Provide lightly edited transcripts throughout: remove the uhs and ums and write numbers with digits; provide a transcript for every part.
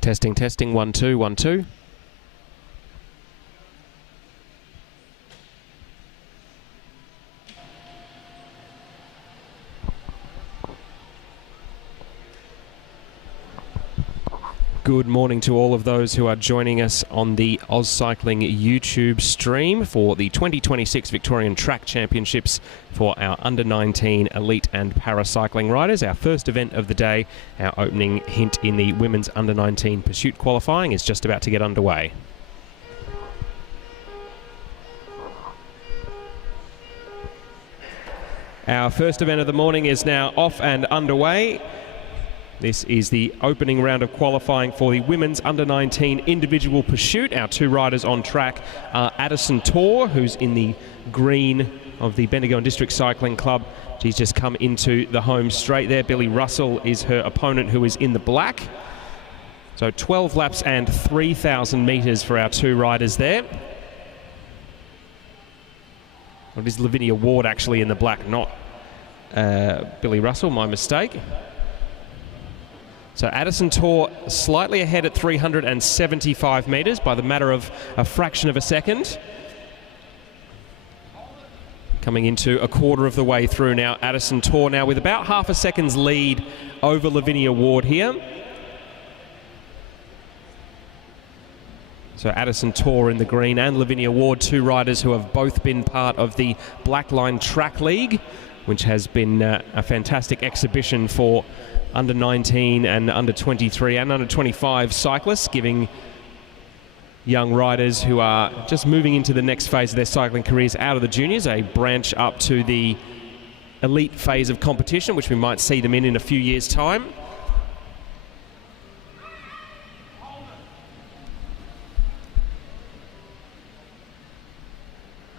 Testing, testing, 1, 2, 1, 2. Good morning to all of those who are joining us on the AusCycling YouTube stream for the 2026 Victorian Track Championships for our under-19 elite and paracycling riders. Our first event of the day, our opening hint in the women's under-19 pursuit qualifying is just about to get underway. Our first event of the morning is now off and underway. This is the opening round of qualifying for the women's under-19 individual pursuit. Our two riders on track are Addison Tor, who's in the green of the Bendigo and District Cycling Club. She's just come into the home straight there. Billy Russell is her opponent, who is in the black. So 12 laps and 3,000 metres for our two riders there. Well, it is Lavinia Ward actually in the black, not Billy Russell, my mistake. So Addison Tor slightly ahead at 375 metres by the matter of a fraction of a second. Coming into a quarter of the way through now, Addison Tor now with about half a second's lead over Lavinia Ward here. So Addison Tor in the green and Lavinia Ward, two riders who have both been part of the Blackline Track League, which has been a fantastic exhibition for under-19 and under-23 and under-25 cyclists, giving young riders who are just moving into the next phase of their cycling careers out of the juniors a branch up to the elite phase of competition, which we might see them in a few years' time.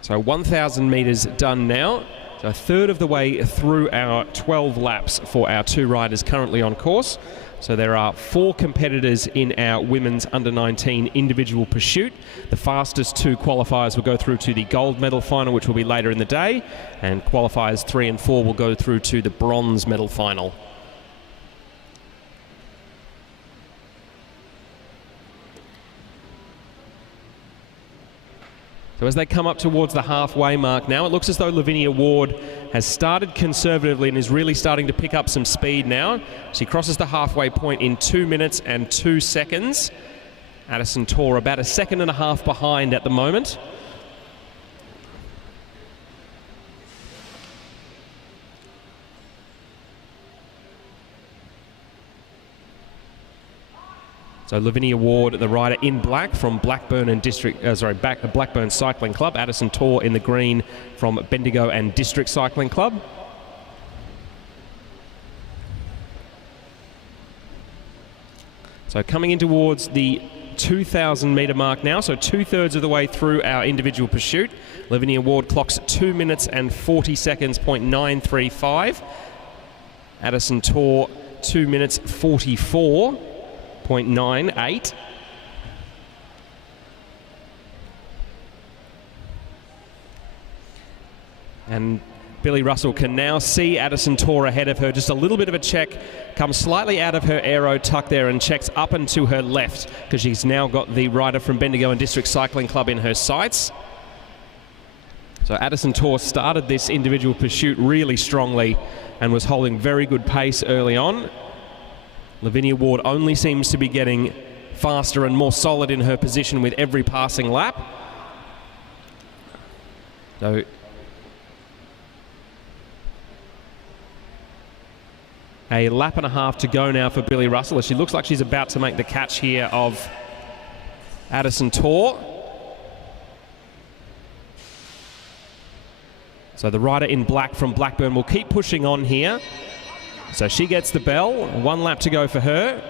So 1,000 metres done now. So a third of the way through our 12 laps for our two riders currently on course. So there are 4 competitors in our women's under-19 individual pursuit. The fastest 2 qualifiers will go through to the gold medal final, which will be later in the day, and qualifiers 3 and 4 will go through to the bronze medal final. So as they come up towards the halfway mark now, it looks as though Lavinia Ward has started conservatively and is really starting to pick up some speed now. She crosses the halfway point in 2 minutes and 2 seconds. Addison Tor about a second and a half behind at the moment. So Lavinia Ward, the rider in black from Blackburn and Blackburn Cycling Club. Addison Tor in the green from Bendigo and District Cycling Club. So coming in towards the 2,000 metre mark now, so 2/3 of the way through our individual pursuit. Lavinia Ward clocks 2 minutes and 40 seconds, .935. Addison Tor 2 minutes 44.98. And Billy Russell can now see Addison Tor ahead of her. Just a little bit of a check, comes slightly out of her aero tuck there and checks up and to her left, because she's now got the rider from Bendigo and District Cycling Club in her sights. So Addison Tor started this individual pursuit really strongly and was holding very good pace early on. Lavinia Ward only seems to be getting faster and more solid in her position with every passing lap. So a lap and a half to go now for Billy Russell, as she looks like she's about to make the catch here of Addison Tor. So the rider in black from Blackburn will keep pushing on here. So she gets the bell, 1 lap to go for her.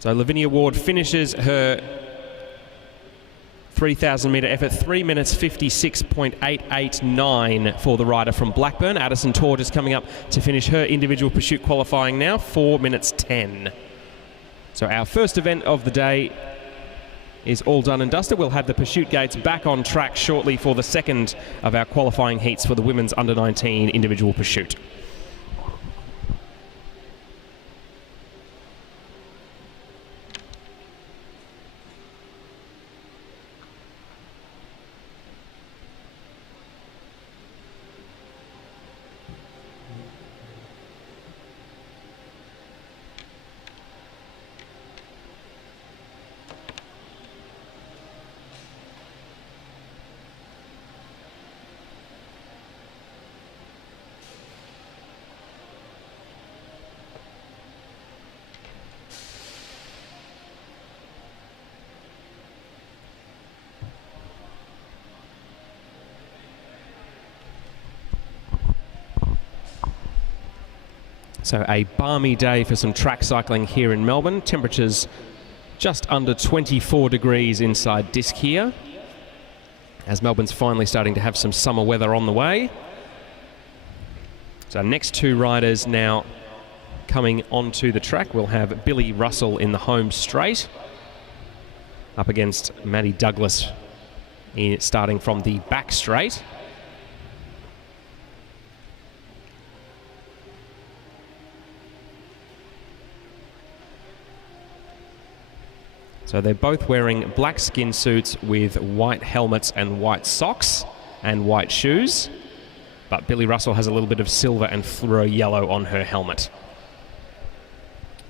So Lavinia Ward finishes her 3,000 metre effort, 3 minutes 56.889 for the rider from Blackburn. Addison Tor just coming up to finish her individual pursuit qualifying now, 4 minutes 10. So our first event of the day is all done and dusted. We'll have the pursuit gates back on track shortly for the second of our qualifying heats for the women's under-19 individual pursuit. So a balmy day for some track cycling here in Melbourne. Temperatures just under 24 degrees inside disc here, as Melbourne's finally starting to have some summer weather on the way. So our next two riders now coming onto the track. We'll have Billy Russell in the home straight up against Maddie Douglas starting from the back straight. So they're both wearing black skin suits with white helmets and white socks and white shoes, but Billy Russell has a little bit of silver and fluoro yellow on her helmet.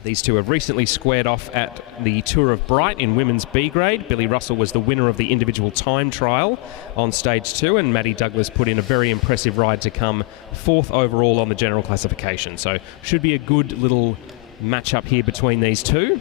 These two have recently squared off at the Tour of Bright in women's B grade. Billy Russell was the winner of the individual time trial on stage 2, and Maddie Douglas put in a very impressive ride to come 4th overall on the general classification. So should be a good little match-up here between these two.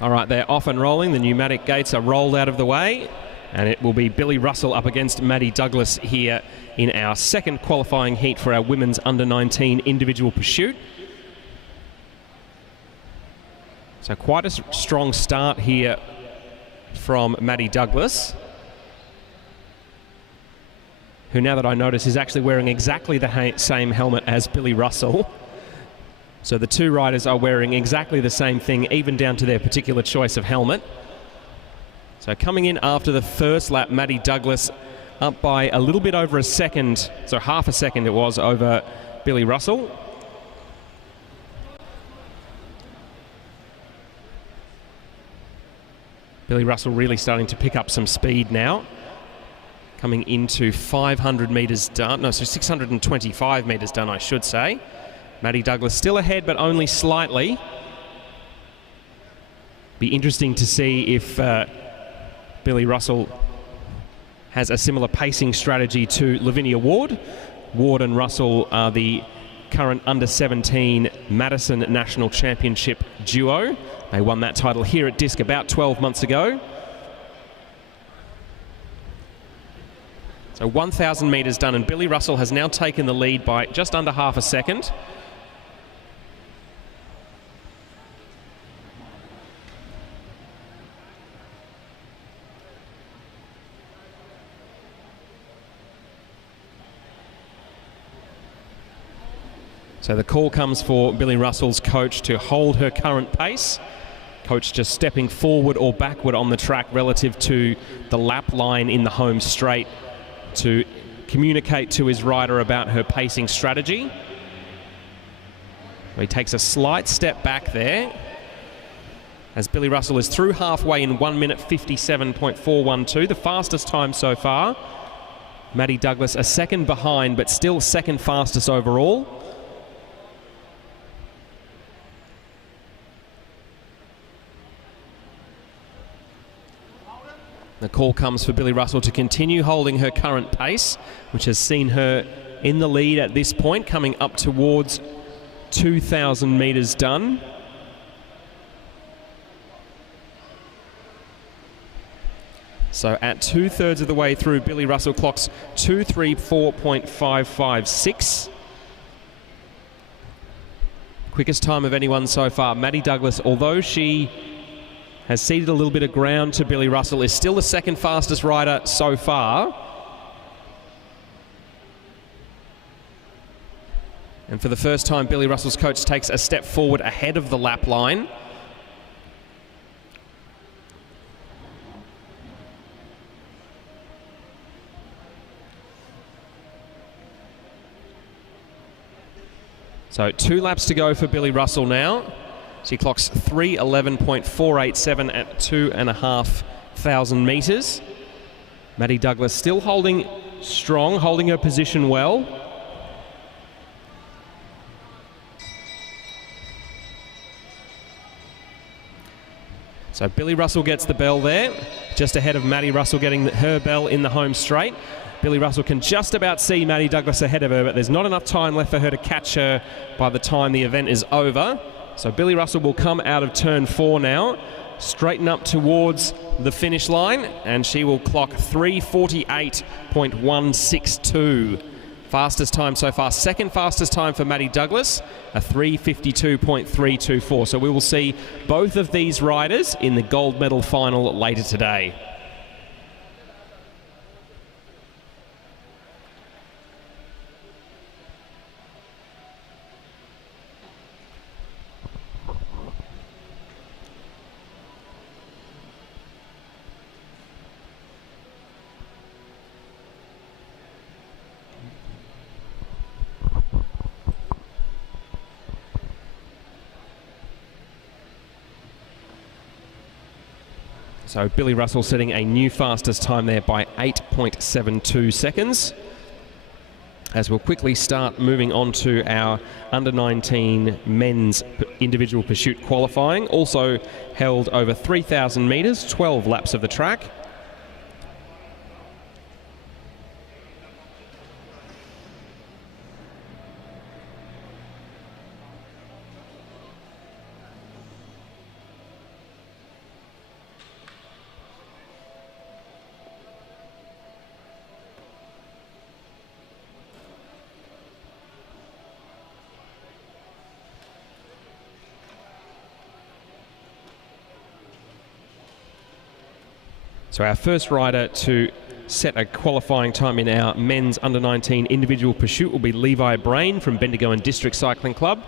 All right, they're off and rolling. The pneumatic gates are rolled out of the way, and it will be Billy Russell up against Maddie Douglas here in our second qualifying heat for our women's under-19 individual pursuit. So quite a strong start here from Maddie Douglas, who, now that I notice, is actually wearing exactly the same helmet as Billy Russell. So the two riders are wearing exactly the same thing, even down to their particular choice of helmet. So coming in after the first lap, Maddie Douglas up by a little bit over a second, so half a second it was, over Billy Russell. Billy Russell really starting to pick up some speed now, coming into 500 metres done, no, so 625 metres done, I should say. Maddie Douglas still ahead, but only slightly. Be interesting to see if Billy Russell has a similar pacing strategy to Lavinia Ward. Ward and Russell are the current under-17 Madison National Championship duo. They won that title here at Disc about 12 months ago. So 1,000 metres done, and Billy Russell has now taken the lead by just under half a second. So the call comes for Billy Russell's coach to hold her current pace. Coach just stepping forward or backward on the track relative to the lap line in the home straight to communicate to his rider about her pacing strategy. He takes a slight step back there as Billy Russell is through halfway in 1 minute 57.412, the fastest time so far. Maddie Douglas a second behind, but still second fastest overall. The call comes for Billy Russell to continue holding her current pace, which has seen her in the lead at this point, coming up towards 2,000 metres done. So at 2/3 of the way through, Billy Russell clocks 2:34.556. Quickest time of anyone so far. Maddie Douglas, although she has ceded a little bit of ground to Billy Russell, is still the second fastest rider so far. And for the first time, Billy Russell's coach takes a step forward ahead of the lap line. So 2 laps to go for Billy Russell now. She clocks 3:11.487 at 2,500 metres. Maddie Douglas still holding strong, holding her position well. So Billy Russell gets the bell there, just ahead of Maddie Russell getting her bell in the home straight. Billy Russell can just about see Maddie Douglas ahead of her, but there's not enough time left for her to catch her by the time the event is over. So Billy Russell will come out of turn 4 now, straighten up towards the finish line, and she will clock 3:48.162. Fastest time so far. Second fastest time for Maddie Douglas, a 3:52.324. So we will see both of these riders in the gold medal final later today. So Billy Russell setting a new fastest time there by 8.72 seconds. As we'll quickly start moving on to our under-19 men's individual pursuit qualifying, also held over 3,000 metres, 12 laps of the track. So our first rider to set a qualifying time in our men's under-19 individual pursuit will be Levi Brain from Bendigo and District Cycling Club.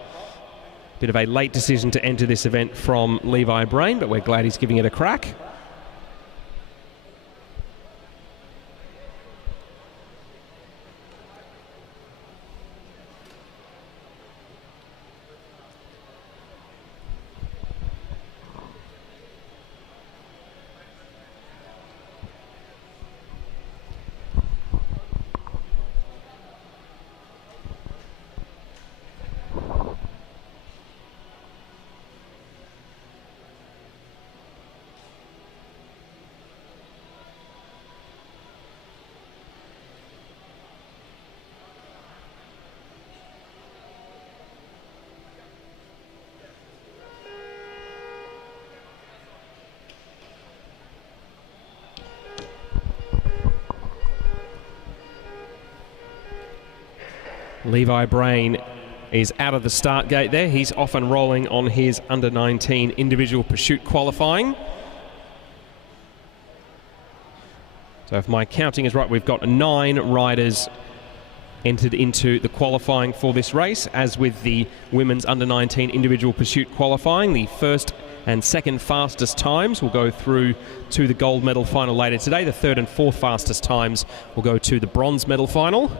Bit of a late decision to enter this event from Levi Brain, but we're glad he's giving it a crack. Levi Brain is out of the start gate there. He's off and rolling on his under-19 individual pursuit qualifying. So if my counting is right, we've got 9 riders entered into the qualifying for this race. As with the women's under-19 individual pursuit qualifying, the first and second fastest times will go through to the gold medal final later today. The third and fourth fastest times will go to the bronze medal final.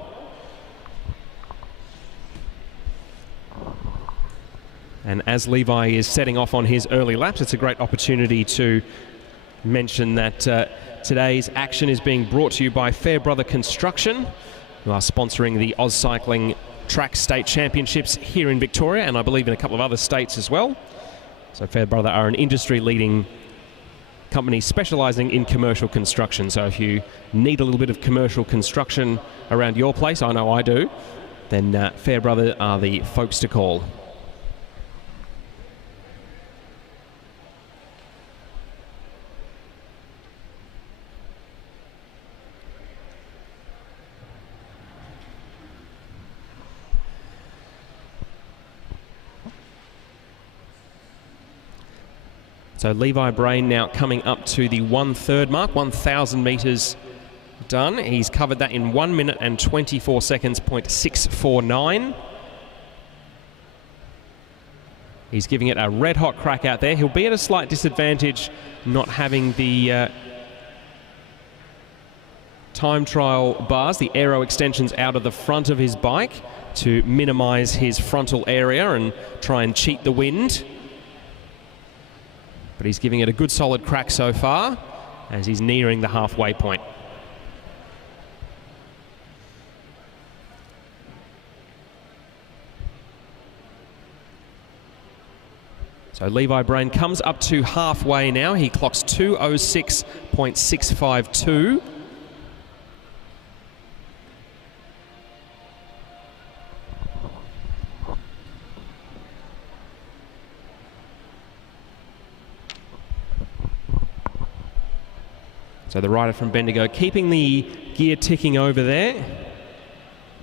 And as Levi is setting off on his early laps, it's a great opportunity to mention that today's action is being brought to you by Fairbrother Construction, who are sponsoring the AusCycling Track State Championships here in Victoria, and I believe in a couple of other states as well. So Fairbrother are an industry-leading company specialising in commercial construction. So if you need a little bit of commercial construction around your place, I know I do, then Fairbrother are the folks to call. So Levi Brain now coming up to the 1/3 mark, 1,000 metres done. He's covered that in 1 minute and 24 seconds, .649. He's giving it a red-hot crack out there. He'll be at a slight disadvantage not having the time trial bars, the aero extensions out of the front of his bike to minimise his frontal area and try and cheat the wind. But he's giving it a good solid crack so far as he's nearing the halfway point. So Levi Brain comes up to halfway now. He clocks 2:06.652. So the rider from Bendigo keeping the gear ticking over there.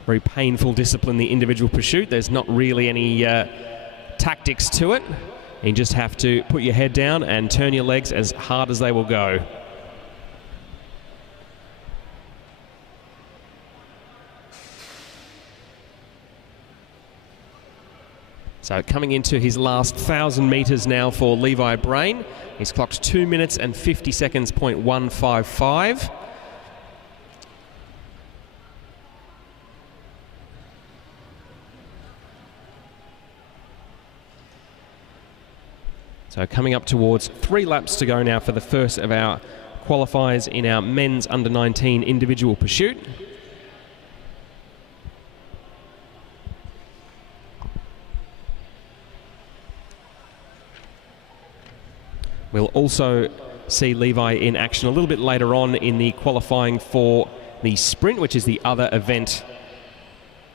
Very painful discipline, the individual pursuit. There's not really any tactics to it. You just have to put your head down and turn your legs as hard as they will go. So coming into his last 1,000 metres now for Levi Brain. He's clocked 2 minutes and 50 seconds, .155. So coming up towards 3 laps to go now for the first of our qualifiers in our men's under-19 individual pursuit. We'll also see Levi in action a little bit later on in the qualifying for the sprint, which is the other event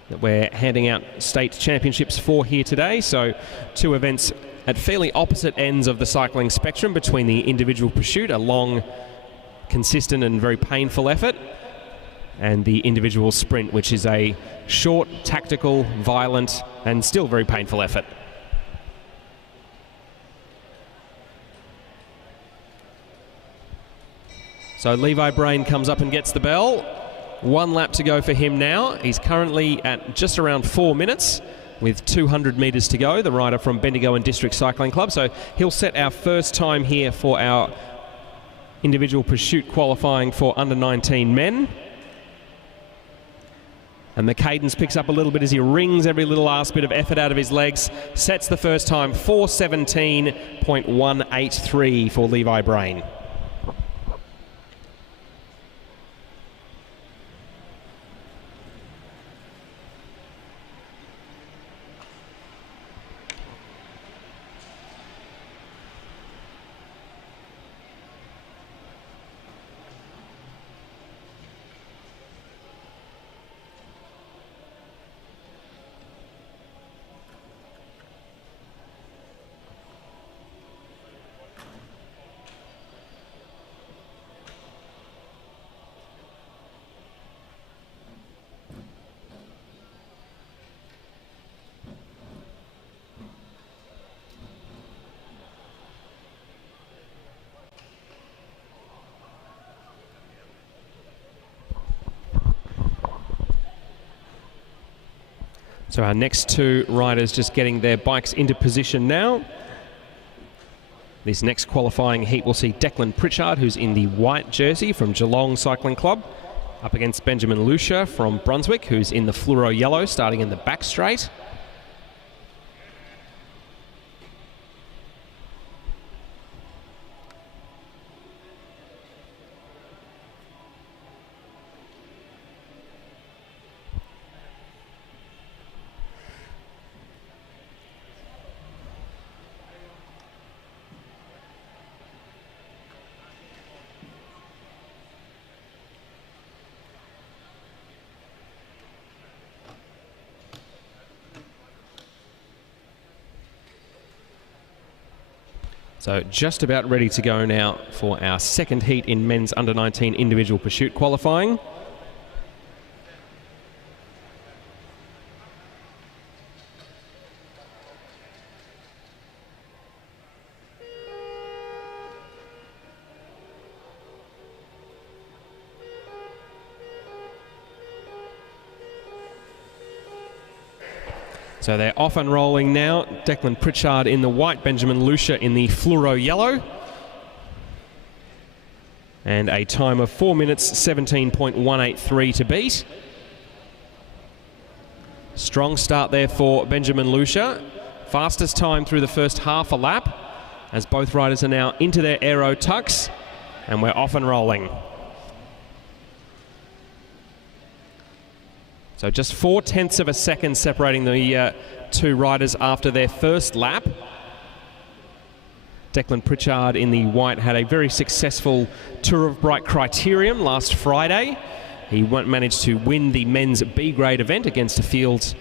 that we're handing out state championships for here today. So 2 events at fairly opposite ends of the cycling spectrum between the individual pursuit, a long, consistent and very painful effort, and the individual sprint, which is a short, tactical, violent and still very painful effort. So Levi Brain comes up and gets the bell. 1 lap to go for him now. He's currently at just around 4 minutes with 200 metres to go, the rider from Bendigo and District Cycling Club. So he'll set our first time here for our individual pursuit qualifying for under-19 men. And the cadence picks up a little bit as he wrings every little last bit of effort out of his legs. Sets the first time, 4:17.183 for Levi Brain. So our next 2 riders just getting their bikes into position now. This next qualifying heat will see Declan Pritchard, who's in the white jersey from Geelong Cycling Club, up against Benjamin Lucia from Brunswick, who's in the fluoro yellow, starting in the back straight. So just about ready to go now for our second heat in men's under-19 individual pursuit qualifying. So they're off and rolling now. Declan Pritchard in the white, Benjamin Lucia in the fluoro yellow. And a time of 4 minutes, 17.183 to beat. Strong start there for Benjamin Lucia. Fastest time through the first half a lap, as both riders are now into their aero tucks, and we're off and rolling. So just 0.4 of a second separating the two riders after their first lap. Declan Pritchard in the white had a very successful Tour of Bright Criterium last Friday. He managed to win the men's B-grade event against a field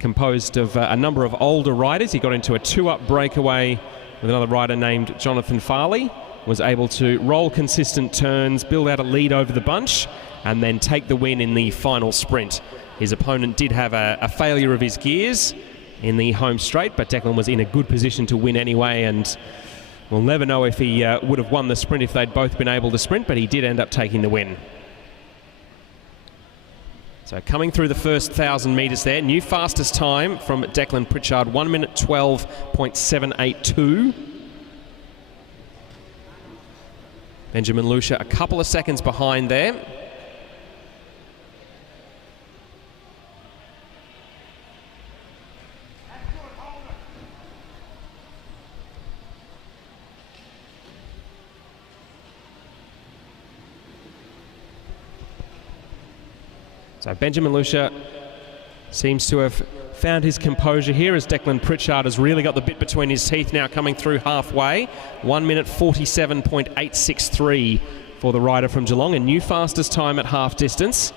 composed of a number of older riders. He got into a 2-up breakaway with another rider named Jonathan Farley, was able to roll consistent turns, build out a lead over the bunch, and then take the win in the final sprint. His opponent did have a failure of his gears in the home straight, but Declan was in a good position to win anyway, and we'll never know if he would have won the sprint if they'd both been able to sprint, but he did end up taking the win. So coming through the first 1,000 metres there, new fastest time from Declan Pritchard, 1 minute 12.782. Benjamin Lucia a couple of seconds behind there. So Benjamin Lucia seems to have found his composure here as Declan Pritchard has really got the bit between his teeth now, coming through halfway. 1 minute 47.863 for the rider from Geelong, a new fastest time at half distance.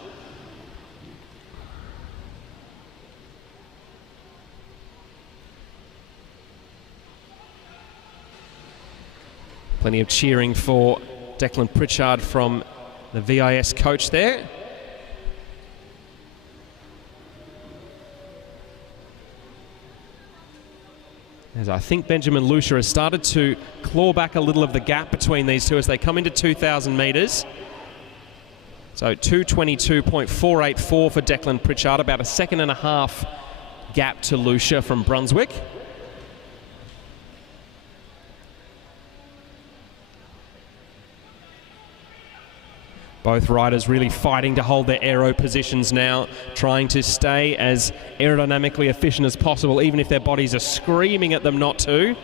Plenty of cheering for Declan Pritchard from the VIS coach there. As I think Benjamin Lucia has started to claw back a little of the gap between these two as they come into 2,000 metres. So 2:22.484 for Declan Pritchard, about a 1.5 seconds gap to Lucia from Brunswick. Both riders really fighting to hold their aero positions now, trying to stay as aerodynamically efficient as possible, even if their bodies are screaming at them not to.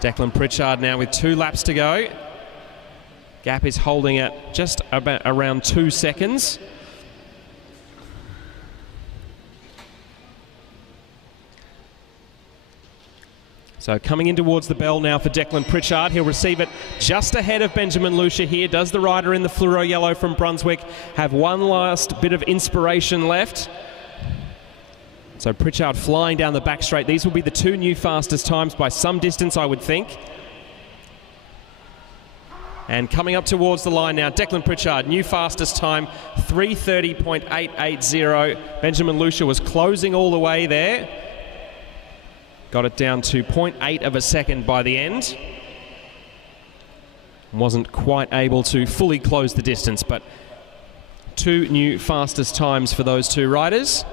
Declan Pritchard now with 2 laps to go. Gap is holding at just about around 2 seconds. So coming in towards the bell now for Declan Pritchard. He'll receive it just ahead of Benjamin Lucia here. Does the rider in the fluoro yellow from Brunswick have one last bit of inspiration left? So Pritchard flying down the back straight. These will be the 2 new fastest times by some distance, I would think. And coming up towards the line now, Declan Pritchard, new fastest time, 3:30.880. Benjamin Lucia was closing all the way there. Got it down to 0.8 of a second by the end. Wasn't quite able to fully close the distance, but 2 new fastest times for those 2 riders.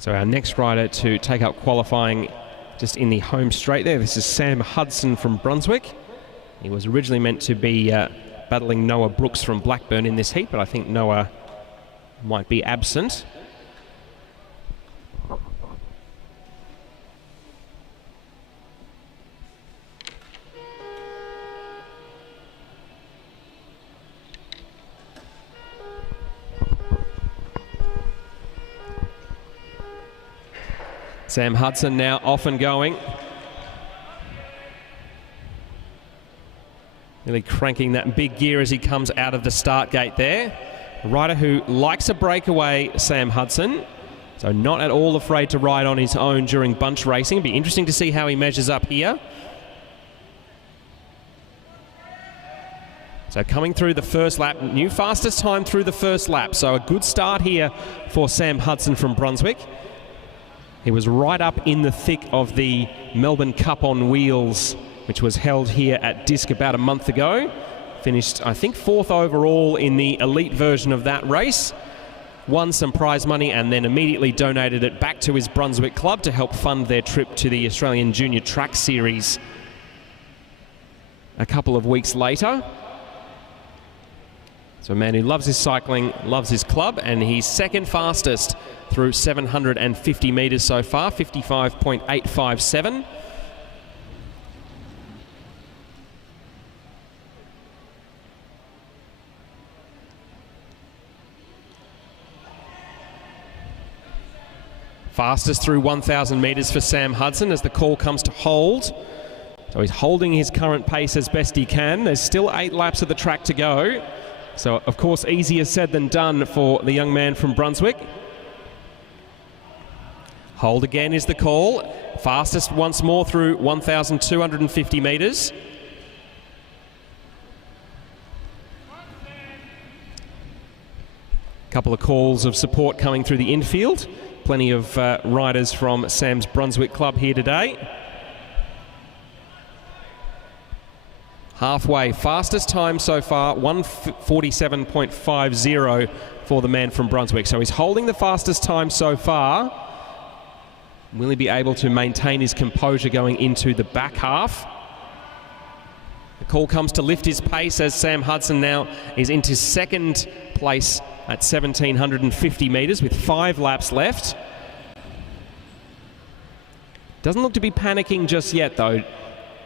So our next rider to take up qualifying just in the home straight there, this is Sam Hudson from Brunswick. He was originally meant to be battling Noah Brooks from Blackburn in this heat, but I think Noah might be absent. Sam Hudson now off and going. Really cranking that big gear as he comes out of the start gate there. A rider who likes a breakaway, Sam Hudson. So not at all afraid to ride on his own during bunch racing. It'll be interesting to see how he measures up here. So coming through the first lap, new fastest time through the first lap. So a good start here for Sam Hudson from Brunswick. He was right up in the thick of the Melbourne Cup on Wheels, which was held here at Disc about a month ago. Finished, I think, 4th overall in the elite version of that race. Won some prize money and then immediately donated it back to his Brunswick club to help fund their trip to the Australian Junior Track Series a couple of weeks later. So a man who loves his cycling, loves his club, and he's second fastest through 750 metres so far, 55.857. Fastest through 1,000 metres for Sam Hudson as the call comes to hold. So he's holding his current pace as best he can. There's still 8 laps of the track to go. So, of course, easier said than done for the young man from Brunswick. Hold again is the call. Fastest once more through 1,250 metres. Couple of calls of support coming through the infield. Plenty of riders from Sam's Brunswick club here today. Halfway, fastest time so far, 1:47.50 for the man from Brunswick. So he's holding the fastest time so far. Will he be able to maintain his composure going into the back half? The call comes to lift his pace as Sam Hudson now is into second place at 1,750 metres with 5 laps left. Doesn't look to be panicking just yet though.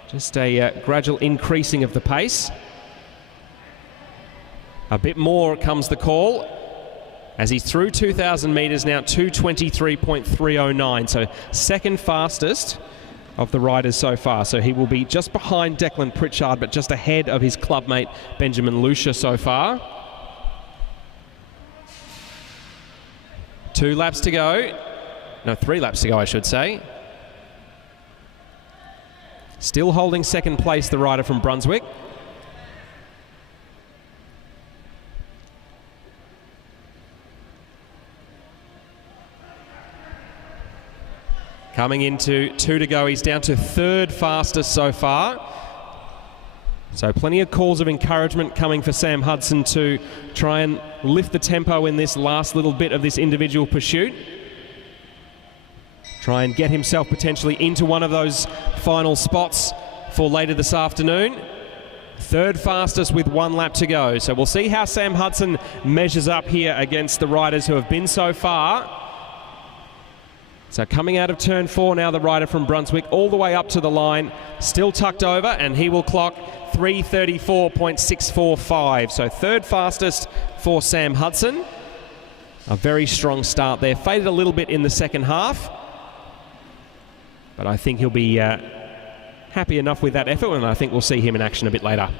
Just a gradual increasing of the pace. A bit more comes the call as he's through 2,000 metres now, 2:23.309. So second fastest of the riders so far. So he will be just behind Declan Pritchard, but just ahead of his clubmate Benjamin Lucia so far. 2 laps to go. No, 3 laps to go, I should say. Still holding second place, the rider from Brunswick. Coming into 2 to go, he's down to third fastest so far. So plenty of calls of encouragement coming for Sam Hudson to try and lift the tempo in this last little bit of this individual pursuit. Try and get himself potentially into one of those final spots for later this afternoon. Third fastest with 1 lap to go. So we'll see how Sam Hudson measures up here against the riders who have been so far. So coming out of turn 4 now, the rider from Brunswick all the way up to the line, still tucked over, and he will clock 3:34.645. So third fastest for Sam Hudson. A very strong start there. Faded a little bit in the second half, but I think he'll be happy enough with that effort, and I think we'll see him in action a bit later.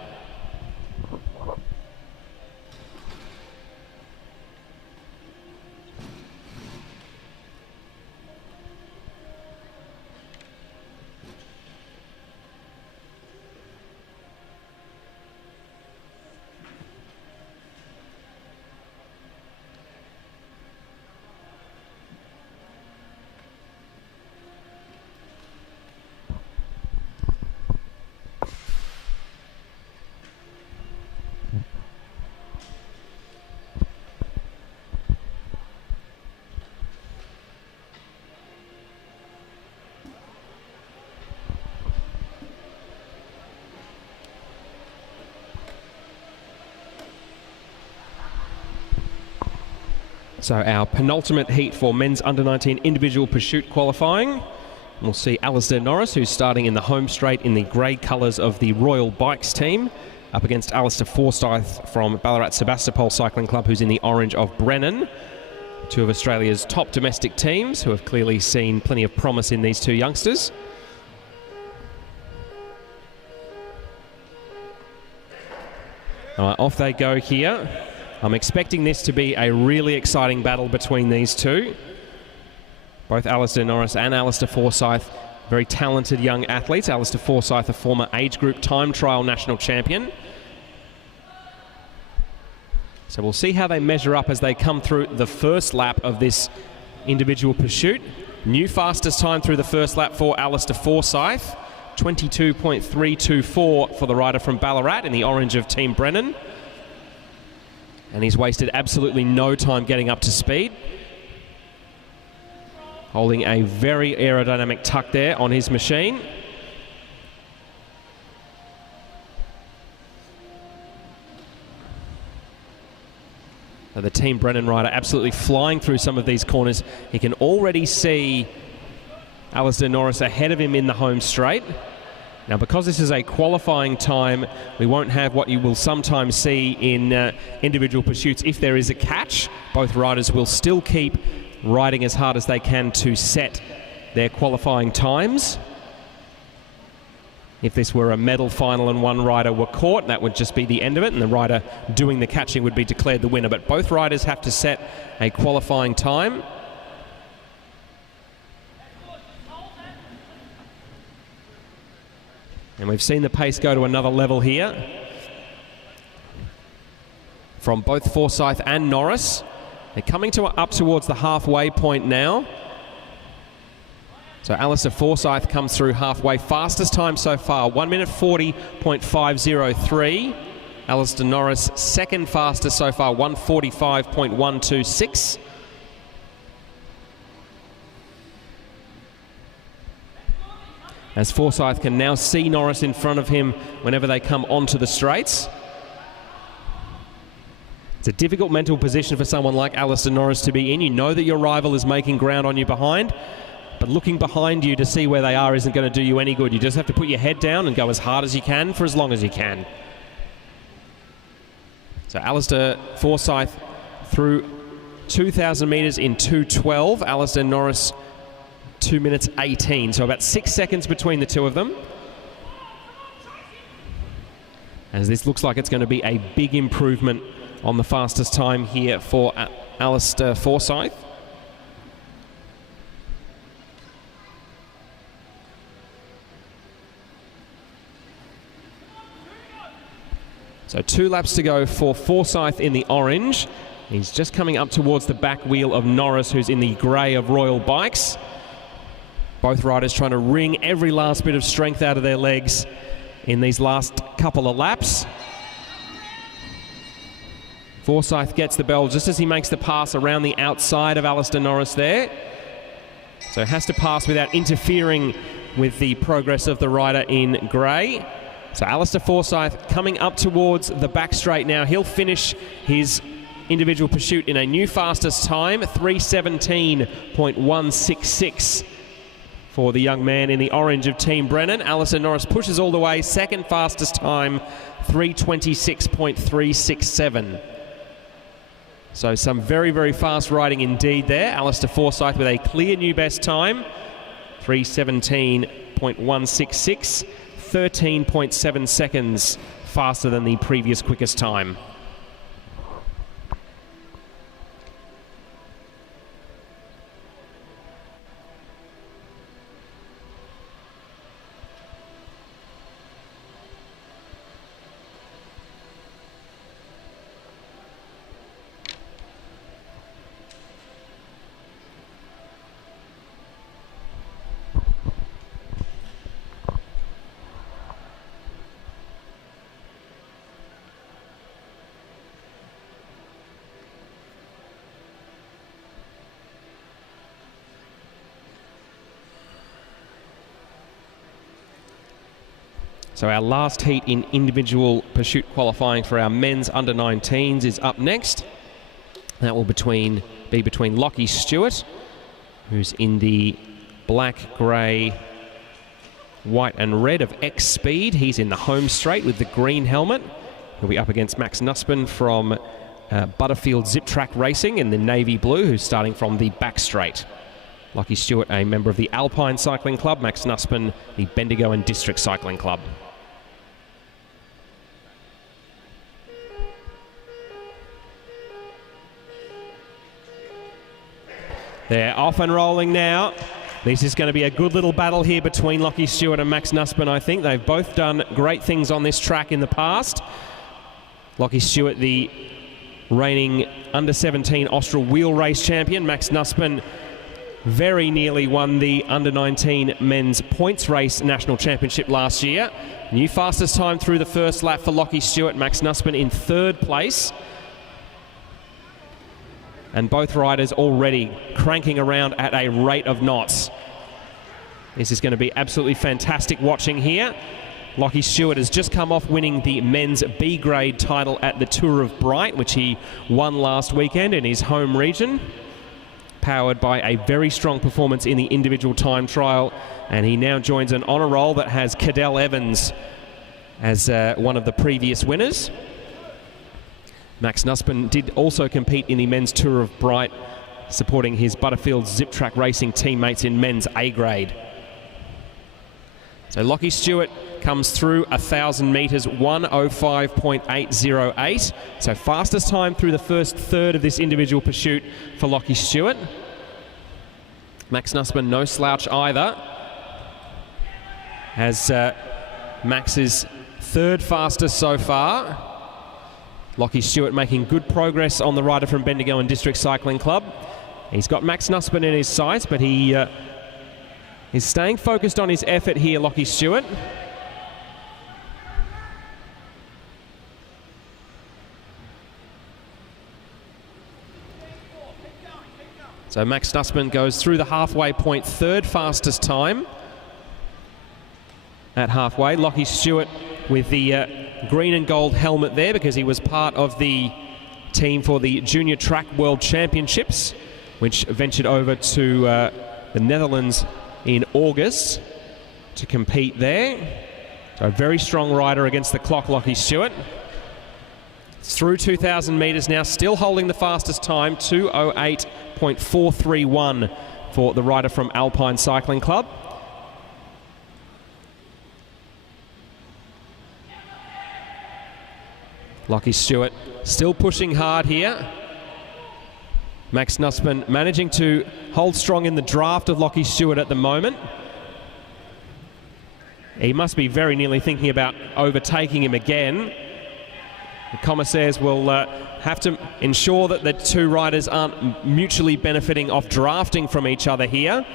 So our penultimate heat for men's under-19 individual pursuit qualifying. We'll see Alistair Norris, who's starting in the home straight in the grey colours of the Royal Bikes team, up against Alistair Forsyth from Ballarat Sebastopol Cycling Club, who's in the orange of Brennan. two of Australia's top domestic teams who have clearly seen plenty of promise in these two youngsters. All right, off they go here. I'm expecting this to be a really exciting battle between these two. Both Alistair Norris and Alistair Forsyth, very talented young athletes. Alistair Forsyth, a former age group time trial national champion. So we'll see how they measure up as they come through the first lap of this individual pursuit. New fastest time through the first lap for Alistair Forsyth. 22.324 for the rider from Ballarat in the orange of Team Brennan. And he's wasted absolutely no time getting up to speed. Holding a very aerodynamic tuck there on his machine. So the Team Brennan rider absolutely flying through some of these corners. He can already see Alistair Norris ahead of him in the home straight. Now, because this is a qualifying time, we won't have what you will sometimes see in individual pursuits. If there is a catch, both riders will still keep riding as hard as they can to set their qualifying times. If this were a medal final and one rider were caught, that would just be the end of it, and the rider doing the catching would be declared the winner. But both riders have to set a qualifying time. And we've seen the pace go to another level here from both Forsyth and Norris. They're coming up towards the halfway point now. So Alistair Forsyth comes through halfway. Fastest time so far, 1 minute 40.503. Alistair Norris, second fastest so far, 1:45.126. As Forsyth can now see Norris in front of him whenever they come onto the straights. It's a difficult mental position for someone like Alistair Norris to be in. You know that your rival is making ground on you behind, but looking behind you to see where they are isn't going to do you any good. You just have to put your head down and go as hard as you can for as long as you can. So Alistair Forsyth through 2,000 metres in 2:12. Alistair Norris 2 minutes 18, so about 6 seconds between the two of them. As this looks like it's going to be a big improvement on the fastest time here for Alistair Forsyth. So 2 laps to go for Forsyth in the orange. He's just coming up towards the back wheel of Norris, who's in the grey of Royal Bikes. Both riders trying to wring every last bit of strength out of their legs in these last couple of laps. Forsyth gets the bell just as he makes the pass around the outside of Alistair Norris there. So has to pass without interfering with the progress of the rider in grey. So Alistair Forsyth coming up towards the back straight now. He'll finish his individual pursuit in a new fastest time, 3:17.166. For the young man in the orange of Team Brennan. Alistair Norris pushes all the way, second fastest time, 3:26.367. So some very, very fast riding indeed there. Alistair Forsyth with a clear new best time, 3:17.166, 13.7 seconds faster than the previous quickest time. So our last heat in individual pursuit qualifying for our men's under-19s is up next. That will be between Lockie Stewart, who's in the black, grey, white and red of X Speed. He's in the home straight with the green helmet. He'll be up against Max Nussbaum from Butterfield Zip Track Racing in the navy blue, who's starting from the back straight. Lockie Stewart, a member of the Alpine Cycling Club. Max Nussbaum, the Bendigo and District Cycling Club. They're off and rolling now. This is going to be a good little battle here between Lockie Stewart and Max Nussbaum, I think. They've both done great things on this track in the past. Lockie Stewart, the reigning under-17 Austral wheel race champion. Max Nussbaum very nearly won the under-19 men's points race national championship last year. New fastest time through the first lap for Lockie Stewart. Max Nussbaum in third place. And both riders already cranking around at a rate of knots. This is going to be absolutely fantastic watching here. Lockie Stewart has just come off winning the men's B-grade title at the Tour of Bright, which he won last weekend in his home region, powered by a very strong performance in the individual time trial. And he now joins an honour roll that has Cadel Evans as one of the previous winners. Max Nussbaum did also compete in the men's Tour of Bright, supporting his Butterfield Zip Track Racing teammates in men's A-grade. So Lockie Stewart comes through 1,000 metres, 1:05.808. So fastest time through the first third of this individual pursuit for Lockie Stewart. Max Nussbaum no slouch either, as Max's third fastest so far. Lockie Stewart making good progress on the rider from Bendigo and District Cycling Club. He's got Max Nussbaum in his sights, but he is staying focused on his effort here, Lockie Stewart. So Max Nussbaum goes through the halfway point, third fastest time at halfway. Lockie Stewart with the green and gold helmet there because he was part of the team for the Junior Track World Championships, which ventured over to the Netherlands in August to compete there. So a very strong rider against the clock, Lockie Stewart. Through 2,000 metres now, still holding the fastest time, 2:08.431 for the rider from Alpine Cycling Club. Lockie Stewart still pushing hard here. Max Nussbaum managing to hold strong in the draft of Lockie Stewart at the moment. He must be very nearly thinking about overtaking him again. The commissaires will have to ensure that the two riders aren't mutually benefiting off drafting from each other here.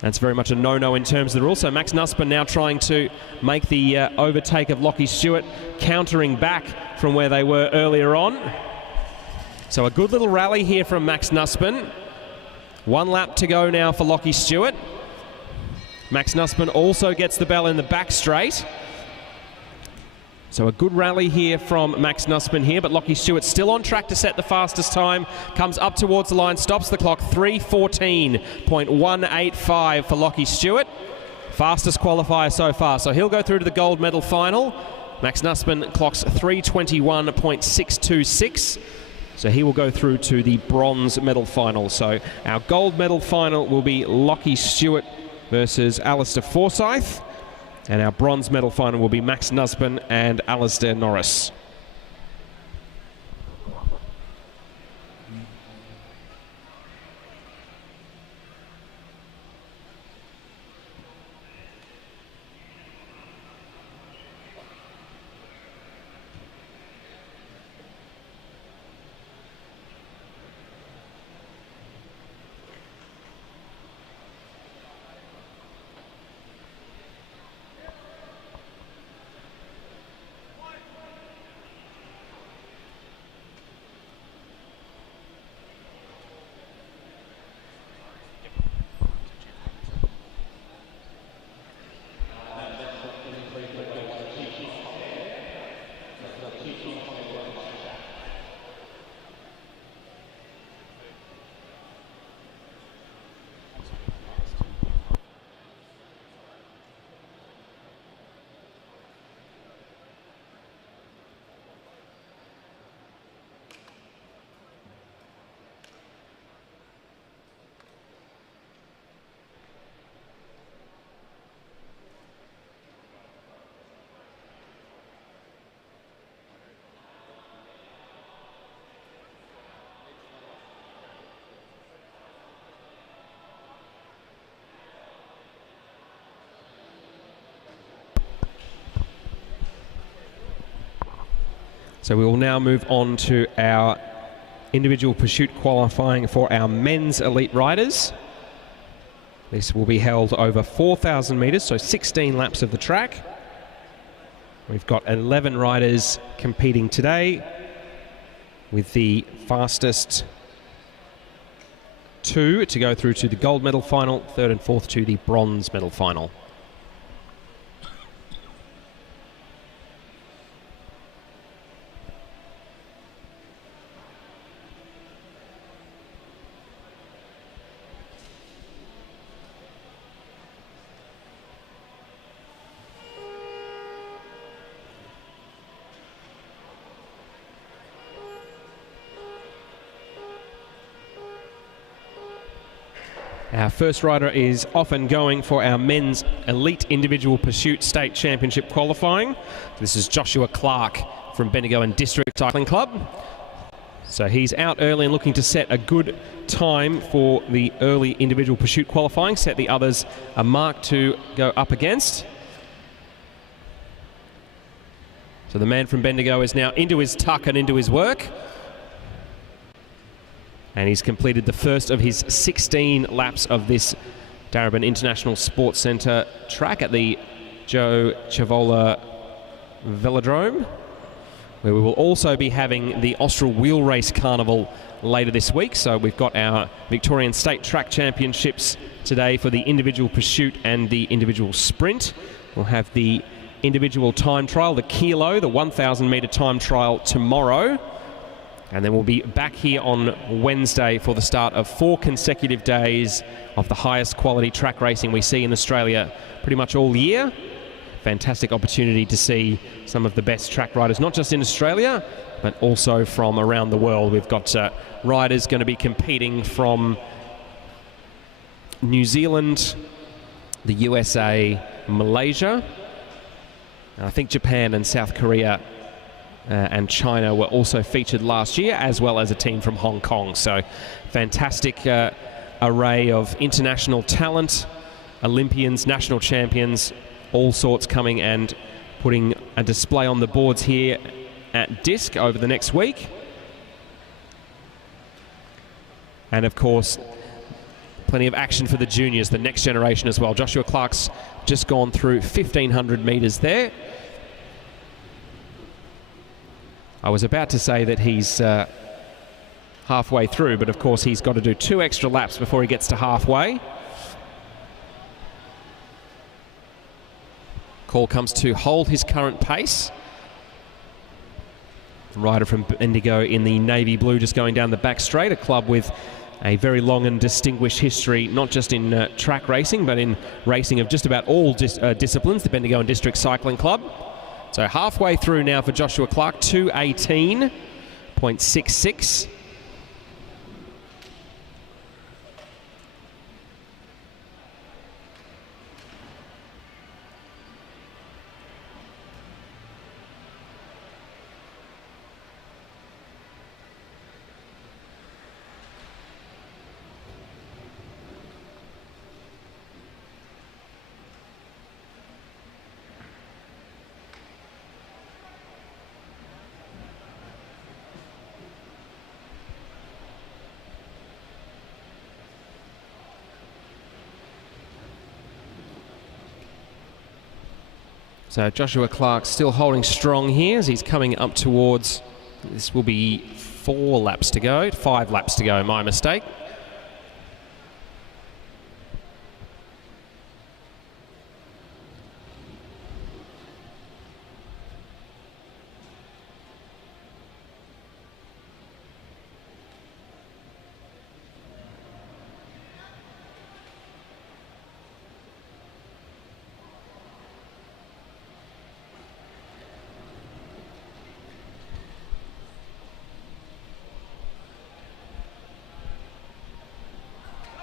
That's very much a no-no in terms of the rules. So Max Nussbaum now trying to make the overtake of Lockie Stewart, countering back from where they were earlier on. So a good little rally here from Max Nussbaum. One lap to go now for Lockie Stewart. Max Nussbaum also gets the bell in the back straight. So a good rally here from Max Nussbaum here, but Lockie Stewart still on track to set the fastest time. Comes up towards the line, stops the clock, 3:14.185 for Lockie Stewart. Fastest qualifier so far, so he'll go through to the gold medal final. Max Nussbaum clocks 3:21.626. So he will go through to the bronze medal final. So our gold medal final will be Lockie Stewart versus Alistair Forsyth. And our bronze medal final will be Max Nussbaum and Alistair Norris. So we will now move on to our individual pursuit qualifying for our men's elite riders. This will be held over 4,000 metres, so 16 laps of the track. We've got 11 riders competing today, with the fastest 2 to go through to the gold medal final, 3rd and 4th to the bronze medal final. Our first rider is off and going for our men's elite individual pursuit state championship qualifying. This is Joshua Clark from Bendigo and District Cycling Club. So he's out early and looking to set a good time for the early individual pursuit qualifying, set the others a mark to go up against. So the man from Bendigo is now into his tuck and into his work. And he's completed the first of his 16 laps of this Darebin International Sports Centre track at the Ciavola Velodrome, where we will also be having the Austral Wheel Race Carnival later this week. So we've got our Victorian State Track Championships today for the individual pursuit and the individual sprint. We'll have the individual time trial, the kilo, the 1,000 metre time trial tomorrow. And then we'll be back here on Wednesday for the start of 4 consecutive days of the highest quality track racing we see in Australia pretty much all year. Fantastic opportunity to see some of the best track riders, not just in Australia, but also from around the world. We've got riders going to be competing from New Zealand, the USA, Malaysia, and I think Japan and South Korea and China were also featured last year, as well as a team from Hong Kong. So fantastic array of international talent, Olympians, national champions, all sorts coming and putting a display on the boards here at DISC over the next week. And of course, plenty of action for the juniors, the next generation as well. Joshua Clark's just gone through 1,500 metres there. I was about to say that he's halfway through, but of course he's got to do 2 extra laps before he gets to halfway. Call comes to hold his current pace. The rider from Bendigo in the navy blue just going down the back straight, a club with a very long and distinguished history, not just in track racing, but in racing of just about all disciplines, the Bendigo and District Cycling Club. So halfway through now for Joshua Clark, 2:18.66. So Joshua Clark still holding strong here as he's coming up towards, this will be 4 laps to go, 5 laps to go, my mistake.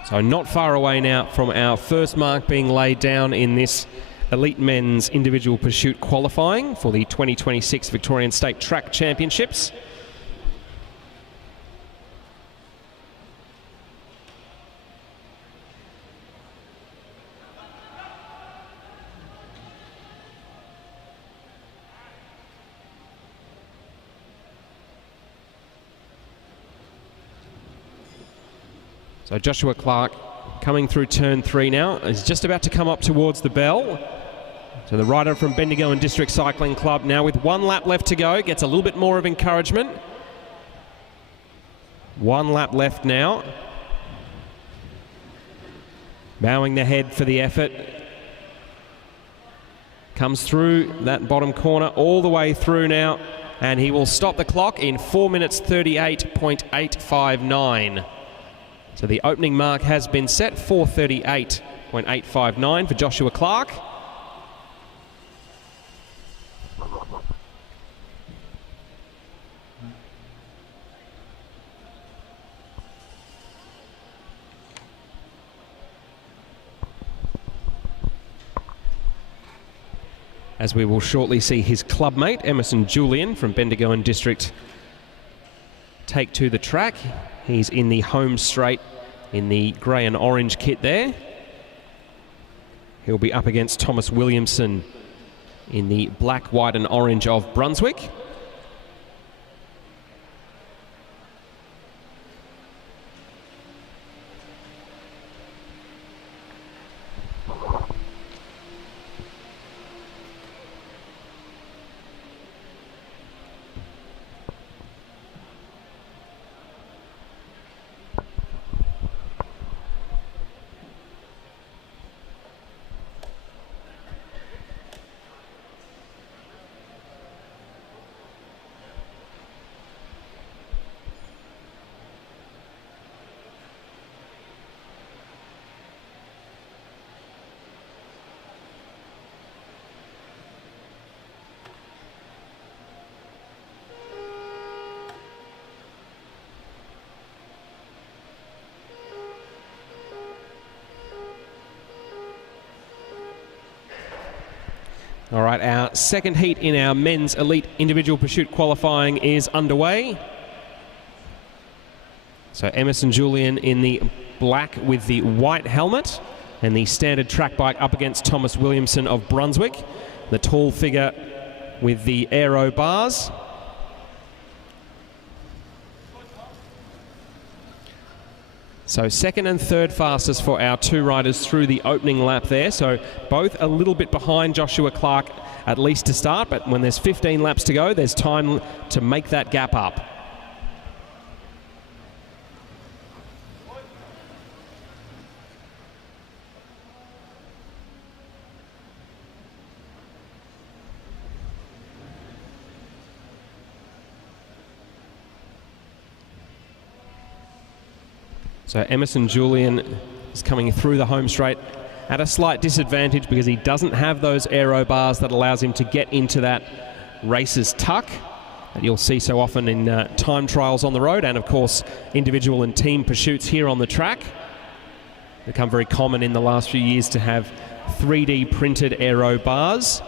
So not far away now from our first mark being laid down in this elite men's individual pursuit qualifying for the 2026 Victorian State Track Championships. So Joshua Clark coming through turn 3 now. Is just about to come up towards the bell. So the rider from Bendigo and District Cycling Club now with 1 lap left to go. Gets a little bit more of encouragement. 1 lap left now. Bowing the head for the effort. Comes through that bottom corner all the way through now, and he will stop the clock in 4 minutes 38.859. So the opening mark has been set, 4:38.859 for Joshua Clark. As we will shortly see his clubmate, Emerson Julian from Bendigo and District, take to the track. He's in the home straight in the grey and orange kit there. He'll be up against Thomas Williamson in the black, white and orange of Brunswick. All right, our second heat in our men's elite individual pursuit qualifying is underway. So Emerson Julian in the black with the white helmet and the standard track bike up against Thomas Williamson of Brunswick, the tall figure with the aero bars. So second and third fastest for our 2 riders through the opening lap there. So both a little bit behind Joshua Clark, at least to start, but when there's 15 laps to go, there's time to make that gap up. So Emerson Julian is coming through the home straight at a slight disadvantage because he doesn't have those aero bars that allows him to get into that racer's tuck that you'll see so often in time trials on the road, and of course individual and team pursuits here on the track. Become very common in the last few years to have 3D printed aero bars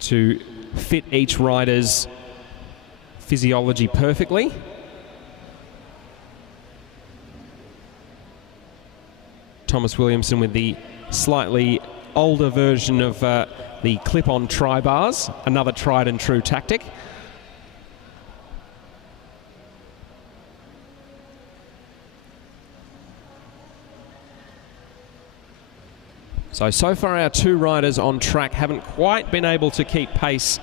to fit each rider's physiology perfectly. Thomas Williamson with the slightly older version of the clip-on tri-bars, another tried and true tactic. So far our 2 riders on track haven't quite been able to keep pace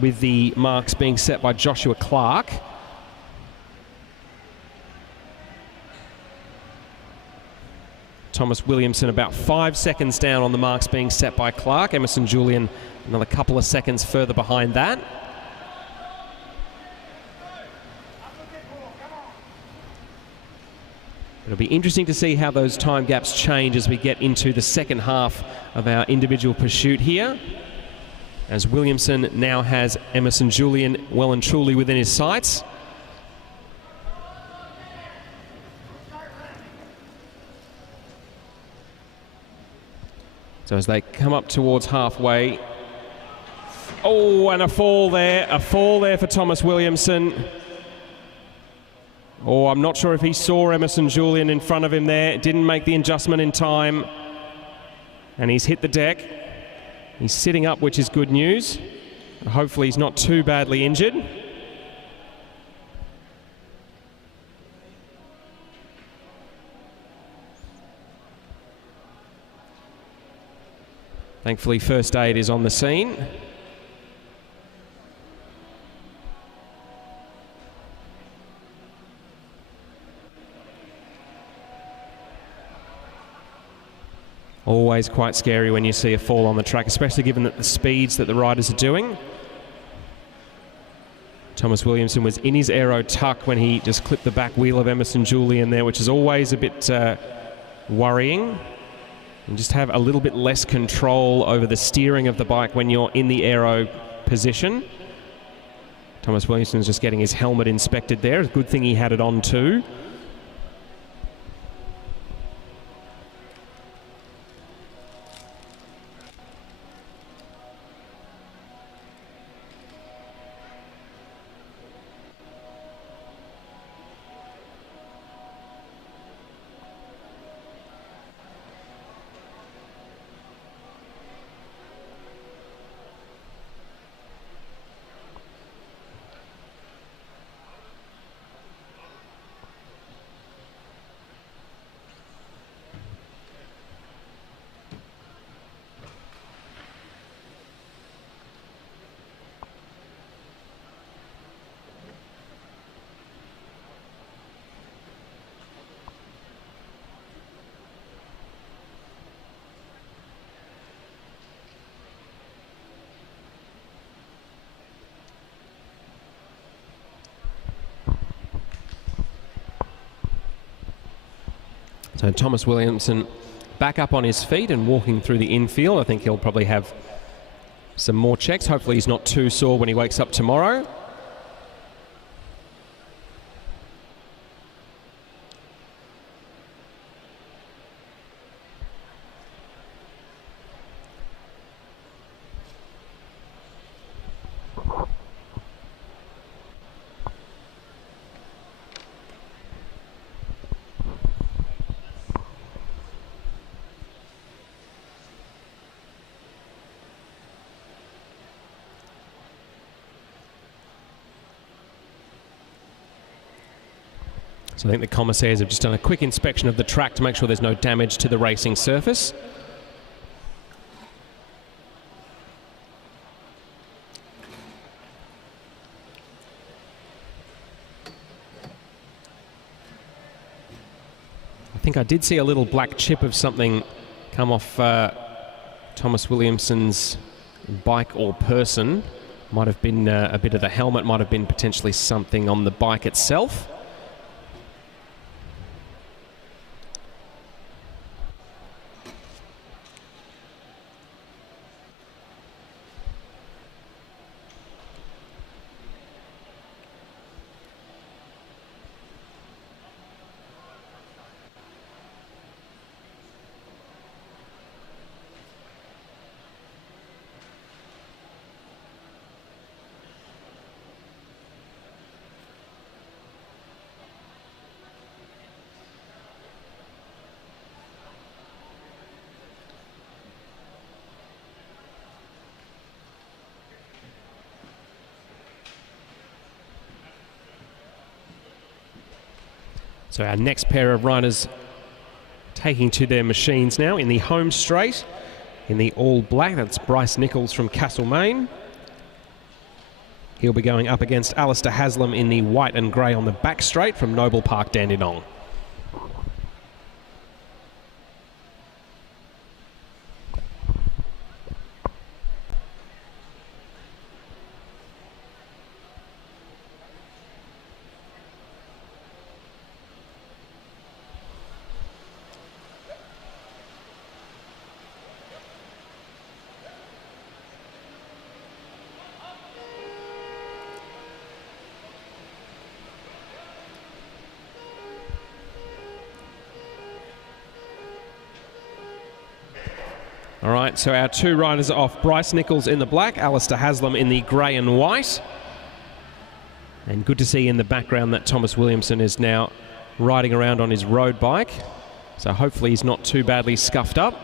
with the marks being set by Joshua Clark. Thomas Williamson about 5 seconds down on the marks being set by Clark. Emerson Julian another couple of seconds further behind that. It'll be interesting to see how those time gaps change as we get into the second half of our individual pursuit here, as Williamson now has Emerson Julian well and truly within his sights. So as they come up towards halfway, oh, and a fall there for Thomas Williamson. Oh, I'm not sure if he saw Emerson Julian in front of him there. Didn't make the adjustment in time. And he's hit the deck. He's sitting up, which is good news. Hopefully he's not too badly injured. Thankfully, first aid is on the scene. Always quite scary when you see a fall on the track, especially given that the speeds that the riders are doing. Thomas Williamson was in his aero tuck when he just clipped the back wheel of Emerson Julian there, which is always a bit worrying. And just have a little bit less control over the steering of the bike when you're in the aero position. Thomas Williamson's just getting his helmet inspected there. It's a good thing he had it on too. So Thomas Williamson back up on his feet and walking through the infield. I think he'll probably have some more checks. Hopefully he's not too sore when he wakes up tomorrow. So I think the commissaires have just done a quick inspection of the track to make sure there's no damage to the racing surface. I think I did see a little black chip of something come off Thomas Williamson's bike or person. Might have been a bit of the helmet, might have been potentially something on the bike itself. So our next pair of riders taking to their machines now in the home straight, in the all black. That's Bryce Nichols from Castlemaine. He'll be going up against Alistair Haslam in the white and grey on the back straight from Noble Park, Dandenong. All right, so our two riders are off. Bryce Nichols in the black, Alistair Haslam in the grey and white. And good to see in the background that Thomas Williamson is now riding around on his road bike. So hopefully he's not too badly scuffed up.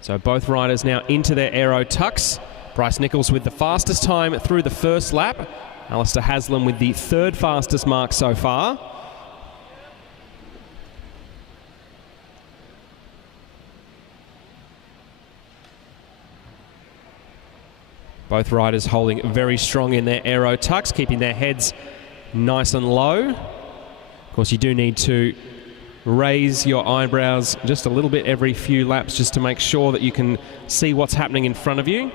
So both riders now into their aero tucks. Bryce Nichols with the fastest time through the first lap. Alistair Haslam with the third fastest mark so far. Both riders holding very strong in their aero tucks, keeping their heads nice and low. Of course, you do need to raise your eyebrows just a little bit every few laps just to make sure that you can see what's happening in front of you.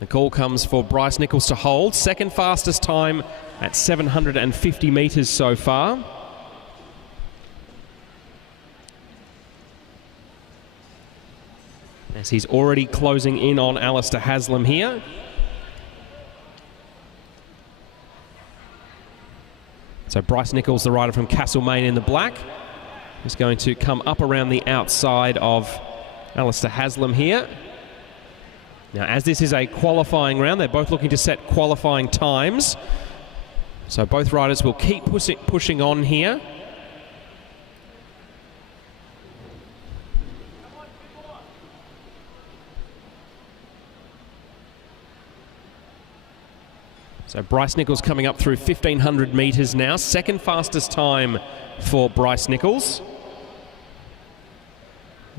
The call comes for Bryce Nichols to hold. Second fastest time at 750 metres so far. As he's already closing in on Alistair Haslam here. So Bryce Nichols, the rider from Castlemaine in the black, is going to come up around the outside of Alistair Haslam here. Now, as this is a qualifying round, they're both looking to set qualifying times. So both riders will keep pushing on here. So Bryce Nichols coming up through 1,500 metres now. Second fastest time for Bryce Nichols.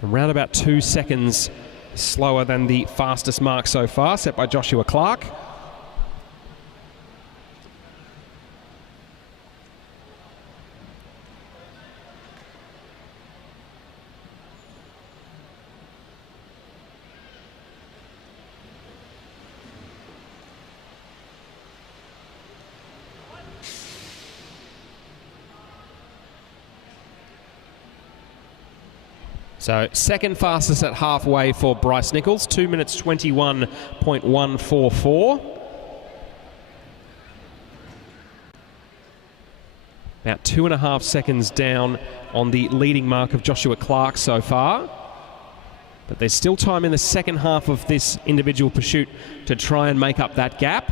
Around about 2 seconds slower than the fastest mark so far, set by Joshua Clark. So second fastest at halfway for Bryce Nichols, 2 minutes 21.144. About 2.5 seconds down on the leading mark of Joshua Clark so far. But there's still time in the second half of this individual pursuit to try and make up that gap.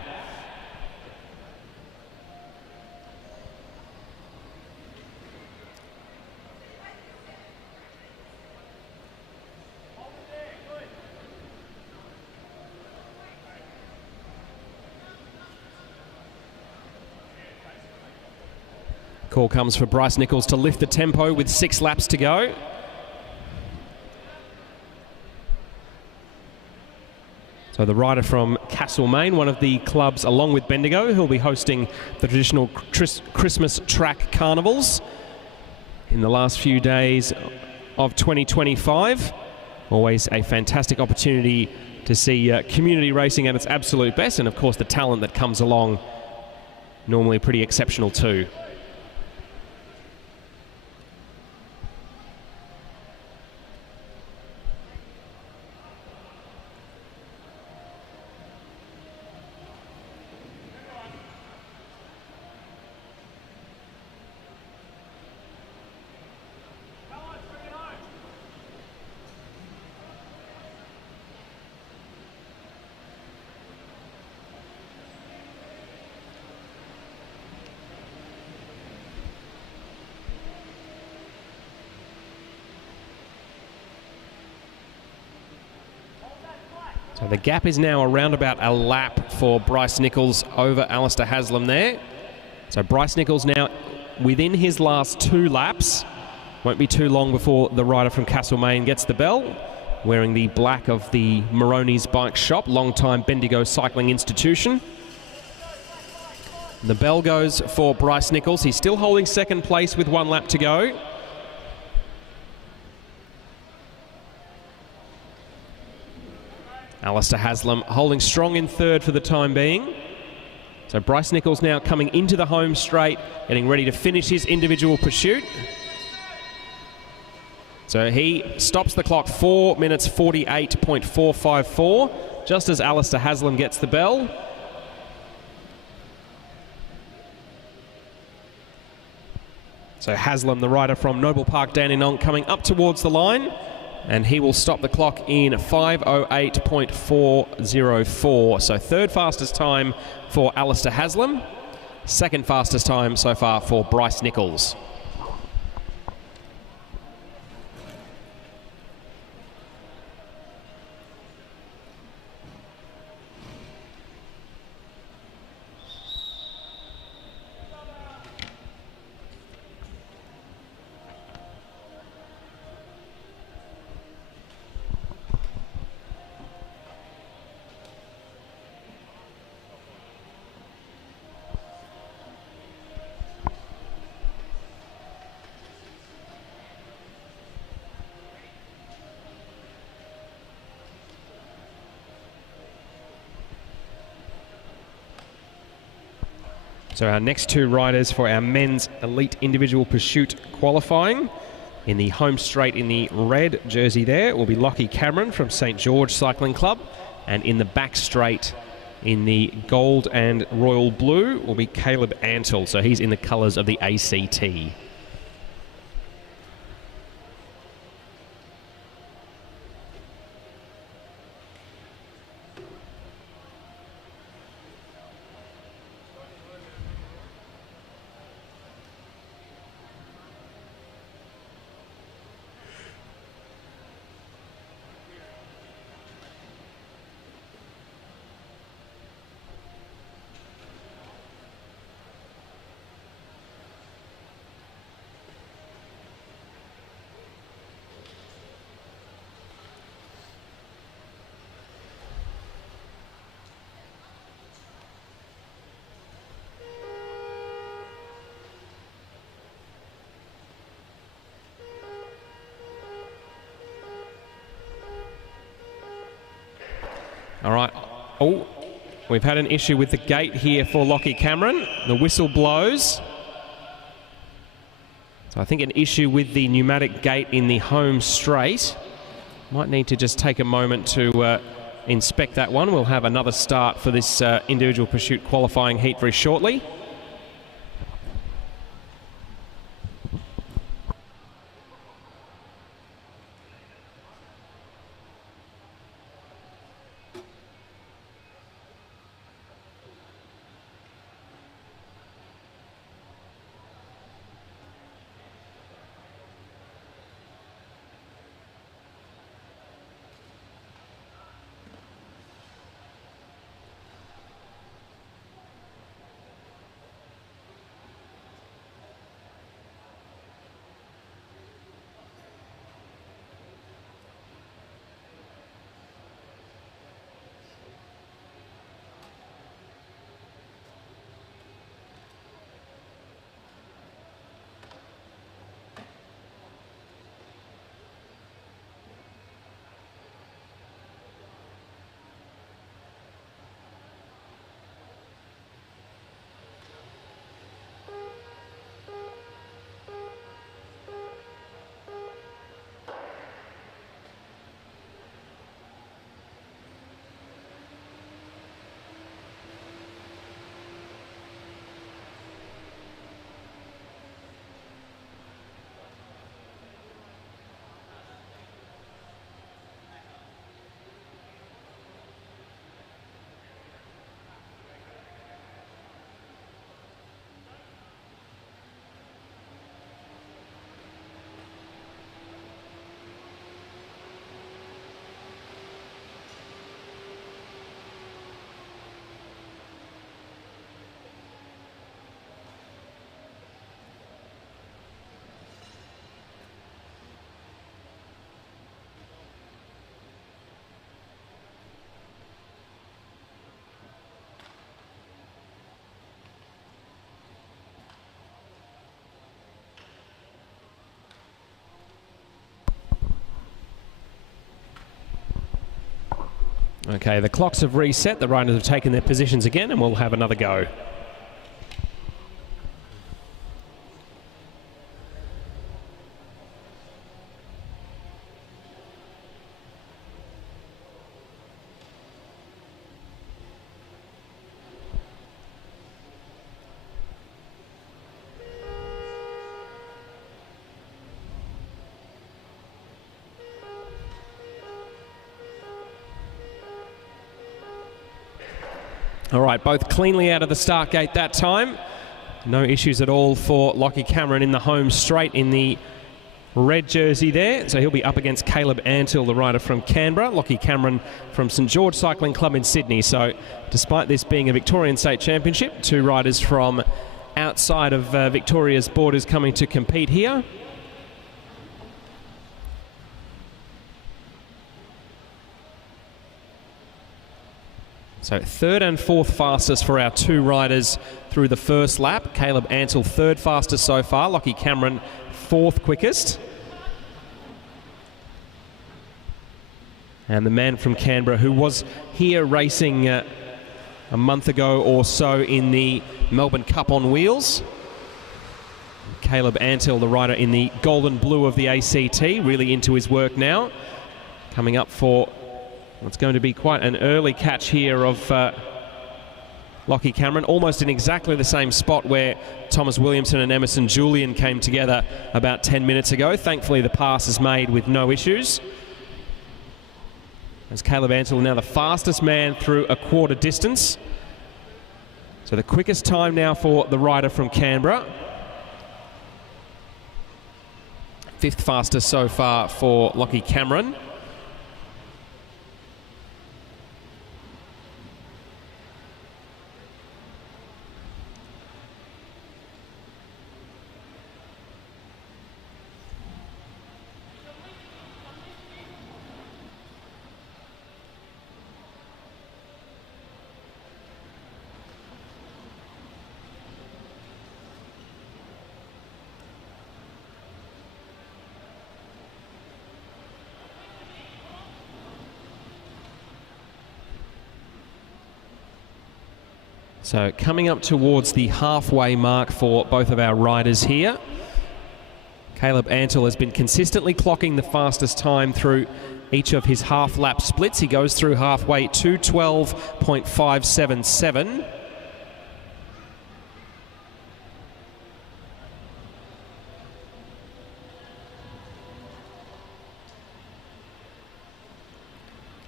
Call comes for Bryce Nichols to lift the tempo with 6 laps to go. So the rider from Castlemaine, one of the clubs along with Bendigo, who'll be hosting the traditional Christmas track carnivals in the last few days of 2025. Always a fantastic opportunity to see community racing at its absolute best, and of course the talent that comes along, normally pretty exceptional too. So the gap is now around about a lap for Bryce Nichols over Alistair Haslam there. So Bryce Nichols now within his last 2 laps. Won't be too long before the rider from Castlemaine gets the bell, wearing the black of the Moroney's Bike Shop, long-time Bendigo cycling institution. The bell goes for Bryce Nichols. He's still holding second place with 1 lap to go. Alistair Haslam holding strong in third for the time being. So Bryce Nichols now coming into the home straight, getting ready to finish his individual pursuit. So he stops the clock 4 minutes 48.454, just as Alistair Haslam gets the bell. So Haslam, the rider from Noble Park Dandenong, coming up towards the line, and he will stop the clock in 5:08.404. So third fastest time for Alistair Haslam, second fastest time so far for Bryce Nichols. So our next two riders for our men's elite individual pursuit qualifying in the home straight in the red jersey there will be Lockie Cameron from St George Cycling Club, and in the back straight in the gold and royal blue will be Caleb Antle. So he's in the colours of the ACT. All right. Oh, we've had an issue with the gate here for Lockie Cameron. The whistle blows. So I think an issue with the pneumatic gate in the home straight. Might need to just take a moment to inspect that one. We'll have another start for this individual pursuit qualifying heat very shortly. Okay, the clocks have reset. The riders have taken their positions again, and we'll have another go. All right, both cleanly out of the start gate that time. No issues at all for Lockie Cameron in the home straight in the red jersey there. So he'll be up against Caleb Antle, the rider from Canberra. Lockie Cameron from St George Cycling Club in Sydney. So despite this being a Victorian State Championship, two riders from outside of Victoria's borders coming to compete here. So third and fourth fastest for our two riders through the first lap. Caleb Antle third fastest so far. Lockie Cameron fourth quickest. And the man from Canberra who was here racing a month ago or so in the Melbourne Cup on wheels. Caleb Antill, the rider in the golden blue of the ACT, really into his work now. Coming up for what's going to be quite an early catch here of Lockie Cameron, almost in exactly the same spot where Thomas Williamson and Emerson Julian came together about 10 minutes ago. Thankfully, the pass is made with no issues. As Caleb Antill now the fastest man through a quarter distance. So the quickest time now for the rider from Canberra. 5th fastest so far for Lockie Cameron. So coming up towards the halfway mark for both of our riders here. Caleb Antill has been consistently clocking the fastest time through each of his half-lap splits. He goes through halfway 2:12.577.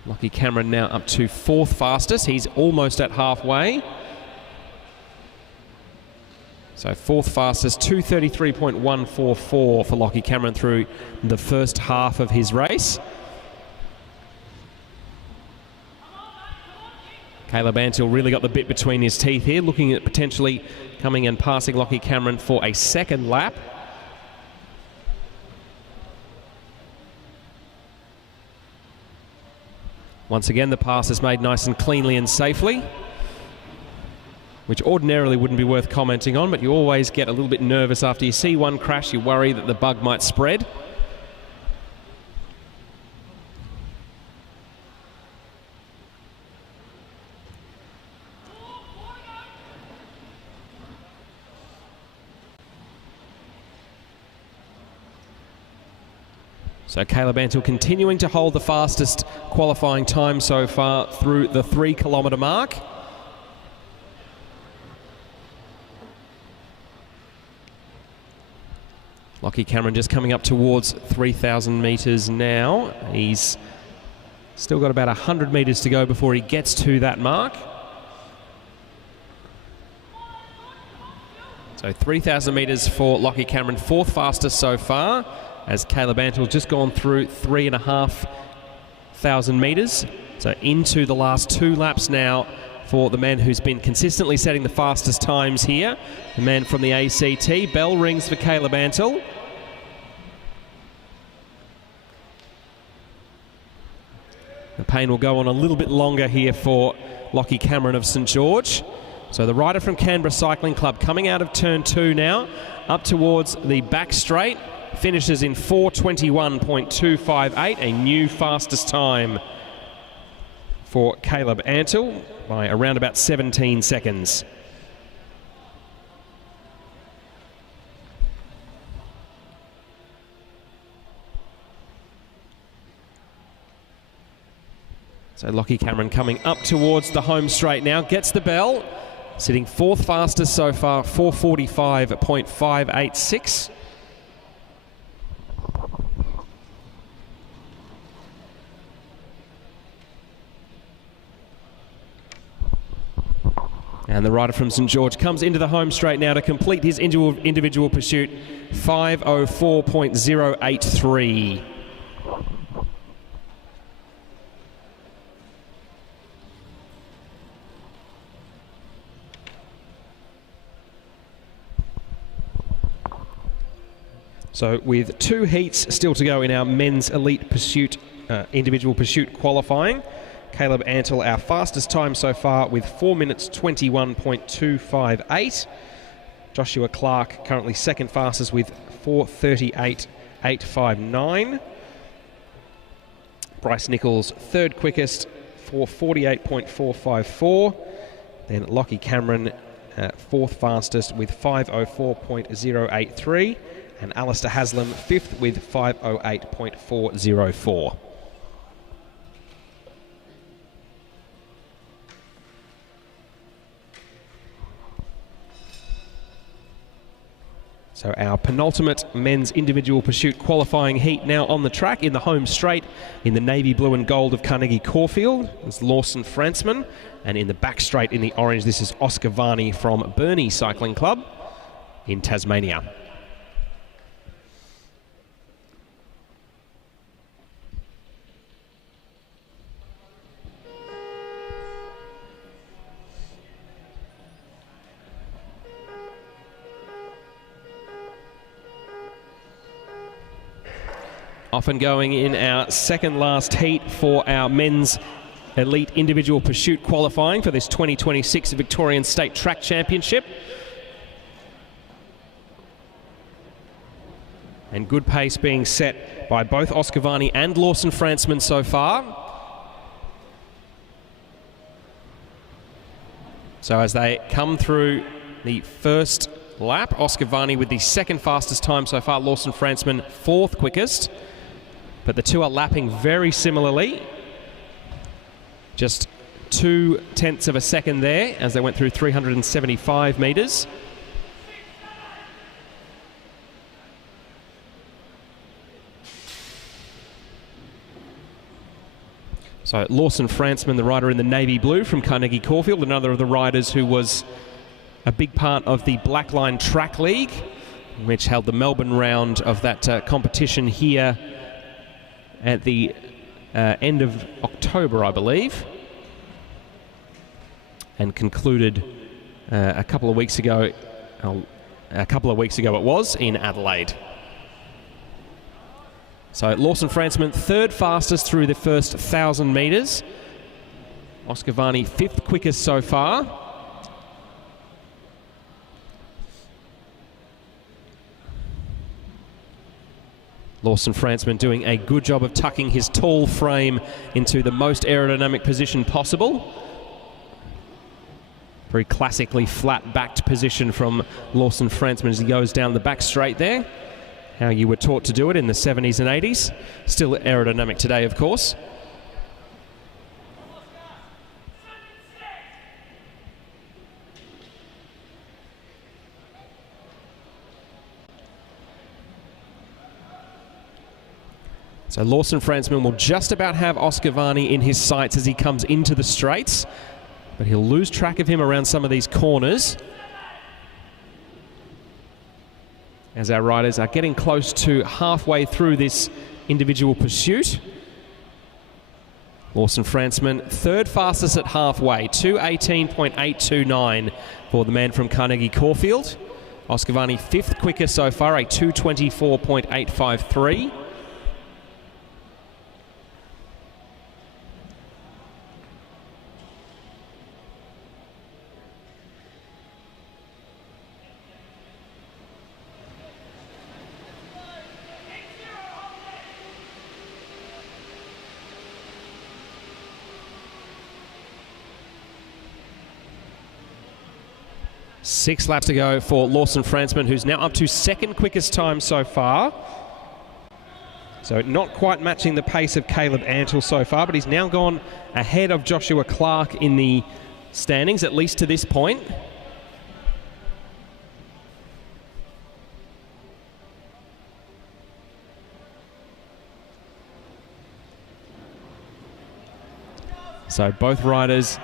Lockie Cameron now up to 4th fastest. He's almost at halfway. So 4th fastest, 2:33.144 for Lockie Cameron through the first half of his race. Caleb Antill really got the bit between his teeth here, looking at potentially coming and passing Lockie Cameron for a second lap. Once again, the pass is made nice and cleanly and safely, which ordinarily wouldn't be worth commenting on, but you always get a little bit nervous after you see one crash. You worry that the bug might spread. So Caleb Antill continuing to hold the fastest qualifying time so far through the 3 kilometre mark. Lockie Cameron just coming up towards 3,000 metres now. He's still got about 100 metres to go before he gets to that mark. So 3,000 metres for Lockie Cameron, 4th fastest so far, as Caleb Antill just gone through 3,500 metres. So into the last 2 laps now for the man who's been consistently setting the fastest times here, the man from the ACT. Bell rings for Caleb Antill. The pain will go on a little bit longer here for Lockie Cameron of St George. So the rider from Canberra Cycling Club coming out of turn 2 now, up towards the back straight, finishes in 4:21.258, a new fastest time for Caleb Antill by around about 17 seconds. So Lockie Cameron coming up towards the home straight now, gets the bell, sitting 4th fastest so far, 4:45.586. And the rider from St George comes into the home straight now to complete his individual pursuit, 5:04.083. So with 2 heats still to go in our men's elite pursuit, individual pursuit qualifying, Caleb Antill, our fastest time so far with 4:21.258. Joshua Clark currently 2nd fastest with 4:38.859. Bryce Nichols 3rd quickest, 4:48.454. Then Lockie Cameron, fourth fastest with 5:04.083. And Alistair Haslam, fifth with 5:08.404. So our penultimate men's individual pursuit qualifying heat now on the track in the home straight in the navy blue and gold of Carnegie Caulfield is Lawson Fransman, and in the back straight in the orange this is Oscar Varney from Burnie Cycling Club in Tasmania. Off and going in our second last heat for our men's elite individual pursuit qualifying for this 2026 Victorian State Track Championship. And good pace being set by both Oscar Varney and Lawson Fransman so far. So as they come through the first lap, Oscar Varney with the second fastest time so far, Lawson Fransman fourth quickest. But the two are lapping very similarly. Just 0.2 of a second there as they went through 375 metres. So Lawson Fransman, the rider in the navy blue from Carnegie Caulfield, another of the riders who was a big part of the Blackline Track League, which held the Melbourne round of that competition here at the end of October, I believe, and concluded a couple of weeks ago it was, in Adelaide. So Lawson Fransman, third fastest through the first 1,000 metres. Oscar Varney, fifth quickest so far. Lawson Fransman doing a good job of tucking his tall frame into the most aerodynamic position possible. Very classically flat-backed position from Lawson Fransman as he goes down the back straight there. How you were taught to do it in the 70s and 80s. Still aerodynamic today, of course. So Lawson Fransman will just about have Oscar Varney in his sights as he comes into the straights, but he'll lose track of him around some of these corners as our riders are getting close to halfway through this individual pursuit. Lawson Fransman, third fastest at halfway, 2:18.829 for the man from Carnegie Caulfield. Oscar Varney, fifth quickest so far, a 2:24.853. Six laps to go for Lawson Fransman, who's now up to second quickest time so far. So not quite matching the pace of Caleb Antle so far, but he's now gone ahead of Joshua Clark in the standings, at least to this point. So both riders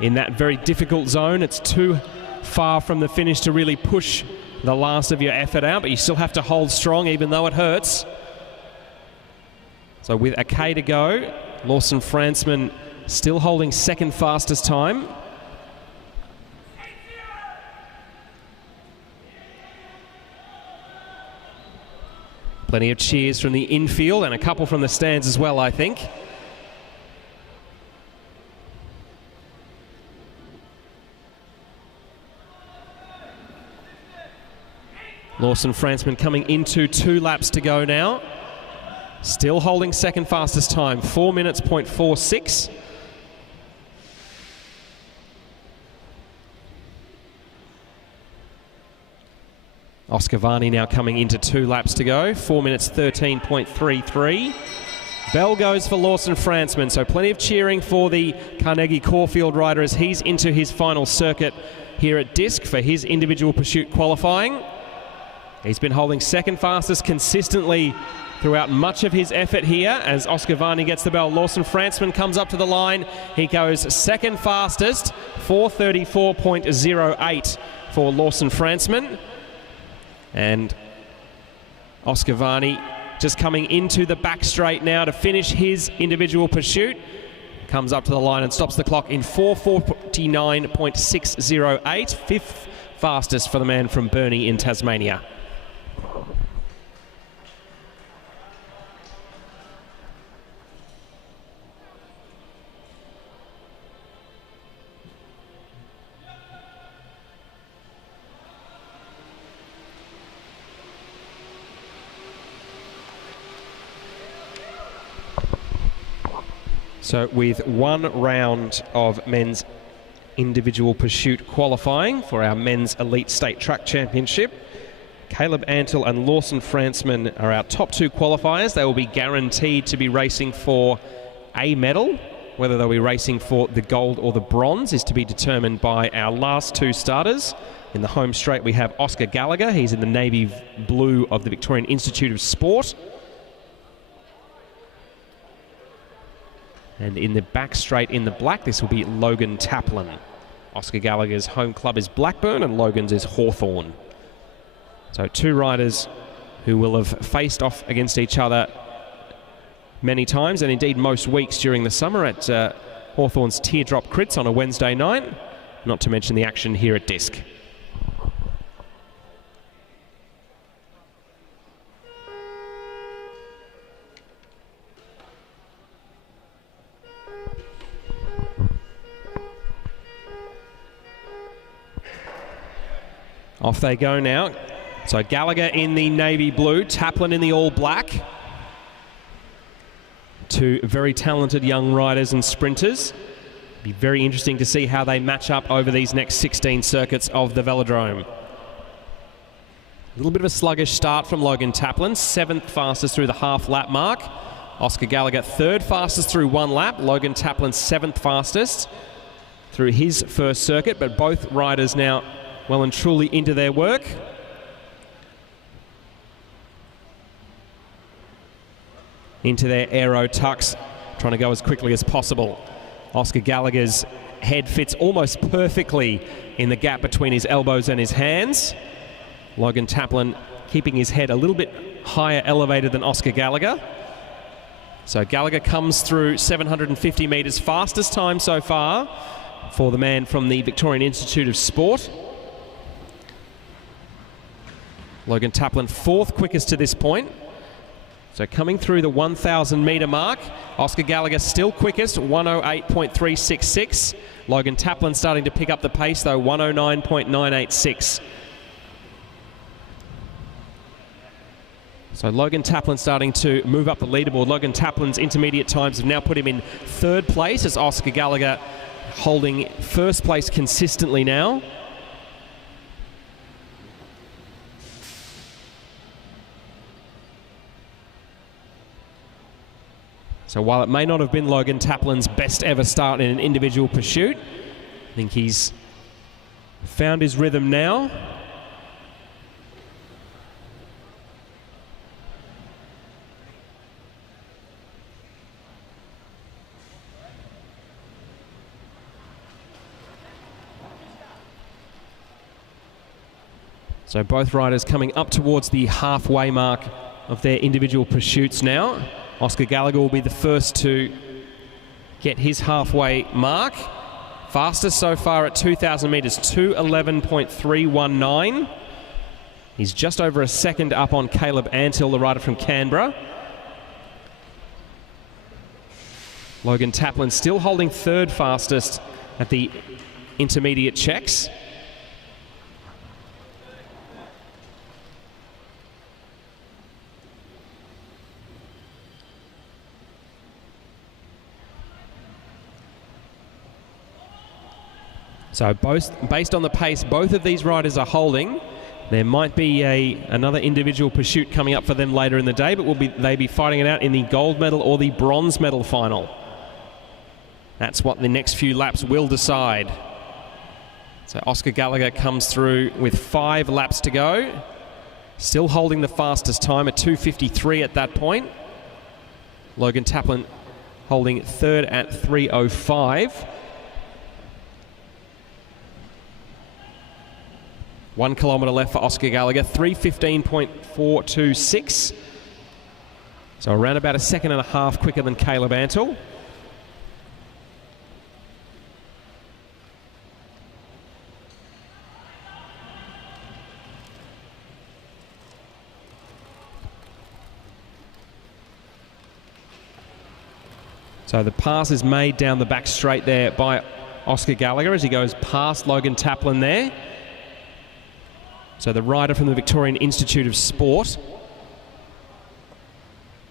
in that very difficult zone. It's too far from the finish to really push the last of your effort out, but you still have to hold strong even though it hurts. So with a K to go, Lawson Fransman still holding second fastest time. Plenty of cheers from the infield and a couple from the stands as well, I think. Lawson Fransman coming into 2 laps to go now. Still holding second fastest time, 4 minutes, .46. Oscar Varney now coming into 2 laps to go. 4 minutes 13.33. Bell goes for Lawson Franzmann, so plenty of cheering for the Carnegie Caulfield rider as he's into his final circuit here at Disc for his individual pursuit qualifying. He's been holding second fastest consistently throughout much of his effort here as Oscar Varney gets the bell. Lawson Franzmann comes up to the line. He goes second fastest, 4:34.08 for Lawson Franzmann. And Oscar Varney just coming into the back straight now to finish his individual pursuit. Comes up to the line and stops the clock in 4:49.608. Fifth fastest for the man from Burnie in Tasmania. So with one round of men's individual pursuit qualifying for our men's elite state track championship, Caleb Antle and Lawson Franzmann are our top 2 qualifiers. They will be guaranteed to be racing for a medal. Whether they'll be racing for the gold or the bronze is to be determined by our last 2 starters. In the home straight we have Oscar Gallagher. He's in the navy blue of the Victorian Institute of Sport. And in the back straight in the black, this will be Logan Taplin. Oscar Gallagher's home club is Blackburn and Logan's is Hawthorn. So 2 riders who will have faced off against each other many times and indeed most weeks during the summer at Hawthorn's Teardrop Crits on a Wednesday night, not to mention the action here at Disc. Off they go now. So Gallagher in the navy blue, Taplin in the all black. 2 very talented young riders and sprinters. Be very interesting to see how they match up over these next 16 circuits of the Velodrome. A little bit of a sluggish start from Logan Taplin, 7th fastest through the half lap mark. Oscar Gallagher 3rd fastest through 1 lap. Logan Taplin 7th fastest through his first circuit, but both riders now well and truly into their work. Into their aero tucks, trying to go as quickly as possible. Oscar Gallagher's head fits almost perfectly in the gap between his elbows and his hands. Logan Taplin keeping his head a little bit higher elevated than Oscar Gallagher. So Gallagher comes through 750 metres, fastest time so far for the man from the Victorian Institute of Sport. Logan Taplin 4th quickest to this point. So coming through the 1,000 metre mark, Oscar Gallagher still quickest, 108.366. Logan Taplin starting to pick up the pace though, 109.986. So Logan Taplin starting to move up the leaderboard. Logan Taplin's intermediate times have now put him in 3rd place as Oscar Gallagher holding 1st place consistently now. So while it may not have been Logan Taplin's best ever start in an individual pursuit, I think he's found his rhythm now. So both riders coming up towards the halfway mark of their individual pursuits now. Oscar Gallagher will be the first to get his halfway mark. Fastest so far at 2,000 metres, 2:11.319. He's just over a second up on Caleb Antle, the rider from Canberra. Logan Taplin still holding 3rd fastest at the intermediate checks. So based on the pace both of these riders are holding, There might be another individual pursuit coming up for them later in the day, but they be fighting it out in the gold medal or the bronze medal final. That's what the next few laps will decide. So Oscar Gallagher comes through with 5 laps to go. Still holding the fastest time at 2:53 at that point. Logan Taplin holding third at 3:05. 1 kilometre left for Oscar Gallagher, 3:15.426. So around about a second and a half quicker than Caleb Antle. So the pass is made down the back straight there by Oscar Gallagher as he goes past Logan Taplin there. So the rider from the Victorian Institute of Sport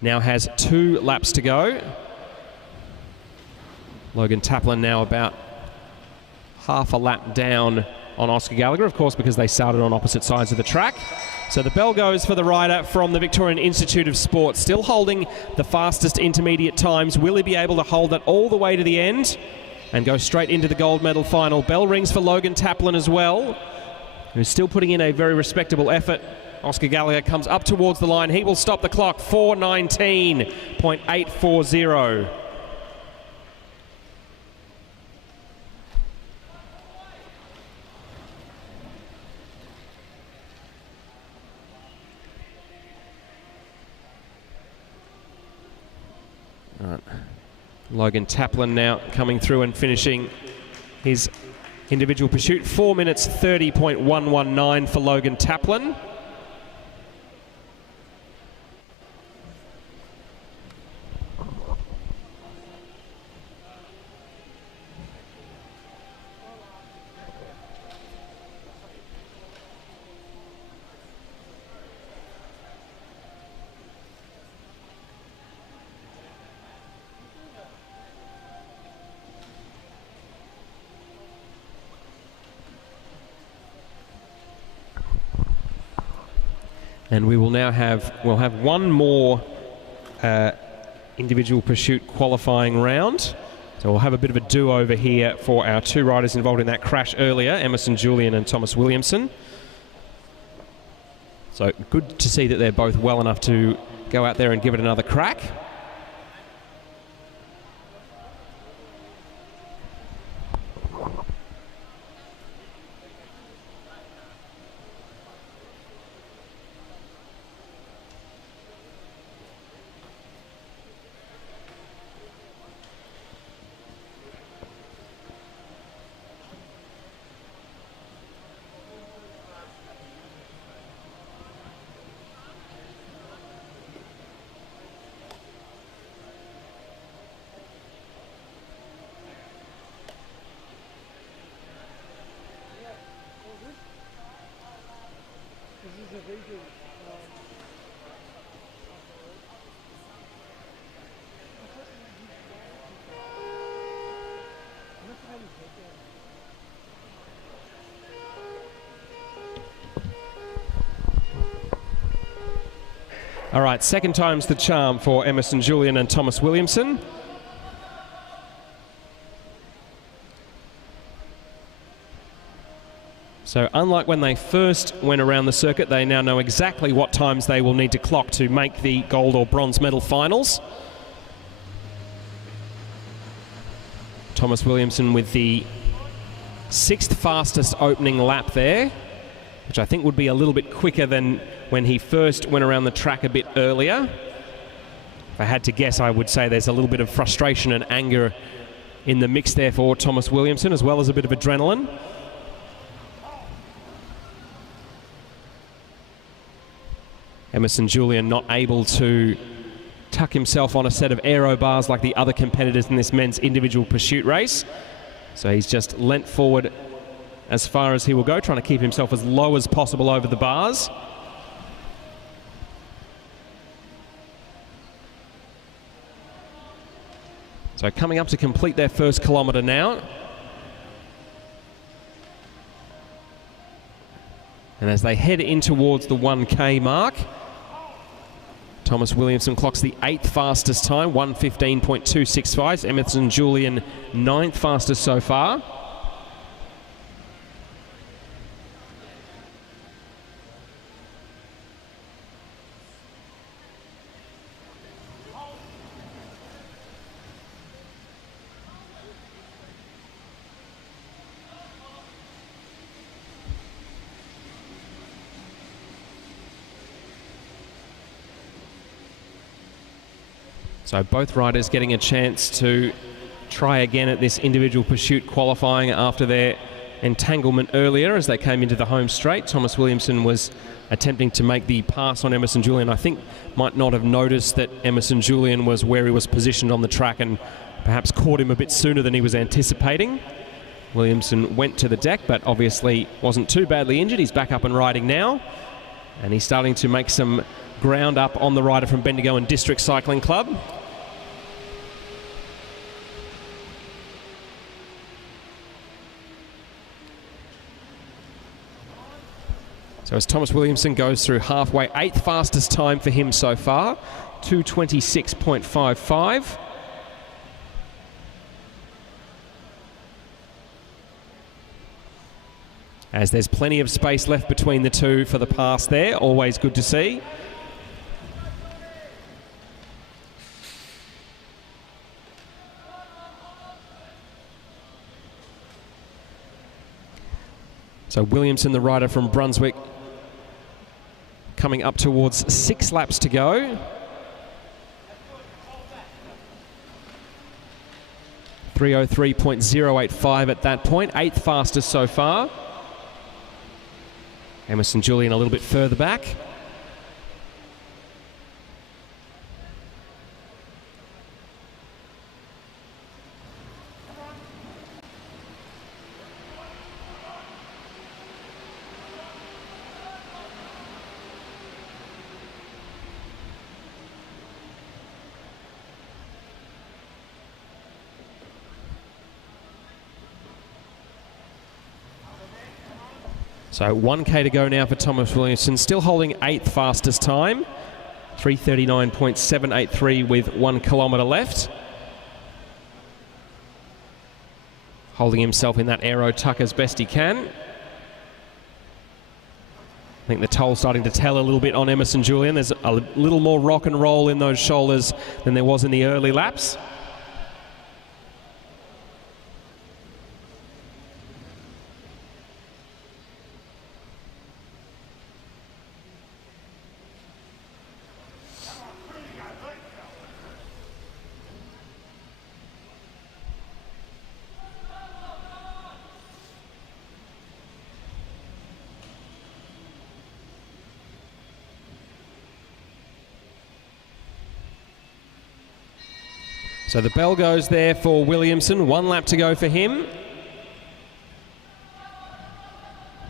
now has 2 laps to go. Logan Taplin now about half a lap down on Oscar Gallagher, of course, because they started on opposite sides of the track. So the bell goes for the rider from the Victorian Institute of Sport, still holding the fastest intermediate times. Will he be able to hold that all the way to the end and go straight into the gold medal final? Bell rings for Logan Taplin as well, who's still putting in a very respectable effort. Oscar Gallagher comes up towards the line. He will stop the clock, 4:19.840. Right. Logan Taplin now coming through and finishing his individual pursuit. 4 minutes 30.119 for Logan Taplin. And we will now we'll have one more individual pursuit qualifying round. So we'll have a bit of a do-over here for our 2 riders involved in that crash earlier, Emerson Julian and Thomas Williamson. So good to see that they're both well enough to go out there and give it another crack. All right, second time's the charm for Emerson Julian and Thomas Williamson. So unlike when they first went around the circuit, they now know exactly what times they will need to clock to make the gold or bronze medal finals. Thomas Williamson with the 6th fastest opening lap there, which I think would be a little bit quicker than when he first went around the track a bit earlier. If I had to guess, I would say there's a little bit of frustration and anger in the mix there for Thomas Williamson, as well as a bit of adrenaline. Emerson Julian not able to tuck himself on a set of aero bars like the other competitors in this men's individual pursuit race. So he's just leant forward as far as he will go, trying to keep himself as low as possible over the bars. So coming up to complete their first kilometre now. And as they head in towards the 1K mark, Thomas Williamson clocks the 8th fastest time, 1:15.265. Emerson Julian 9th fastest so far. So both riders getting a chance to try again at this individual pursuit qualifying after their entanglement earlier as they came into the home straight. Thomas Williamson was attempting to make the pass on Emerson Julian. I think might not have noticed that Emerson Julian was where he was positioned on the track and perhaps caught him a bit sooner than he was anticipating. Williamson went to the deck, but obviously wasn't too badly injured. He's back up and riding now, and he's starting to make some ground up on the rider from Bendigo and District Cycling Club. So as Thomas Williamson goes through halfway, 8th fastest time for him so far, 2:26.55. As there's plenty of space left between the two for the pass there, always good to see. So Williamson, the rider from Brunswick, coming up towards 6 laps to go. .303.085 at that point, 8th fastest so far. Emerson Julian a little bit further back. So 1K to go now for Thomas Williamson, still holding 8th fastest time, 3:39.783 with 1 kilometre left. Holding himself in that aero tuck as best he can. I think the toll starting to tell a little bit on Emerson Julian. There's a little more rock and roll in those shoulders than there was in the early laps. So the bell goes there for Williamson, 1 lap to go for him.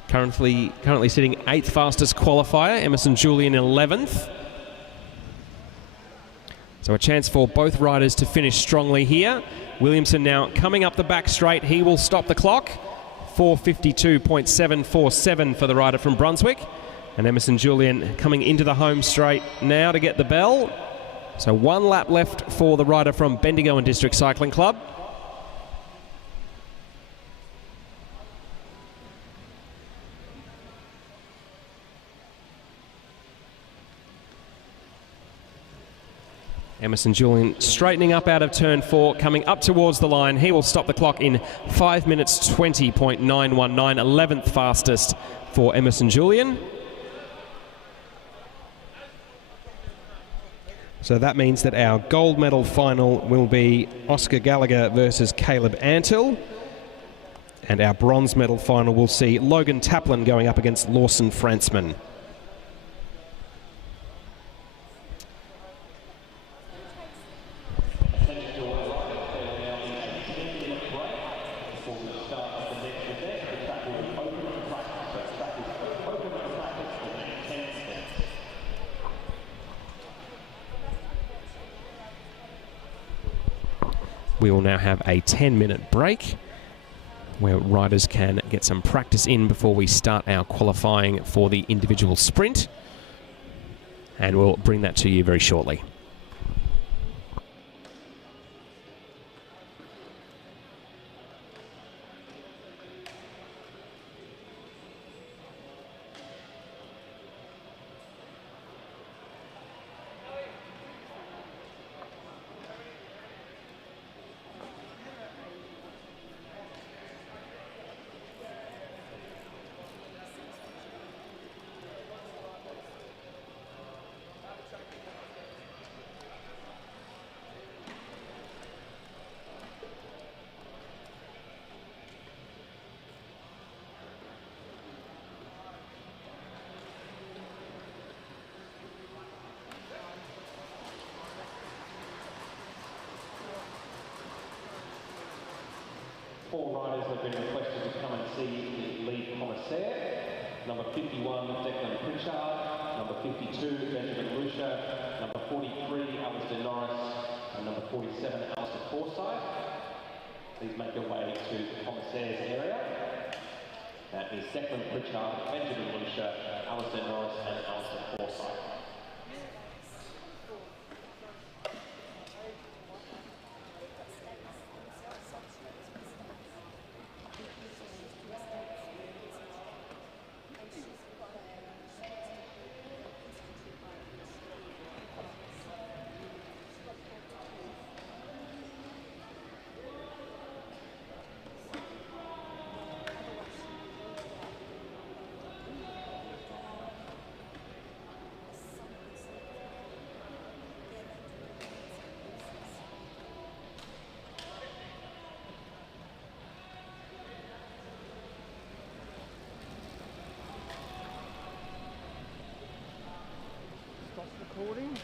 Currently sitting 8th fastest qualifier, Emerson Julian 11th. So a chance for both riders to finish strongly here. Williamson now coming up the back straight, he will stop the clock. 4:52.747 for the rider from Brunswick. And Emerson Julian coming into the home straight now to get the bell. So 1 lap left for the rider from Bendigo and District Cycling Club. Emerson Julian straightening up out of turn 4, coming up towards the line. He will stop the clock in 5 minutes 20.919, 11th fastest for Emerson Julian. So that means that our gold medal final will be Oscar Gallagher versus Caleb Antill. And our bronze medal final will see Logan Taplin going up against Lawson Frantzman. We will now have a 10-minute break where riders can get some practice in before we start our qualifying for the individual sprint. And we'll bring that to you very shortly. Four riders have been requested to come and see the lead commissaire. Number 51, Declan Pritchard. Number 52, Benjamin Lucia. Number 43, Alistair Norris. And number 47, Alistair Forsyth. Please make your way to the commissaire's area. That is Declan Pritchard, Benjamin Lucia, Alistair Norris and Alistair Forsyth. Recording.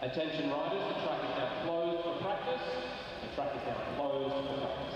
Attention riders, the track is now closed for practice. The track is now closed for practice.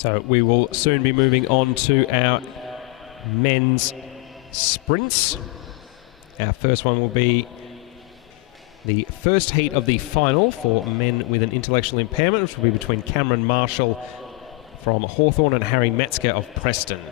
So we will soon be moving on to our men's sprints. Our first one will be the first heat of the final for men with an intellectual impairment, which will be between Cameron Marshall from Hawthorn and Harry Metzger of Preston.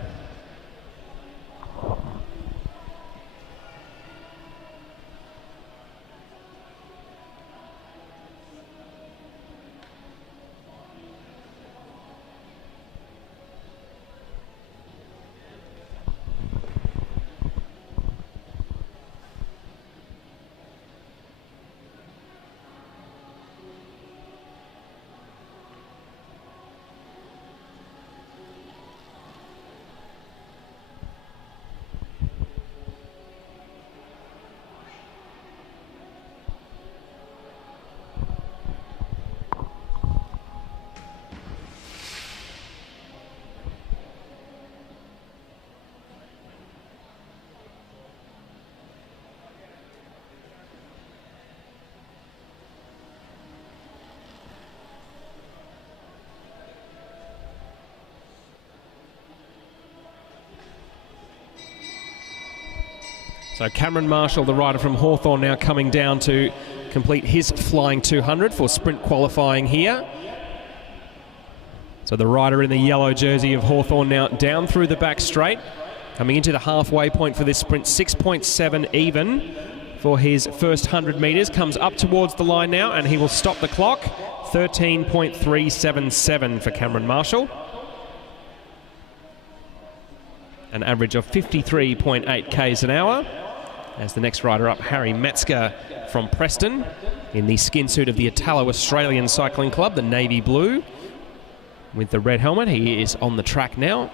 So Cameron Marshall, the rider from Hawthorn, now coming down to complete his flying 200 for sprint qualifying here. So the rider in the yellow jersey of Hawthorn now down through the back straight, coming into the halfway point for this sprint, 6.7 even for his first 100 metres. Comes up towards the line now and he will stop the clock. 13.377 for Cameron Marshall. An average of 53.8 k's an hour. As the next rider up, Harry Metzger from Preston, in the skin suit of the Italo-Australian Cycling Club, the navy blue, with the red helmet. He is on the track now.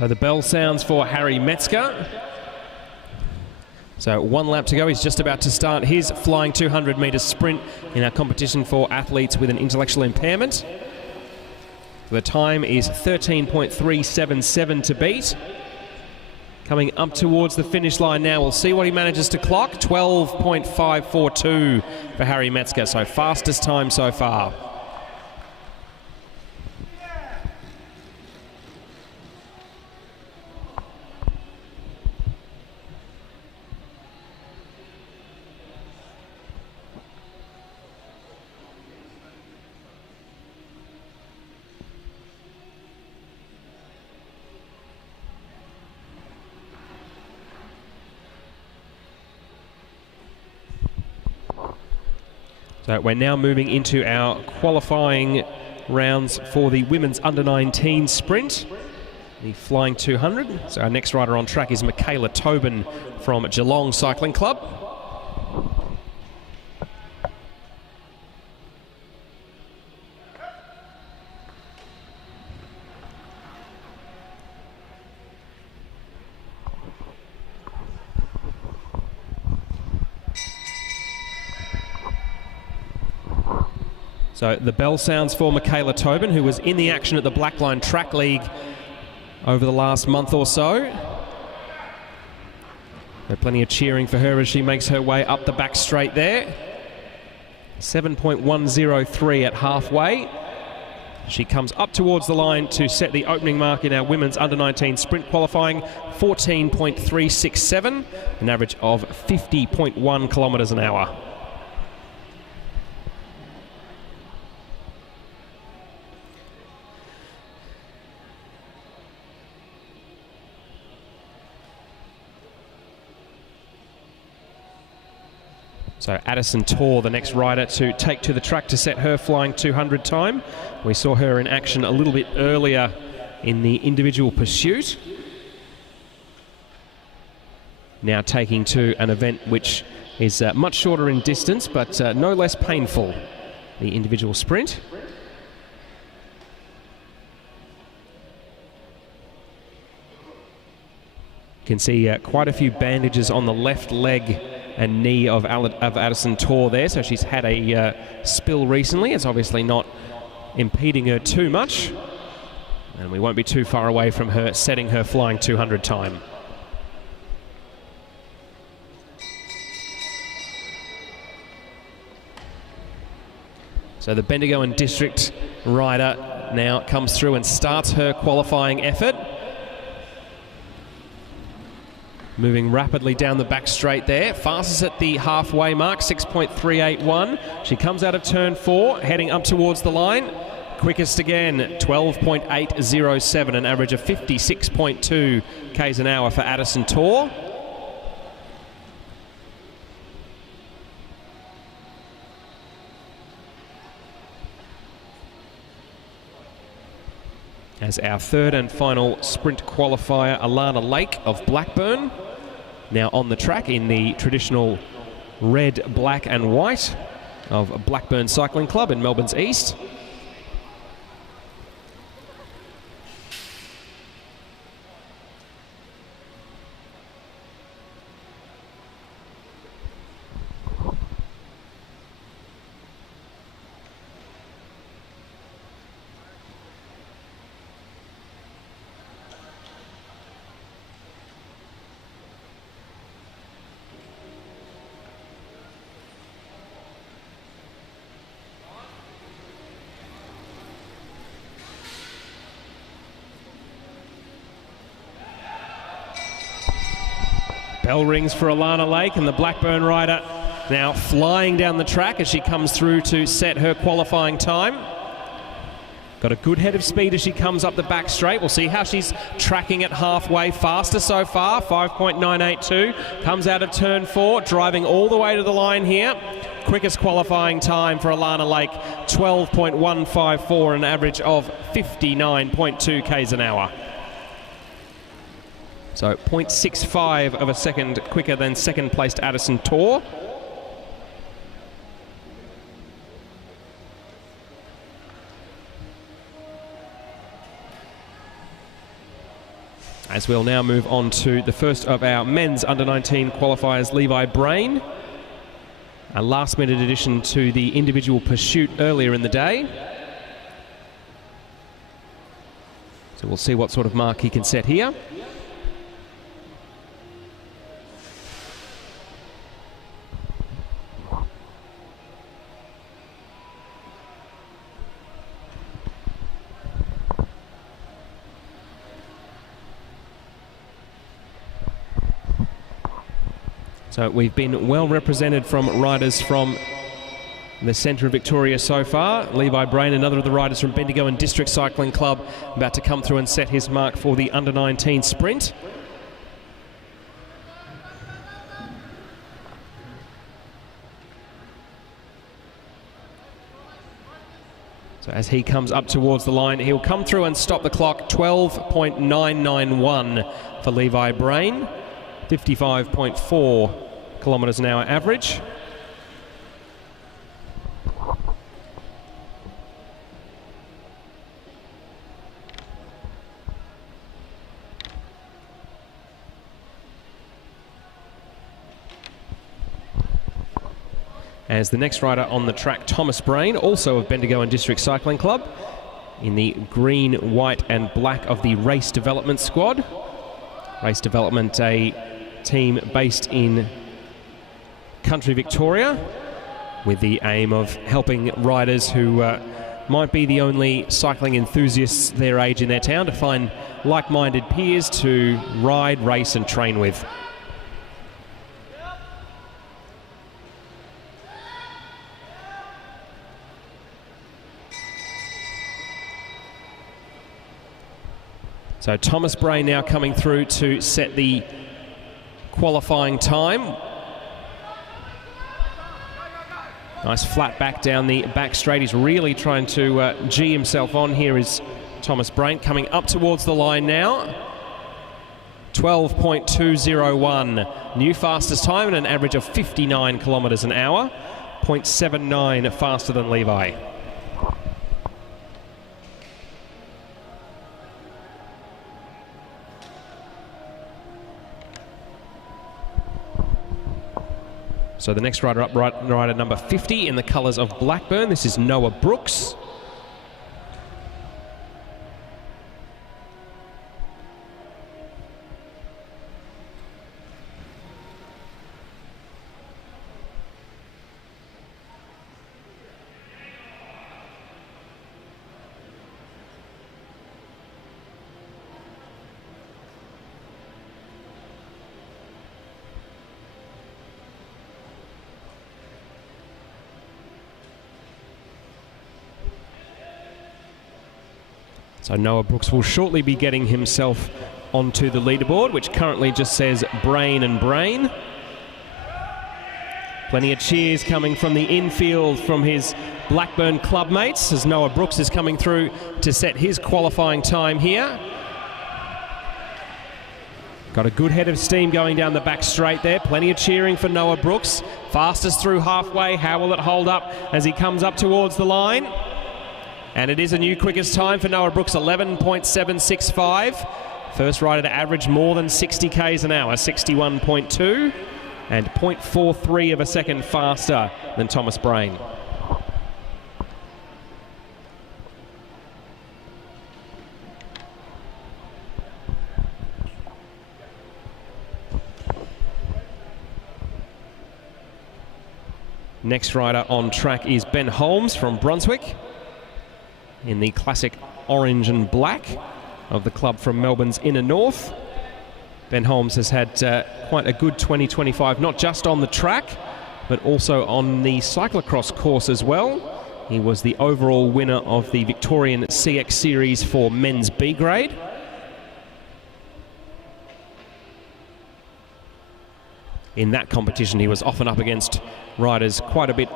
So the bell sounds for Harry Metzger. So 1 lap to go. He's just about to start his flying 200-metre sprint in our competition for athletes with an intellectual impairment. The time is 13.377 to beat. Coming up towards the finish line now. We'll see what he manages to clock. 12.542 for Harry Metzger. So fastest time so far. So we're now moving into our qualifying rounds for the women's under-19 sprint, the flying 200. So our next rider on track is Michaela Tobin from Geelong Cycling Club. So the bell sounds for Michaela Tobin, who was in the action at the Blackline Track League over the last month or so. Plenty of cheering for her as she makes her way up the back straight there. 7.103 at halfway. She comes up towards the line to set the opening mark in our women's under-19 sprint qualifying, 14.367, an average of 50.1 kilometres an hour. So Addison Torr, the next rider to take to the track to set her flying 200 time. We saw her in action a little bit earlier in the individual pursuit. Now taking to an event which is much shorter in distance, but no less painful, the individual sprint. You can see quite a few bandages on the left leg and knee of Addison Torr there, so she's had a spill recently. It's obviously not impeding her too much, and we won't be too far away from her setting her flying 200 time. So the Bendigo and District rider now comes through and starts her qualifying effort. Moving rapidly down the back straight there. Fastest at the halfway mark, 6.381. She comes out of turn 4, heading up towards the line. Quickest again, 12.807, an average of 56.2 k's an hour for Addison Torr. As our third and final sprint qualifier, Alana Lake of Blackburn, now on the track in the traditional red, black and white of Blackburn Cycling Club in Melbourne's east. Bell rings for Alana Lake, and the Blackburn rider now flying down the track as she comes through to set her qualifying time. Got a good head of speed as she comes up the back straight. We'll see how she's tracking at halfway. Faster so far, 5.982. Comes out of turn 4, driving all the way to the line here. Quickest qualifying time for Alana Lake, 12.154, an average of 59.2 k's an hour. So 0.65 of a second quicker than second placed Addison Torr. As we'll now move on to the first of our men's under-19 qualifiers, Levi Brain. A last-minute addition to the individual pursuit earlier in the day. So we'll see what sort of mark he can set here. So we've been well represented from riders from the centre of Victoria so far. Levi Brain, another of the riders from Bendigo and District Cycling Club, about to come through and set his mark for the under-19 sprint. So as he comes up towards the line, he'll come through and stop the clock. 12.991 for Levi Brain. 55.4 kilometres an hour average. As the next rider on the track, Thomas Brain, also of Bendigo and District Cycling Club, in the green, white and black of the Race Development Squad. Race Development, a team based in country Victoria, with the aim of helping riders who might be the only cycling enthusiasts their age in their town to find like-minded peers to ride, race and train with. So Thomas Brain now coming through to set the qualifying time. Nice flat back down the back straight. He's really trying to G himself on. Here is Thomas Brain coming up towards the line now. 12.201. New fastest time and an average of 59 kilometres an hour. 0.79 faster than Levi. So the next rider up, rider number 50 in the colours of Blackburn. This is Noah Brooks. So Noah Brooks will shortly be getting himself onto the leaderboard, which currently just says Brain and Brain. Plenty of cheers coming from the infield from his Blackburn club mates as Noah Brooks is coming through to set his qualifying time here. Got a good head of steam going down the back straight there. Plenty of cheering for Noah Brooks. Fastest through halfway. How will it hold up as he comes up towards the line? And it is a new quickest time for Noah Brooks, 11.765. First rider to average more than 60 k's an hour, 61.2, and 0.43 of a second faster than Thomas Brain. Next rider on track is Ben Holmes from Brunswick, in the classic orange and black of the club from Melbourne's inner north. Ben Holmes has had quite a good 2025, not just on the track, but also on the cyclocross course as well. He was the overall winner of the Victorian CX Series for men's B grade. In that competition, he was often up against riders quite a bit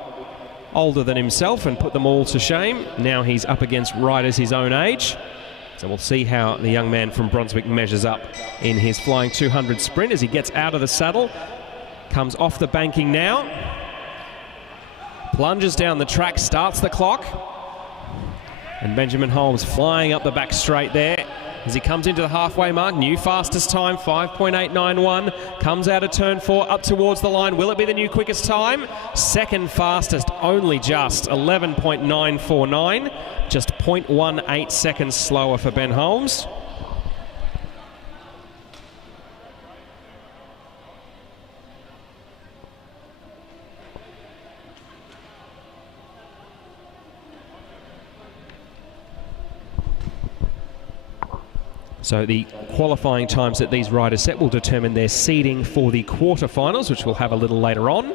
older than himself and put them all to shame. Now he's up against riders his own age. So we'll see how the young man from Brunswick measures up in his flying 200 sprint as he gets out of the saddle. Comes off the banking now. Plunges down the track, starts the clock. And Benjamin Holmes flying up the back straight there. as he comes into the halfway mark. New fastest time, 5.891. Comes out of turn 4 up towards the line. Will it be the new quickest time? Second fastest, only just 11.949. Just 0.18 seconds slower for Ben Holmes. So the qualifying times that these riders set will determine their seeding for the quarterfinals, which we'll have a little later on.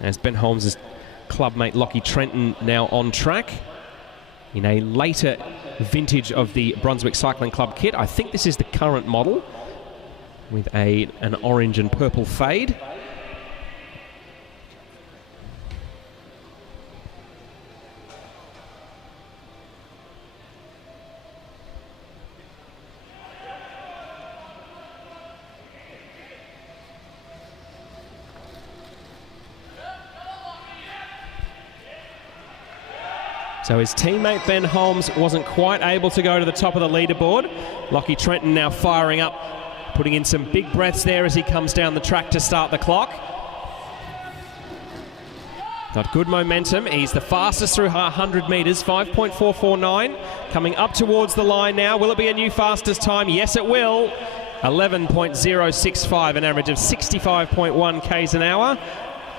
As Ben Holmes' clubmate Lockie Trenton now on track in a later vintage of the Brunswick Cycling Club kit. I think this is the current model with an orange and purple fade. So his teammate Ben Holmes wasn't quite able to go to the top of the leaderboard. Lockie Trenton now firing up, putting in some big breaths there as he comes down the track to start the clock. Got good momentum. He's the fastest through 100 metres, 5.449. Coming up towards the line now. Will it be a new fastest time? Yes, it will. 11.065, an average of 65.1 k's an hour,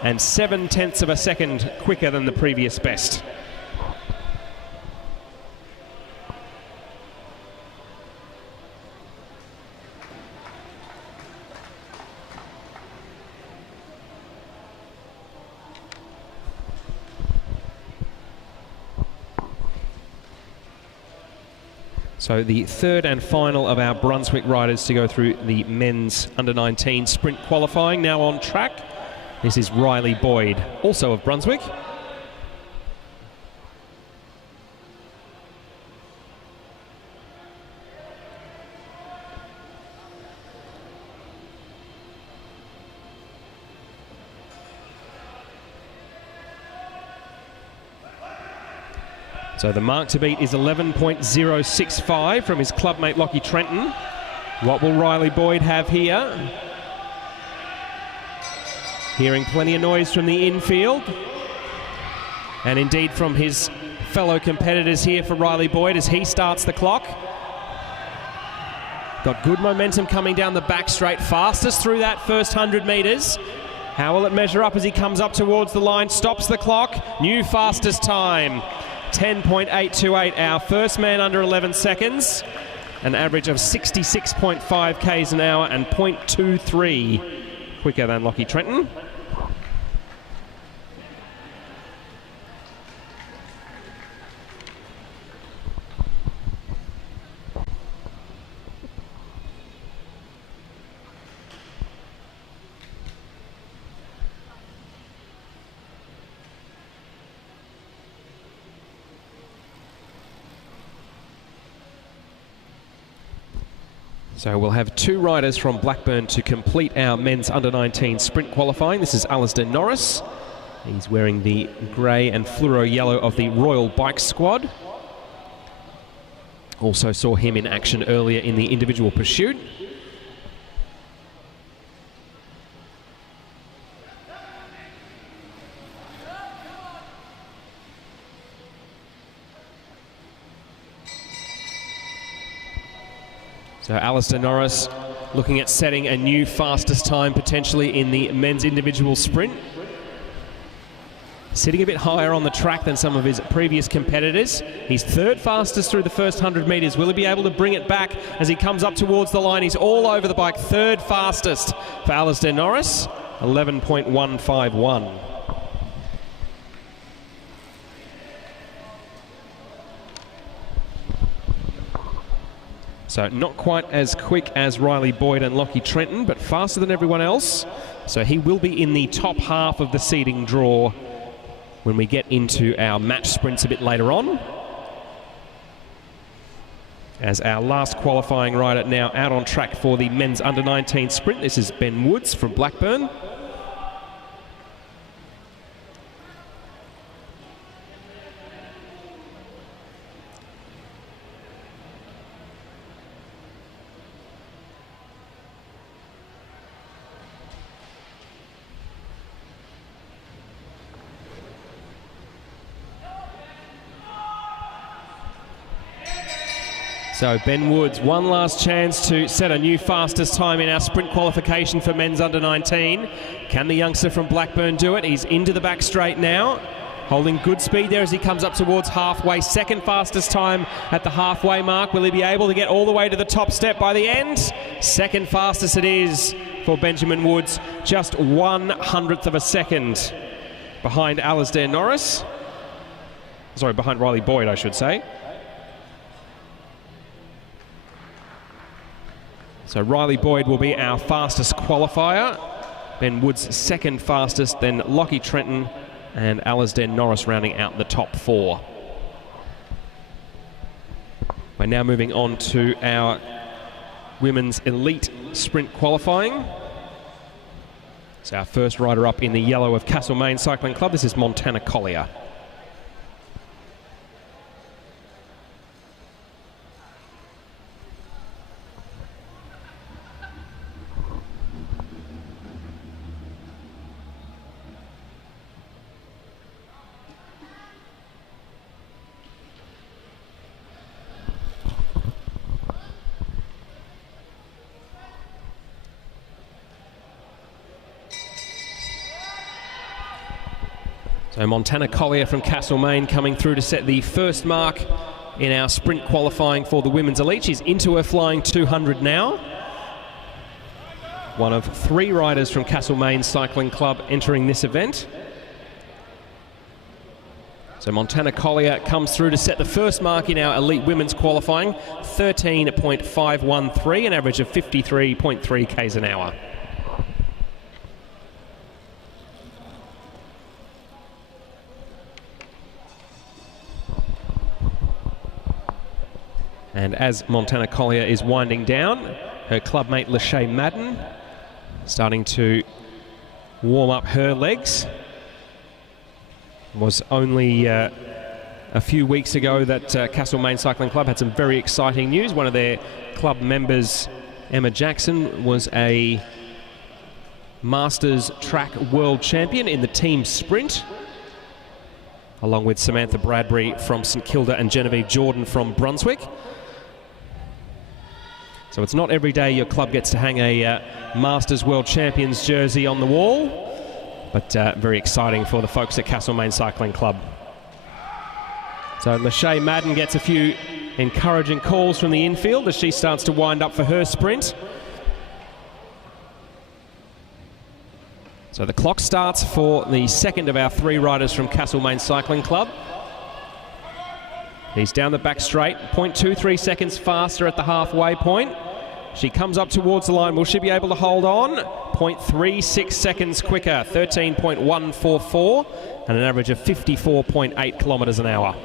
and 0.7 of a second quicker than the previous best. So the third and final of our Brunswick riders to go through the men's under-19 sprint qualifying now on track. This is Riley Boyd, also of Brunswick. So the mark to beat is 11.065 from his clubmate Lockie Trenton. What will Riley Boyd have here? Hearing plenty of noise from the infield. And indeed from his fellow competitors here for Riley Boyd as he starts the clock. Got good momentum coming down the back straight. Fastest through that first 100 metres. How will it measure up as he comes up towards the line? Stops the clock. New fastest time. 10.828, our first man under 11 seconds, an average of 66.5 k's an hour and 0.23 quicker than Lockie Trenton. So we'll have two riders from Blackburn to complete our men's under-19 sprint qualifying. This is Alistair Norris. He's wearing the grey and fluoro yellow of the Royal Bike Squad. Also saw him in action earlier in the individual pursuit. So Alistair Norris looking at setting a new fastest time potentially in the men's individual sprint. Sitting a bit higher on the track than some of his previous competitors. He's third fastest through the first 100 metres. Will he be able to bring it back as he comes up towards the line? He's all over the bike. Third fastest for Alistair Norris, 11.151. So not quite as quick as Riley Boyd and Lockie Trenton, but faster than everyone else. So he will be in the top half of the seeding draw when we get into our match sprints a bit later on. As our last qualifying rider now out on track for the men's under-19 sprint. This is Ben Woods from Blackburn. So Ben Woods, one last chance to set a new fastest time in our sprint qualification for men's under 19. Can the youngster from Blackburn do it? He's into the back straight now, holding good speed there as he comes up towards halfway. Second fastest time at the halfway mark. Will he be able to get all the way to the top step by the end? Second fastest it is for Benjamin Woods, just 1/100th of a second behind Alasdair Norris. Sorry, behind Riley Boyd, I should say. So Riley Boyd will be our fastest qualifier. Ben Woods second fastest, then Lockie Trenton and Alasdair Norris rounding out the top four. We're now moving on to our women's elite sprint qualifying. So our first rider up in the yellow of Castlemaine Cycling Club, this is Montana Collier. So Montana Collier from Castlemaine coming through to set the first mark in our sprint qualifying for the women's elite. She's into her flying 200 now. One of 3 riders from Castlemaine Cycling Club entering this event. So Montana Collier comes through to set the first mark in our elite women's qualifying, 13.513, an average of 53.3 k's an hour. And as Montana Collier is winding down, her clubmate Lachey Madden starting to warm up her legs. It was only a few weeks ago that Castlemaine Cycling Club had some very exciting news. One of their club members, Emma Jackson, was a Masters Track World Champion in the team sprint, along with Samantha Bradbury from St Kilda and Genevieve Jordan from Brunswick. So it's not every day your club gets to hang a Masters World Champions jersey on the wall, but very exciting for the folks at Castlemaine Cycling Club. So Lachey Madden gets a few encouraging calls from the infield as she starts to wind up for her sprint. So the clock starts for the second of our 3 riders from Castlemaine Cycling Club. He's down the back straight, 0.23 seconds faster at the halfway point. She comes up towards the line. Will she be able to hold on? 0.36 seconds quicker, 13.144, and an average of 54.8 kilometres an hour.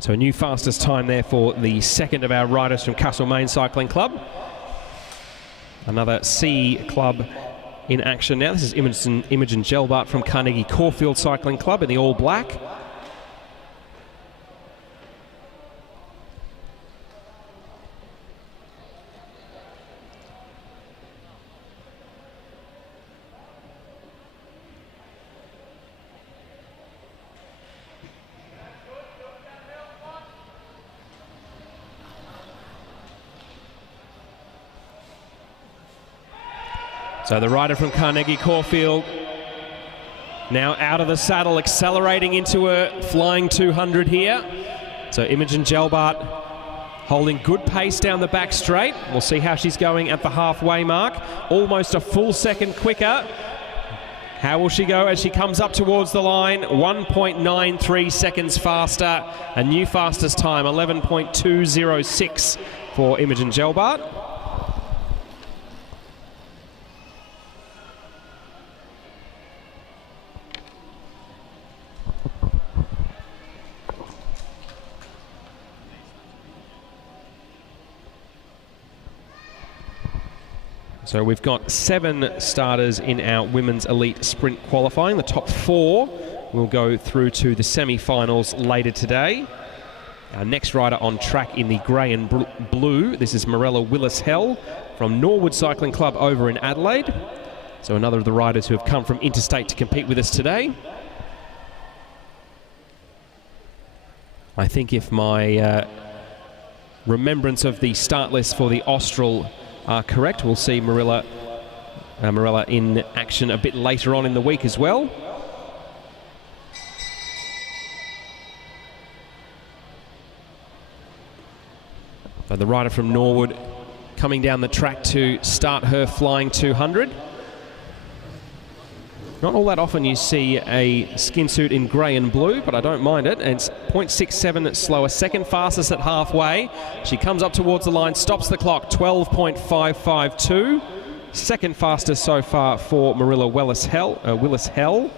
So a new fastest time there for the second of our riders from Castlemaine Cycling Club. Another C club in action now. This is Imogen Gelbart from Carnegie Caulfield Cycling Club in the all black. So the rider from Carnegie Caulfield now out of the saddle, accelerating into a flying 200 here. So Imogen Gelbart holding good pace down the back straight. We'll see how she's going at the halfway mark. Almost a full second quicker. How will she go as she comes up towards the line? 1.93 seconds faster. A new fastest time, 11.206 for Imogen Gelbart. So we've got 7 starters in our women's elite sprint qualifying. The top 4 will go through to the semi-finals later today. Our next rider on track in the grey and blue, this is Morella Willis-Hell from Norwood Cycling Club over in Adelaide. So another of the riders who have come from interstate to compete with us today. I think if my remembrance of the start list for the Austral are correct, we'll see Morella in action a bit later on in the week as well. So the rider from Norwood coming down the track to start her flying 200. Not all that often you see a skin suit in grey and blue, but I don't mind it. And it's 0.67 slower, second fastest at halfway. She comes up towards the line, stops the clock, 12.552. Second fastest so far for Morella Willis-Hell.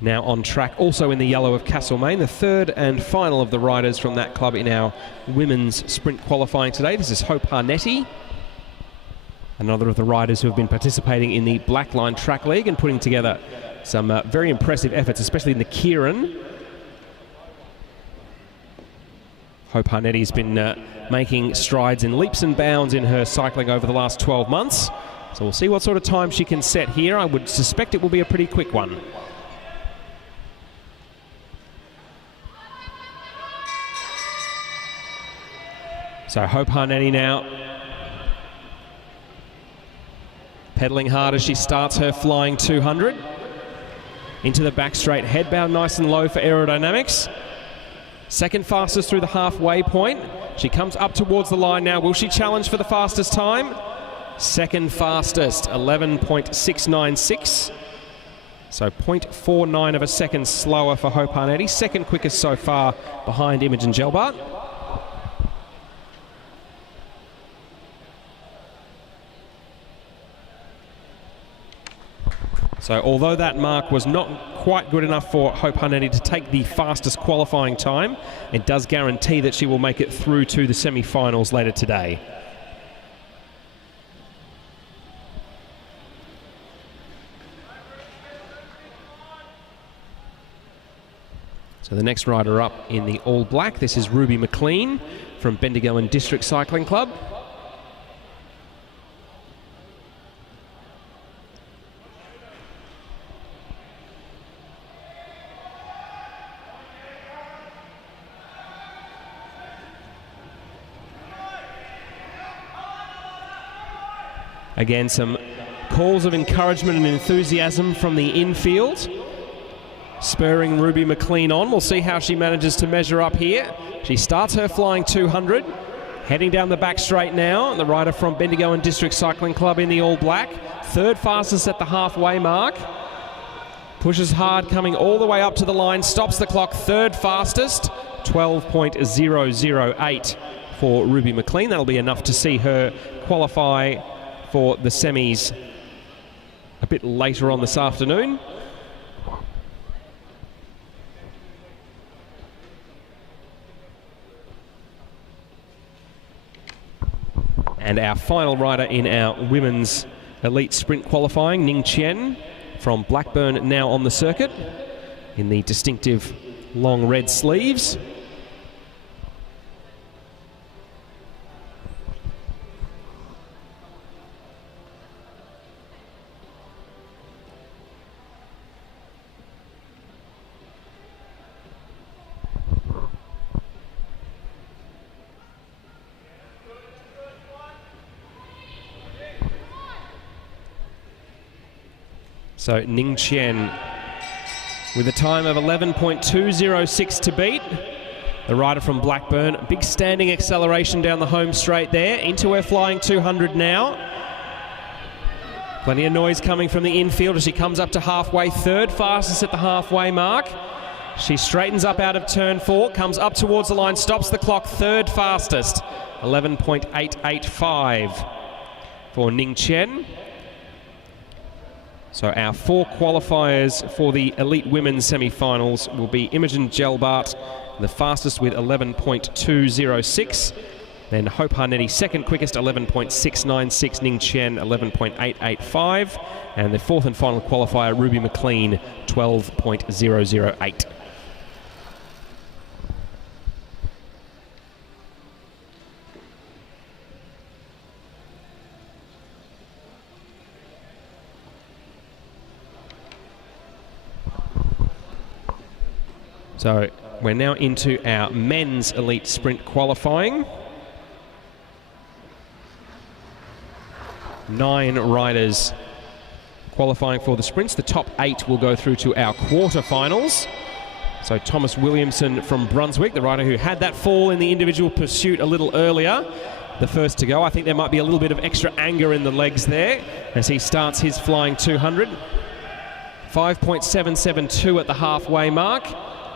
Now on track, also in the yellow of Castlemaine, the third and final of the riders from that club in our women's sprint qualifying today. This is Hope Harnetti, another of the riders who have been participating in the Blackline Track League and putting together some very impressive efforts, especially in the Kieran. Hope Harnetti's been making strides in leaps and bounds in her cycling over the last 12 months. So we'll see what sort of time she can set here. I would suspect it will be a pretty quick one. So Hope Harnetti now pedaling hard as she starts her flying 200. Into the back straight, head bound nice and low for aerodynamics. Second fastest through the halfway point. She comes up towards the line now. Will she challenge for the fastest time? Second fastest, 11.696. So 0.49 of a second slower for Hope Harnetti. Second quickest so far behind Imogen Gelbart. So although that mark was not quite good enough for Hope Harnetti to take the fastest qualifying time, it does guarantee that she will make it through to the semi-finals later today. So the next rider up in the all black, this is Ruby McLean from Bendigo District Cycling Club. Again, some calls of encouragement and enthusiasm from the infield, spurring Ruby McLean on. We'll see how she manages to measure up here. She starts her flying 200, heading down the back straight now. The rider from Bendigo District Cycling Club in the all black, third fastest at the halfway mark. Pushes hard, coming all the way up to the line, stops the clock, third fastest, 12.008 for Ruby McLean. That'll be enough to see her qualify for the semis a bit later on this afternoon. And our final rider in our women's elite sprint qualifying, Ning Chen from Blackburn, now on the circuit in the distinctive long red sleeves. So Ning Chen with a time of 11.206 to beat. The rider from Blackburn, big standing acceleration down the home straight there. Into her flying 200 now. Plenty of noise coming from the infield as she comes up to halfway, third fastest at the halfway mark. She straightens up out of turn 4, comes up towards the line, stops the clock, third fastest, 11.885 for Ning Chen. So our 4 qualifiers for the elite women's semi-finals will be Imogen Gelbart, the fastest with 11.206. Then Hope Harnetti, second quickest, 11.696. Ning Chen, 11.885. And the 4th and final qualifier, Ruby McLean, 12.008. So we're now into our men's elite sprint qualifying. 9 riders qualifying for the sprints. The top 8 will go through to our quarterfinals. So Thomas Williamson from Brunswick, the rider who had that fall in the individual pursuit a little earlier, the first to go. I think there might be a little bit of extra anger in the legs there as he starts his flying 200. 5.772 at the halfway mark.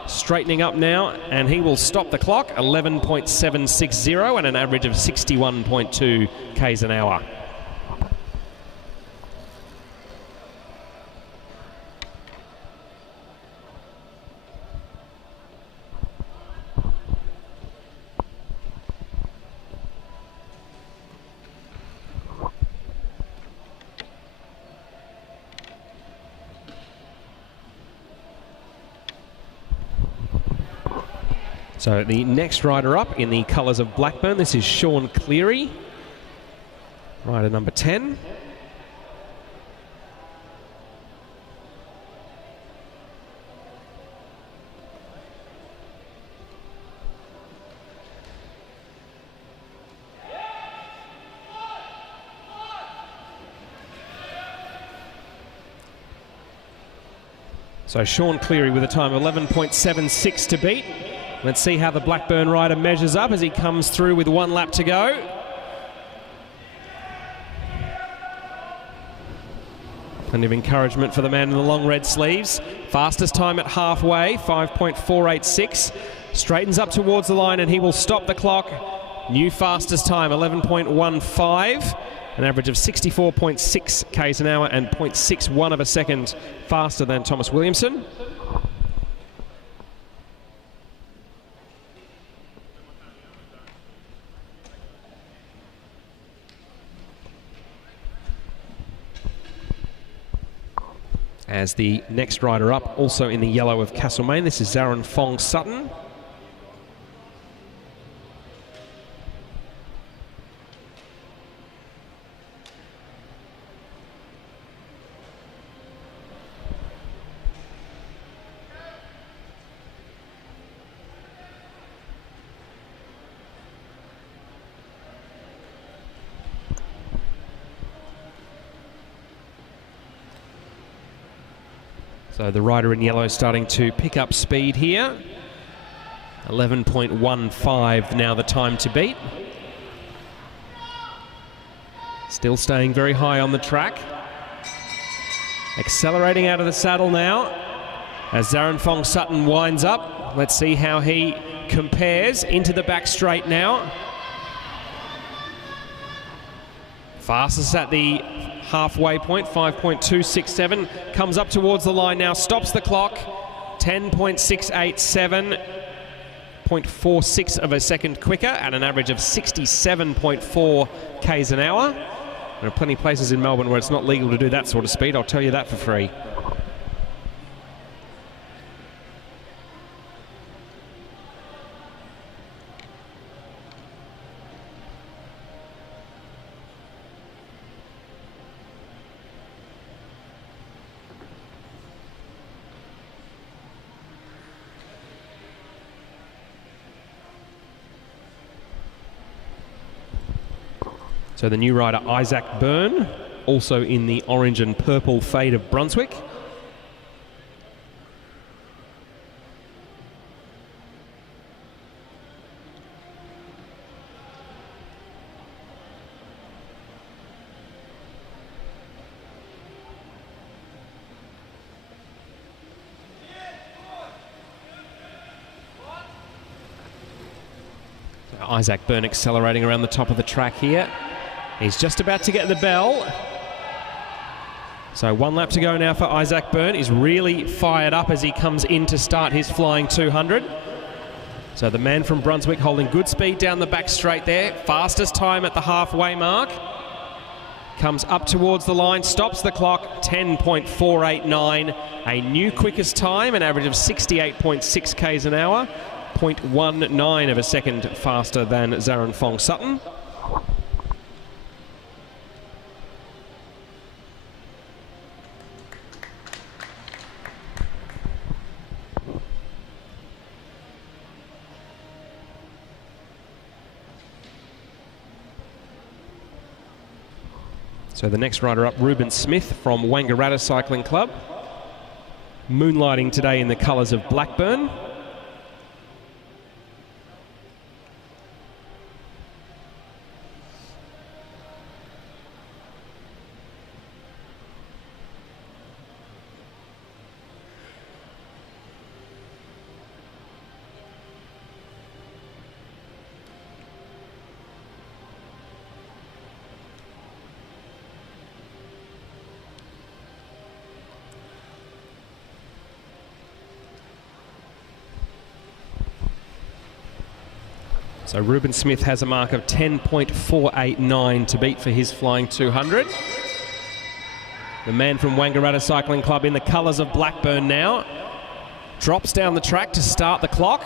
Straightening up now, and he will stop the clock. 11.760 and an average of 61.2 k's an hour. So the next rider up in the colours of Blackburn, this is Sean Cleary, rider number 10. So Sean Cleary with a time of 11.76 to beat. Let's see how the Blackburn rider measures up as he comes through with 1 lap to go. Plenty of encouragement for the man in the long red sleeves. Fastest time at halfway, 5.486. Straightens up towards the line and he will stop the clock. New fastest time, 11.15. An average of 64.6 k's an hour and 0.61 of a second faster than Thomas Williamson. As the next rider up, also in the yellow of Castlemaine, this is Zaran Fong Sutton. So the rider in yellow starting to pick up speed here. 11.15 now the time to beat. Still staying very high on the track. Accelerating out of the saddle now as Zaran Fong Sutton winds up. Let's see how he compares into the back straight now. Fastest at the halfway point, 5.267, comes up towards the line now, stops the clock, 10.687, 0.46 of a second quicker at an average of 67.4 k's an hour. There are plenty of places in Melbourne where it's not legal to do that sort of speed, I'll tell you that for free. So the new rider Isaac Byrne, also in the orange and purple fade of Brunswick. So Isaac Byrne accelerating around the top of the track here. He's just about to get the bell. So 1 lap to go now for Isaac Byrne. He's really fired up as he comes in to start his flying 200. So the man from Brunswick holding good speed down the back straight there. Fastest time at the halfway mark. Comes up towards the line, stops the clock, 10.489. A new quickest time, an average of 68.6 k's an hour. 0.19 of a second faster than Zaran Fong Sutton. So the next rider up, Ruben Smith from Wangaratta Cycling Club. Moonlighting today in the colours of Blackburn. So Ruben Smith has a mark of 10.489 to beat for his flying 200. The man from Wangaratta Cycling Club in the colours of Blackburn now. Drops down the track to start the clock.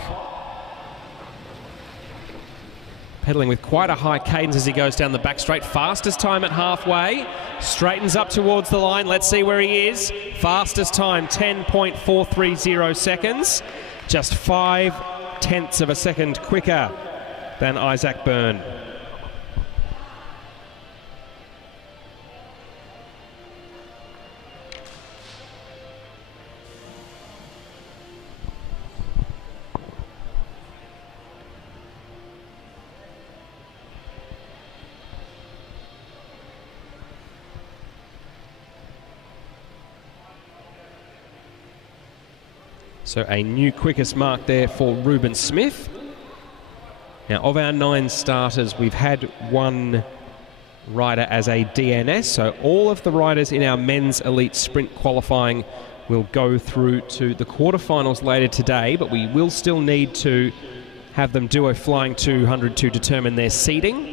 Pedaling with quite a high cadence as he goes down the back straight. Fastest time at halfway. Straightens up towards the line. Let's see where he is. Fastest time, 10.430 seconds. Just 0.5 of a second quicker than Isaac Byrne. So a new quickest mark there for Ruben Smith. Now, of our 9 starters, we've had 1 rider as a DNS, so all of the riders in our men's elite sprint qualifying will go through to the quarterfinals later today, but we will still need to have them do a flying 200 to determine their seeding.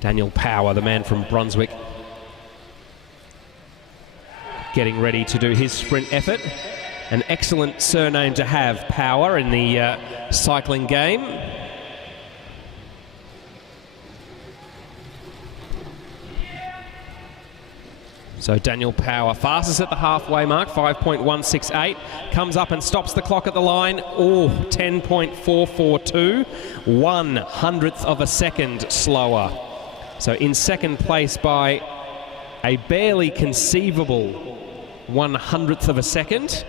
Daniel Power, the man from Brunswick, getting ready to do his sprint effort. An excellent surname to have, Power, in the cycling game. So Daniel Power, fastest at the halfway mark, 5.168. Comes up and stops the clock at the line. Oh, 10.442. 1/100th of a second slower. So in second place by a barely conceivable 1/100th of a second.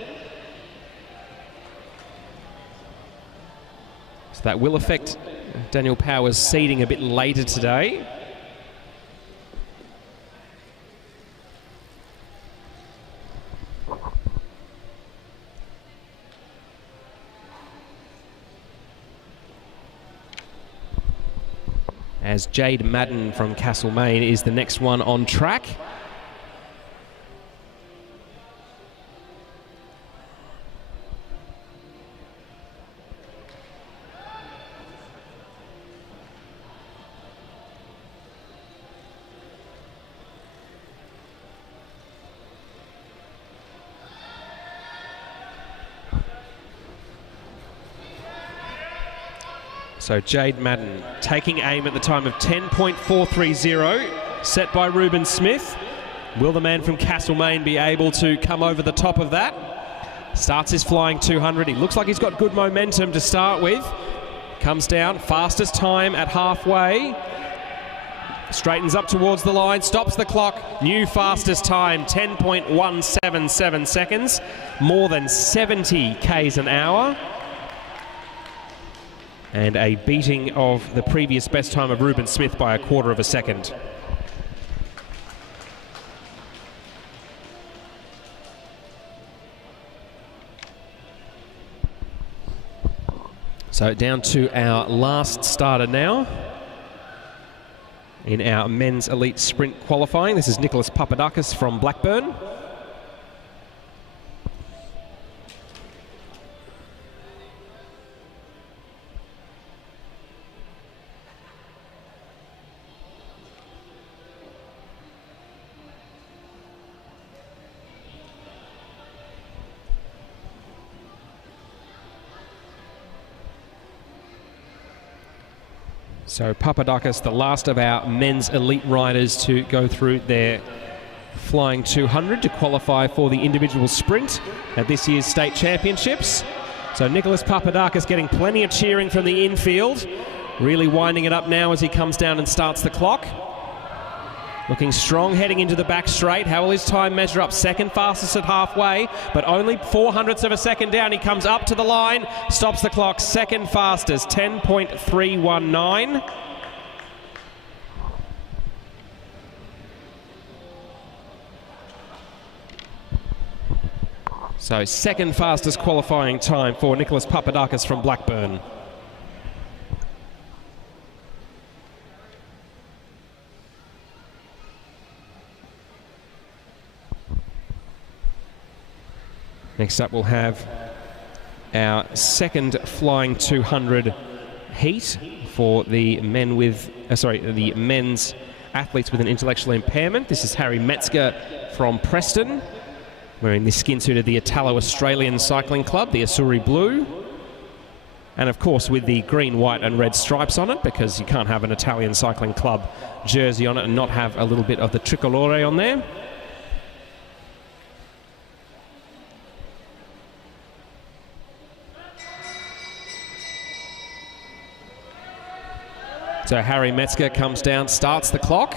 So that will affect Daniel Power's seeding a bit later today. As Jade Madden from Castlemaine is the next one on track. So Jade Madden taking aim at the time of 10.430, set by Ruben Smith. Will the man from Castlemaine be able to come over the top of that? Starts his flying 200. He looks like he's got good momentum to start with. Comes down, fastest time at halfway. Straightens up towards the line, stops the clock. New fastest time, 10.177 seconds. More than 70 k's an hour. And a beating of the previous best time of Ruben Smith by 1/4 of a second. So down to our last starter now in our men's elite sprint qualifying. This is Nicholas Papadakis from Blackburn. So Papadakis, the last of our men's elite riders to go through their flying 200 to qualify for the individual sprint at this year's state championships. So Nicholas Papadakis getting plenty of cheering from the infield, really winding it up now as he comes down and starts the clock. Looking strong heading into the back straight. How will his time measure up? Second fastest at halfway, but only 0.04 of a second down. He comes up to the line, stops the clock. Second fastest, 10.319. So second fastest qualifying time for Nicholas Papadakis from Blackburn. Next up, we'll have our second flying 200 heat for the men with, the men's athletes with an intellectual impairment. This is Harry Metzger from Preston, wearing the skin suit of the Italo-Australian Cycling Club, the Azzurri Blue. And of course with the green, white and red stripes on it, because you can't have an Italian Cycling Club jersey on it and not have a little bit of the tricolore on there. So Harry Metzger comes down, starts the clock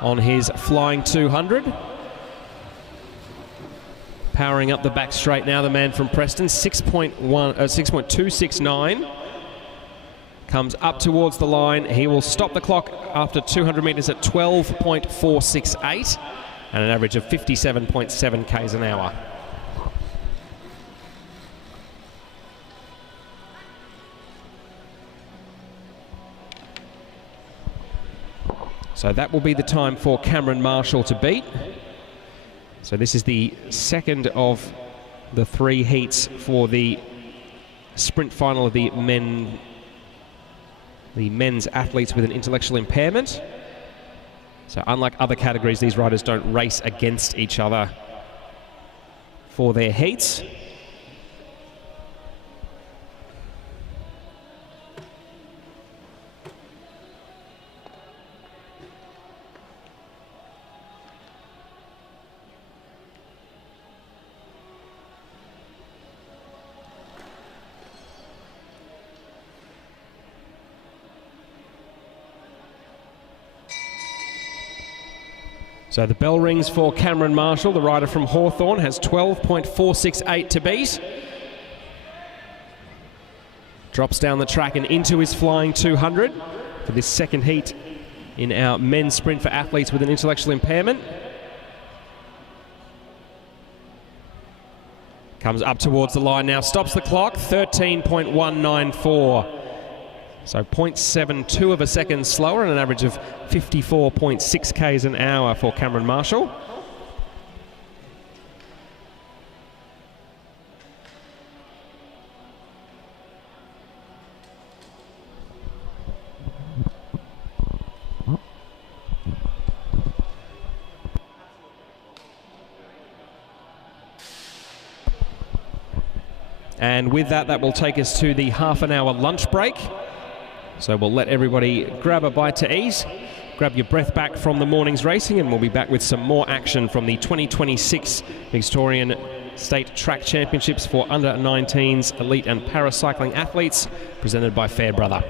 on his flying 200. Powering up the back straight now, the man from Preston, 6.269. Comes up towards the line. He will stop the clock after 200 metres at 12.468 and an average of 57.7 k's an hour. So that will be the time for Cameron Marshall to beat. So this is the second of the three heats for the sprint final of the men's athletes with an intellectual impairment. So unlike other categories, these riders don't race against each other for their heats. So the bell rings for Cameron Marshall, the rider from Hawthorn, has 12.468 to beat. Drops down the track and into his flying 200 for this second heat in our men's sprint for athletes with an intellectual impairment. Comes up towards the line now, stops the clock, 13.194. So 0.72 of a second slower and an average of 54.6 k's an hour for Cameron Marshall. And with that, that will take us to the half-an-hour lunch break. So we'll let everybody grab a bite to eat, grab your breath back from the morning's racing, and we'll be back with some more action from the 2026 Victorian State Track Championships for under-19s elite and paracycling athletes, presented by Fairbrother.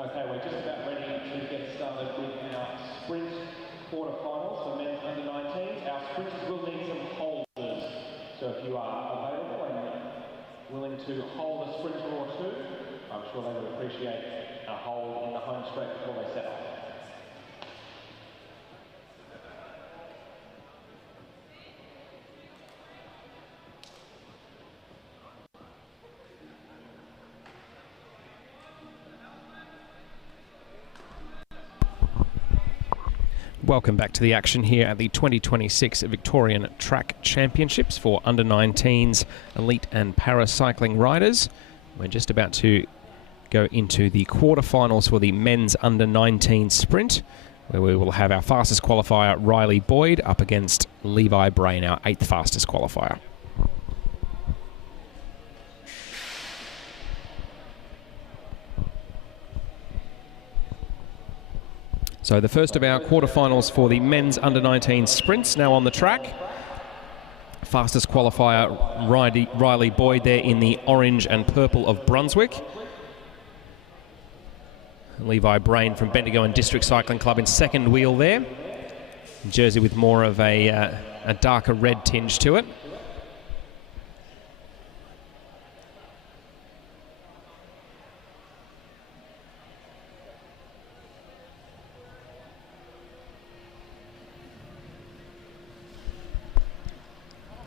Okay, we're just about ready to get started with our sprint quarterfinals for men's under 19s. Our sprinters will need some holders. So if you are available and willing to hold a sprinter or two, I'm sure they would appreciate a hold in the home straight before they set off. Welcome back to the action here at the 2026 Victorian Track Championships for under 19s elite and paracycling riders. We're just about to go into the quarterfinals for the men's under 19 sprint, where we will have our fastest qualifier Riley Boyd up against Levi Brain, our 8th fastest qualifier. So the first of our quarterfinals for the men's under 19 sprints now on the track. Fastest qualifier Riley Boyd there in the orange and purple of Brunswick. Levi Brain from Bendigo and District Cycling Club in second wheel there. Jersey with more of a darker red tinge to it.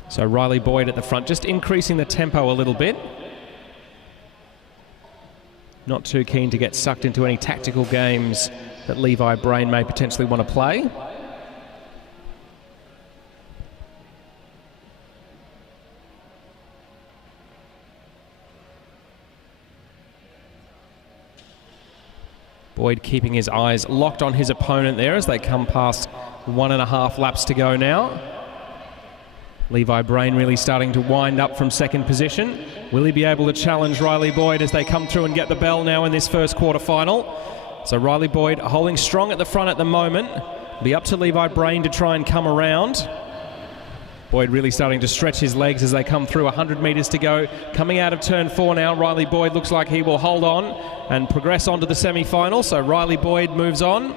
So Riley Boyd at the front, just increasing the tempo a little bit. Not too keen to get sucked into any tactical games that Levi Brain may potentially want to play. Boyd keeping his eyes locked on his opponent there as they come past 1.5 laps to go now. Levi Brain really starting to wind up from second position. Will he be able to challenge Riley Boyd as they come through and get the bell now in this first quarterfinal? So Riley Boyd holding strong at the front at the moment. Be up to Levi Brain to try and come around. Boyd really starting to stretch his legs as they come through. 100 metres to go. Coming out of turn 4 now, Riley Boyd looks like he will hold on and progress on to the semi-final. So Riley Boyd moves on.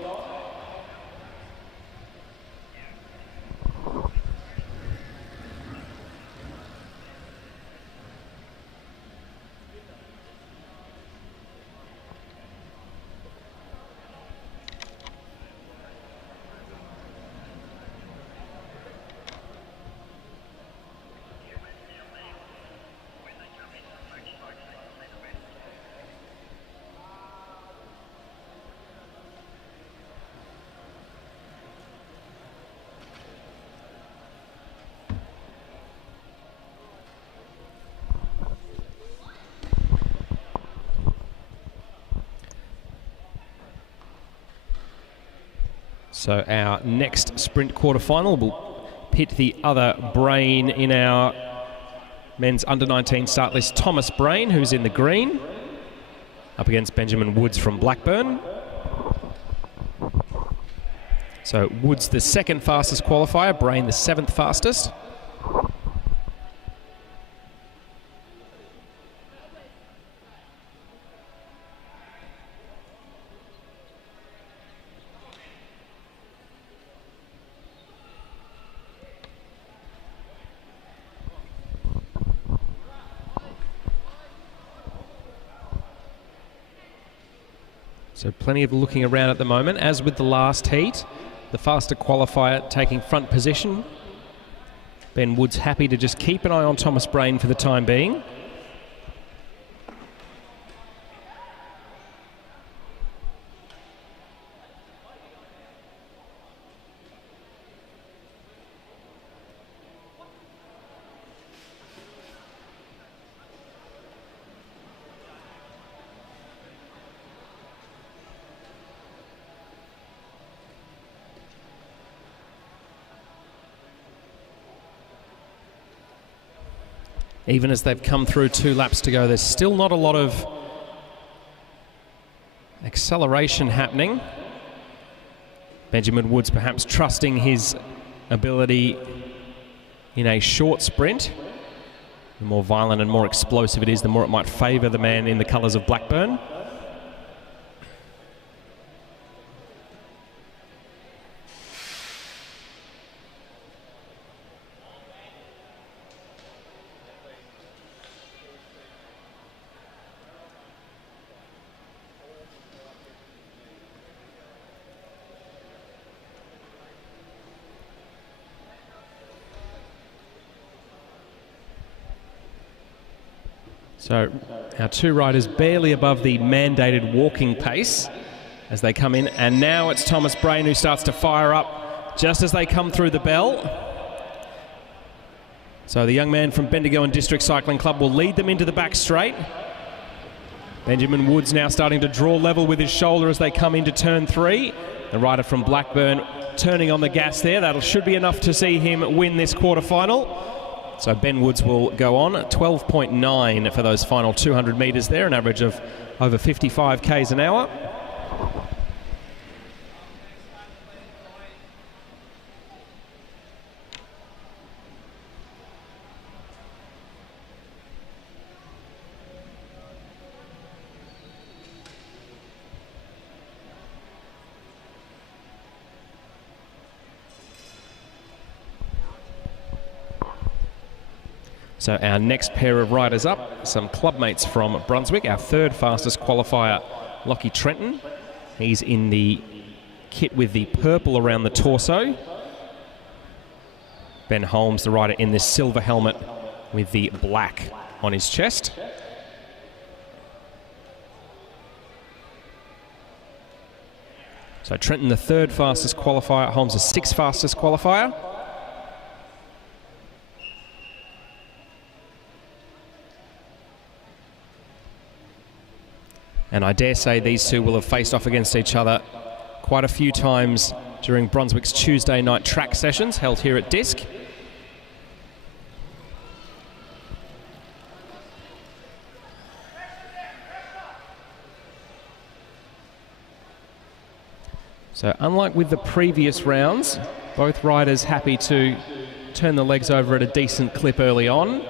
So our next sprint quarterfinal will pit the other Brain in our men's under 19 start list, Thomas Brain, who's in the green, up against Benjamin Woods from Blackburn. So Woods the 2nd fastest qualifier, Brain the 7th fastest. So plenty of looking around at the moment. As with the last heat, the faster qualifier taking front position. Ben Woods happy to just keep an eye on Thomas Brain for the time being. Even as they've come through 2 laps to go, there's still not a lot of acceleration happening. Benjamin Woods perhaps trusting his ability in a short sprint. The more violent and more explosive it is, the more it might favour the man in the colours of Blackburn. So our two riders barely above the mandated walking pace as they come in. And now it's Thomas Brain who starts to fire up just as they come through the bell. So the young man from Bendigo and District Cycling Club will lead them into the back straight. Benjamin Woods now starting to draw level with his shoulder as they come into turn 3. The rider from Blackburn turning on the gas there. That should be enough to see him win this quarterfinal. So Ben Woods will go on, 12.9 for those final 200 metres there, an average of over 55 k's an hour. So our next pair of riders up, some clubmates from Brunswick. Our third fastest qualifier, Lockie Trenton. He's in the kit with the purple around the torso. Ben Holmes, the rider in this silver helmet with the black on his chest. So Trenton, the third fastest qualifier. Holmes, the sixth fastest qualifier. And I dare say these two will have faced off against each other quite a few times during Brunswick's Tuesday night track sessions held here at Disc. So unlike with the previous rounds, both riders happy to turn the legs over at a decent clip early on,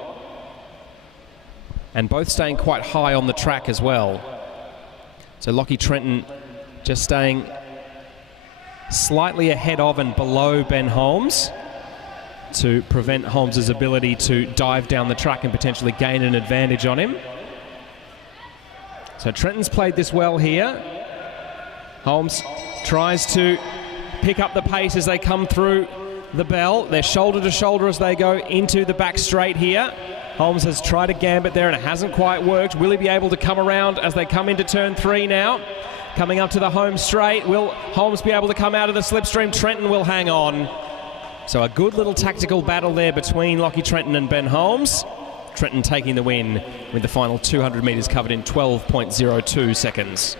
and both staying quite high on the track as well. So Lockie Trenton just staying slightly ahead of and below Ben Holmes to prevent Holmes' ability to dive down the track and potentially gain an advantage on him. So Trenton's played this well here. Holmes tries to pick up the pace as they come through the bell. They're shoulder to shoulder as they go into the back straight here. Holmes has tried a gambit there and it hasn't quite worked. Will he be able to come around as they come into turn 3 now? Coming up to the home straight. Will Holmes be able to come out of the slipstream? Trenton will hang on. So a good little tactical battle there between Lockie Trenton and Ben Holmes. Trenton taking the win with the final 200 metres covered in 12.02 seconds.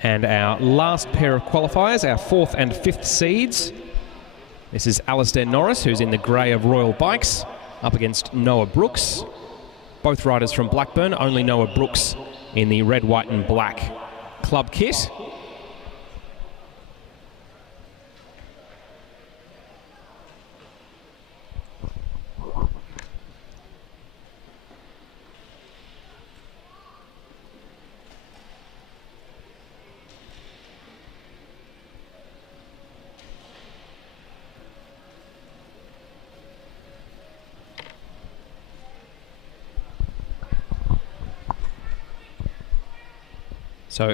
And our last pair of qualifiers, our 4th and 5th seeds. This is Alistair Norris, who's in the grey of Royal Bikes, up against Noah Brooks. Both riders from Blackburn, only Noah Brooks in the red, white and black club kit.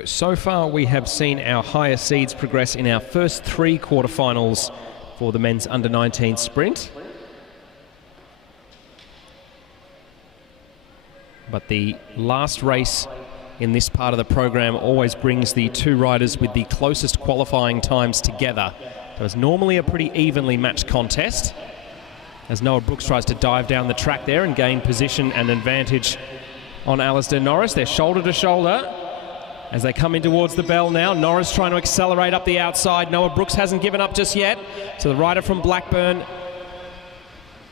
So far we have seen our higher seeds progress in our first 3 quarterfinals for the men's under-19 sprint. But the last race in this part of the program always brings the 2 riders with the closest qualifying times together. So it's normally a pretty evenly matched contest, as Noah Brooks tries to dive down the track there and gain position and advantage on Alistair Norris. They're shoulder to shoulder as they come in towards the bell now. Norris trying to accelerate up the outside. Noah Brooks hasn't given up just yet. So the rider from Blackburn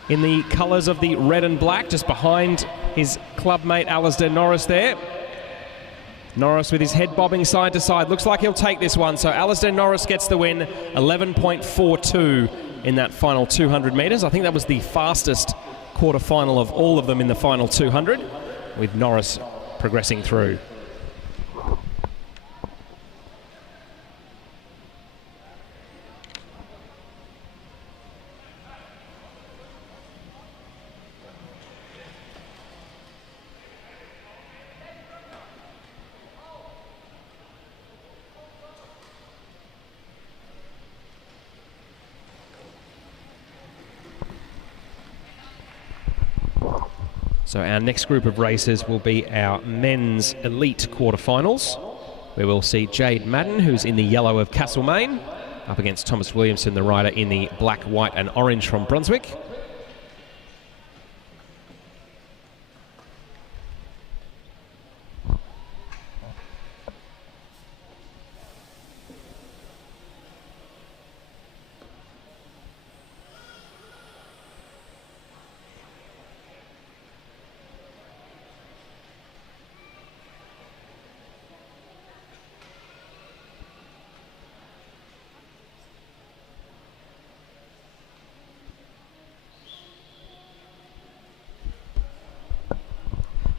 in the colours of the red and black, just behind his clubmate Alistair Norris there. Norris with his head bobbing side to side. Looks like he'll take this one. So Alistair Norris gets the win, 11.42 in that final 200 metres. I think that was the fastest quarter-final of all of them in the final 200. with Norris progressing through. So our next group of races will be our men's elite quarterfinals, where we'll see Jade Madden, who's in the yellow of Castlemaine, up against Thomas Williamson, the rider in the black, white and orange from Brunswick.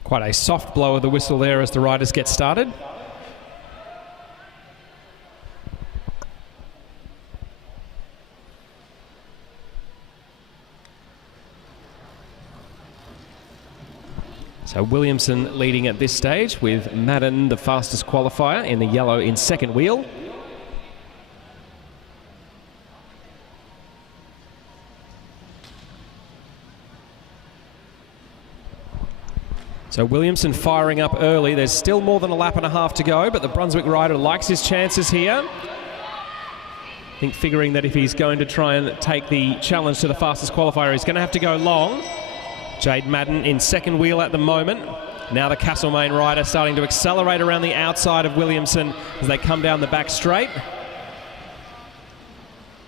Quite a soft blow of the whistle there as the riders get started. So Williamson leading at this stage, with Madden the fastest qualifier in the yellow in second wheel. So Williamson firing up early. There's still more than a lap and a half to go, but the Brunswick rider likes his chances here. I think figuring that if he's going to try and take the challenge to the fastest qualifier, he's going to have to go long. Jade Madden in second wheel at the moment. Now the Castlemaine rider starting to accelerate around the outside of Williamson as they come down the back straight.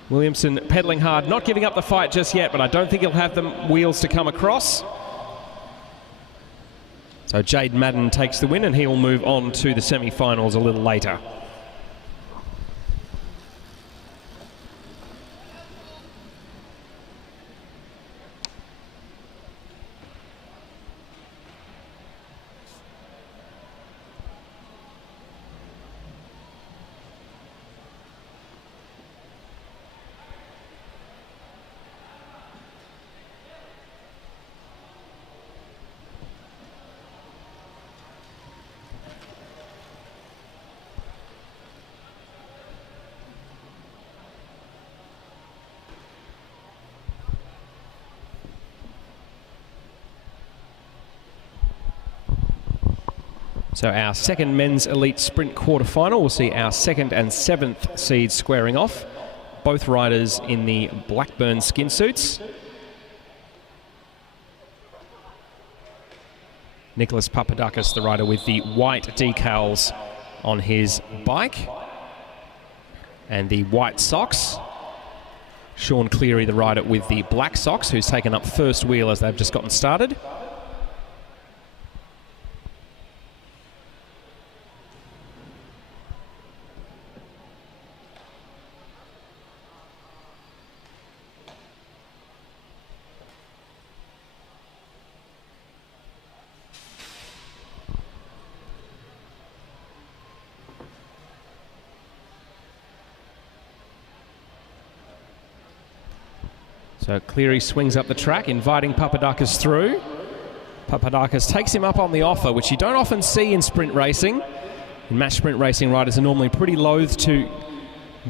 Williamson pedaling hard, not giving up the fight just yet, but I don't think he'll have the wheels to come across. So Jade Madden takes the win, and he will move on to the semi-finals a little later. So our second men's elite sprint quarterfinal will see our second and seventh seeds squaring off. Both riders in the Blackburn skin suits. Nicholas Papadakis, the rider with the white decals on his bike and the white socks. Sean Cleary, the rider with the black socks, who's taken up first wheel as they've just gotten started. So Cleary swings up the track, inviting Papadakis through. Papadakis takes him up on the offer, which you don't often see in sprint racing. In match sprint racing, riders are normally pretty loath to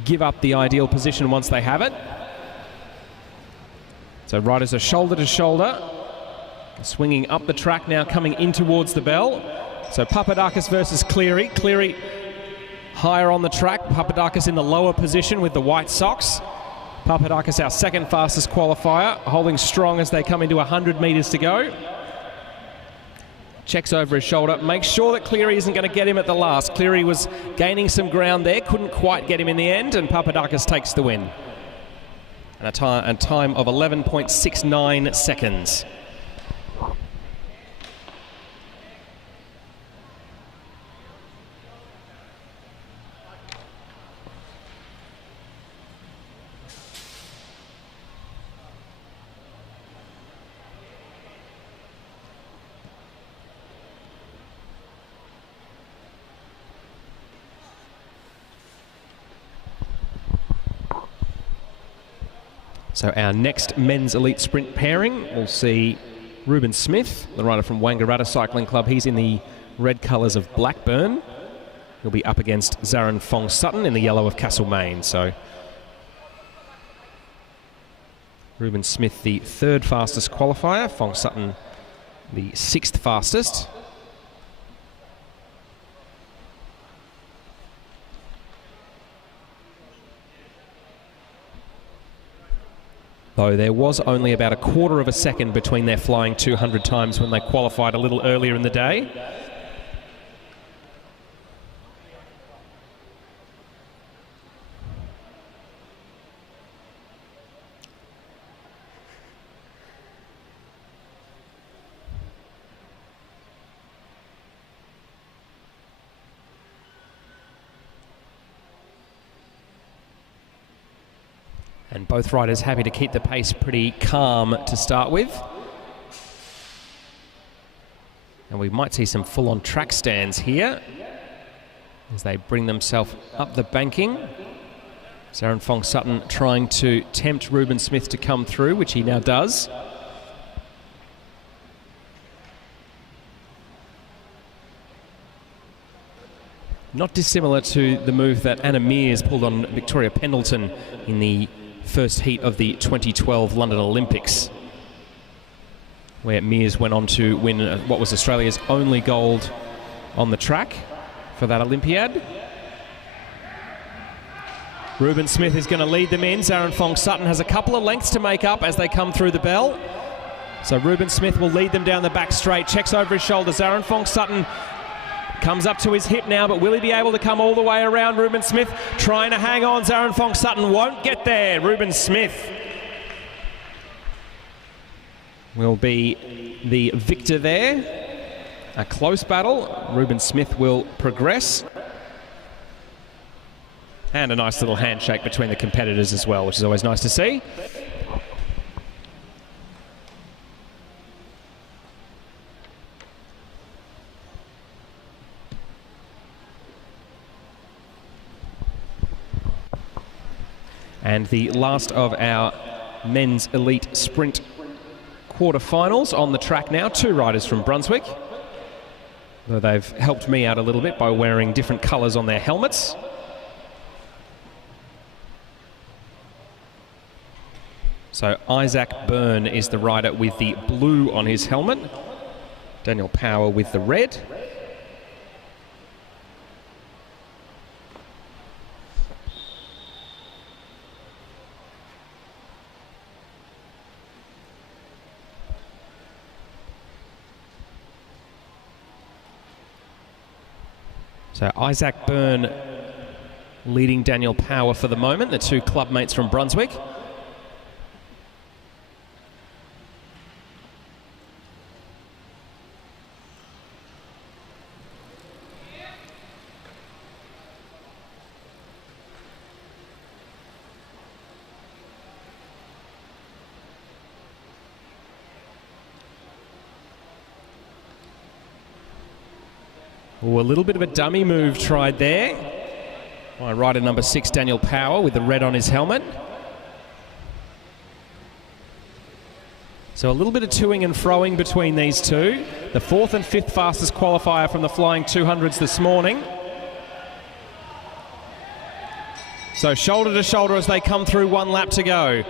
give up the ideal position once they have it. So riders are shoulder to shoulder, swinging up the track now, coming in towards the bell. So Papadakis versus Cleary. Cleary higher on the track, Papadakis in the lower position with the white socks. Papadakis, our second fastest qualifier, holding strong as they come into 100 metres to go. Checks over his shoulder, makes sure that Cleary isn't going to get him at the last. Cleary was gaining some ground there, couldn't quite get him in the end, and Papadakis takes the win. And a time of 11.69 seconds. So our next men's elite sprint pairing will see Ruben Smith, the rider from Wangaratta Cycling Club. He's in the red colours of Blackburn. He'll be up against Zaran Fong Sutton in the yellow of Castlemaine. So Ruben Smith, the third fastest qualifier. Fong Sutton, the sixth fastest. Though there was only about a quarter of a second between their flying 200 times when they qualified a little earlier in the day. And both riders happy to keep the pace pretty calm to start with. And we might see some full-on track stands here as they bring themselves up the banking. Zaran Fong Sutton trying to tempt Ruben Smith to come through, which he now does. Not dissimilar to the move that Anna Mears pulled on Victoria Pendleton in the first heat of the 2012 London Olympics, where Mears went on to win what was Australia's only gold on the track for that Olympiad. Ruben Smith is going to lead them in. Zaran Fong Sutton has a couple of lengths to make up as they come through the bell. So Ruben Smith will lead them down the back straight, checks over his shoulder. Zaran Fong Sutton comes up to his hip now, but will he be able to come all the way around? Ruben Smith trying to hang on. Zaran Fong Sutton won't get there. Ruben Smith will be the victor there. A close battle. Ruben Smith will progress. And a nice little handshake between the competitors as well, which is always nice to see. And the last of our men's elite sprint quarterfinals on the track now. Two riders from Brunswick, though they've helped me out a little bit by wearing different colours on their helmets. So Isaac Byrne is the rider with the blue on his helmet. Daniel Power with the red. So Isaac Byrne leading Daniel Power for the moment, the two club mates from Brunswick. Ooh, a little bit of a dummy move tried there by rider number 6, Daniel Power, with the red on his helmet. So a little bit of toing and froing between these two. The fourth and fifth fastest qualifier from the flying 200s this morning. So shoulder to shoulder as they come through, one lap to go.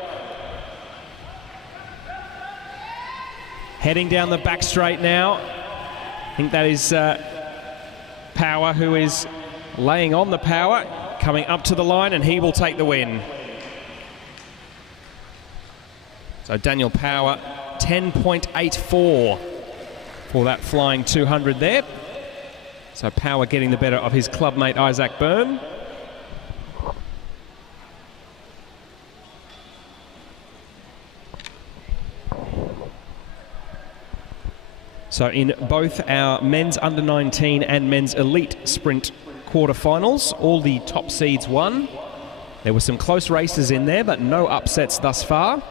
Heading down the back straight now. I think that is Power, who is laying on the power, coming up to the line, and he will take the win. So Daniel Power, 10.84 for that flying 200 there. So Power getting the better of his clubmate Isaac Byrne. So in both our men's under-19 and men's elite sprint quarterfinals, all the top seeds won. There were some close races in there, but no upsets thus far.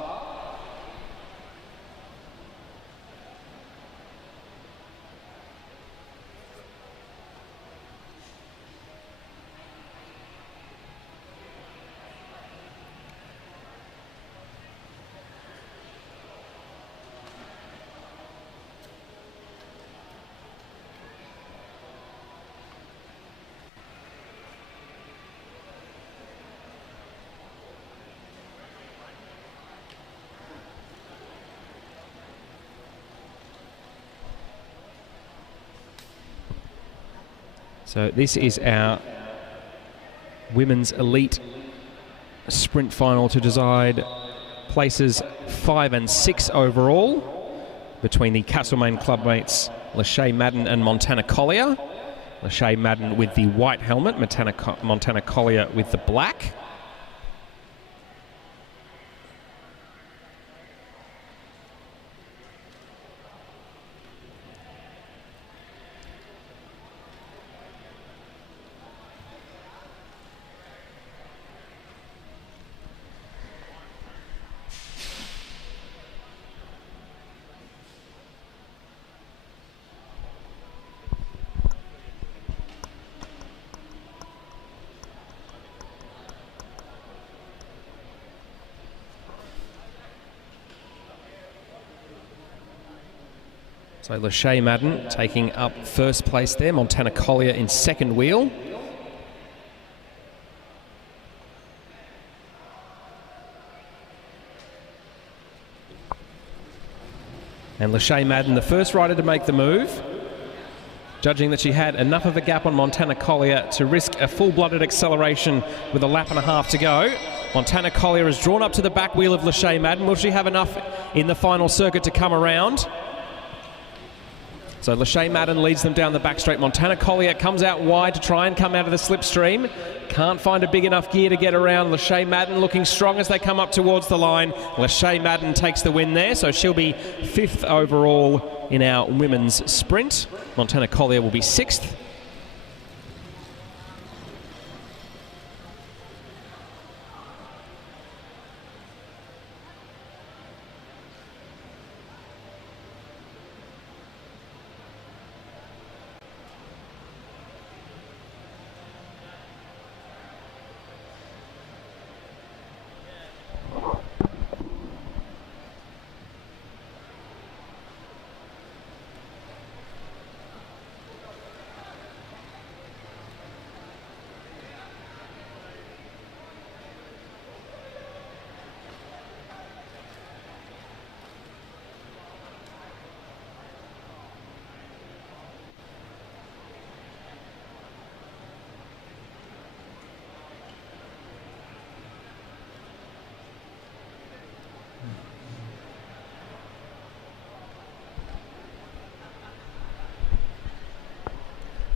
So this is our women's elite sprint final to decide places 5 and 6 overall between the Castlemaine clubmates Lachey Madden and Montana Collier. Lachey Madden with the white helmet, Montana Collier with the black. So Lachey Madden taking up first place there, Montana Collier in second wheel. And Lachey Madden, the first rider to make the move, judging that she had enough of a gap on Montana Collier to risk a full-blooded acceleration with a lap and a half to go. Montana Collier is drawn up to the back wheel of Lachey Madden. Will she have enough in the final circuit to come around? So Lachey Madden leads them down the back straight. Montana Collier comes out wide to try and come out of the slipstream. Can't find a big enough gear to get around. Lachey Madden looking strong as they come up towards the line. Lachey Madden takes the win there, so she'll be 5th overall in our women's sprint. Montana Collier will be 6th.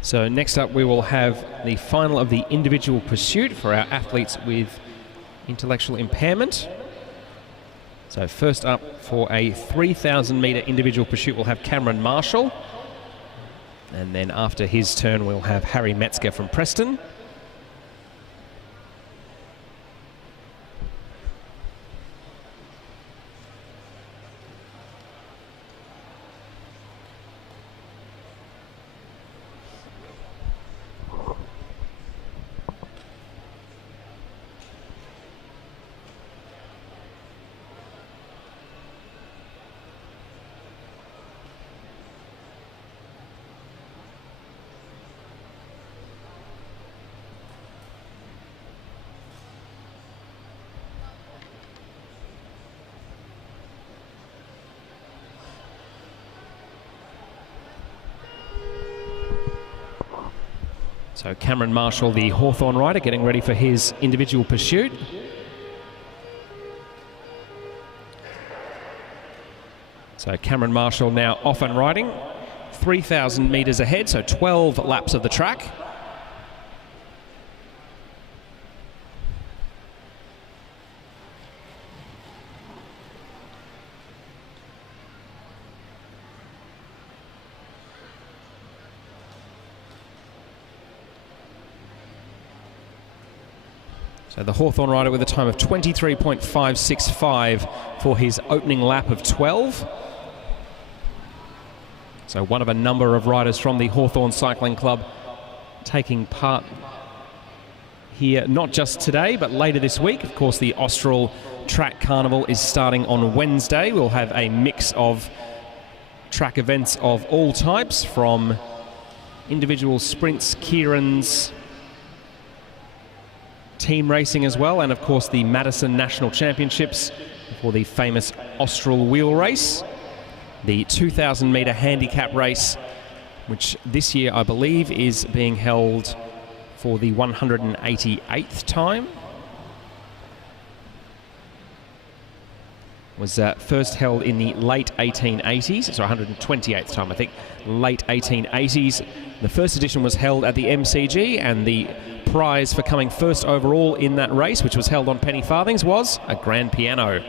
So next up we will have the final of the individual pursuit for our athletes with intellectual impairment. So first up for a 3,000 metre individual pursuit we'll have Cameron Marshall. And then after his turn we'll have Harry Metzger from Preston. So Cameron Marshall, the Hawthorn rider, getting ready for his individual pursuit. So Cameron Marshall now off and riding, 3,000 metres ahead, so 12 laps of the track. So the Hawthorn rider with a time of 23.565 for his opening lap of 12. So one of a number of riders from the Hawthorn Cycling Club taking part here, not just today, but later this week. Of course, the Austral Track Carnival is starting on Wednesday. We'll have a mix of track events of all types, from individual sprints, Kieran's, team racing as well, and of course the Madison National Championships for the famous Austral wheel race, the 2,000 metre handicap race which this year I believe is being held for the 188th time. Was first held in the late 1880s, so 128th time I think, late 1880s. The first edition was held at the MCG, and the prize for coming first overall in that race, which was held on penny farthings, was a grand piano.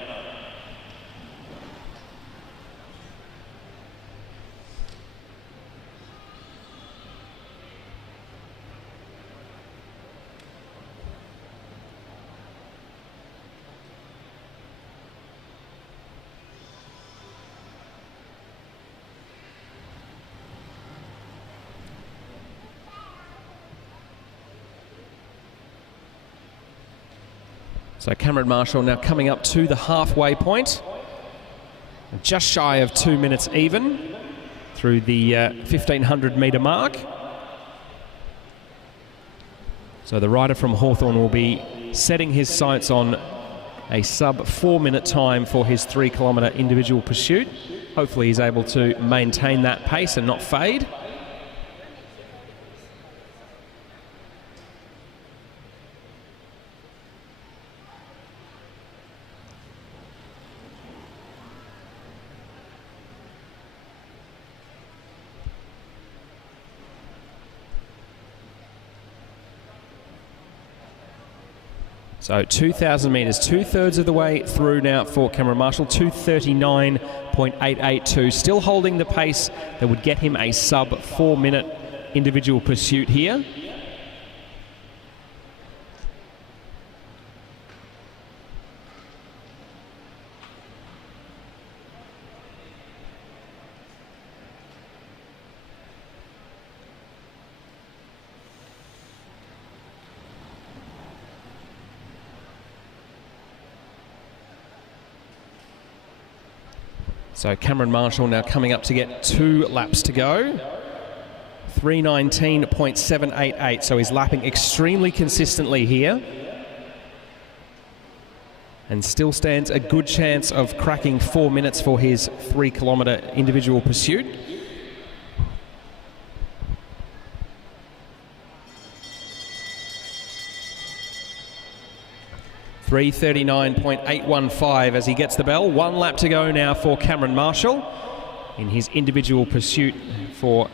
So Cameron Marshall now coming up to the halfway point, just shy of 2 minutes even through the 1500 metre mark. So the rider from Hawthorn will be setting his sights on a sub 4 minute time for his 3 kilometre individual pursuit. Hopefully he's able to maintain that pace and not fade. So 2,000 metres, 2/3 of the way through now for Cameron Marshall, 2:39.882, still holding the pace that would get him a sub 4 minute individual pursuit here. So Cameron Marshall now coming up to get 2 laps to go. 3:19.788, so he's lapping extremely consistently here. And still stands a good chance of cracking 4 minutes for his 3 kilometre individual pursuit. $3:39.815 as he gets the bell. 1 lap to go now for Cameron Marshall in his individual pursuit for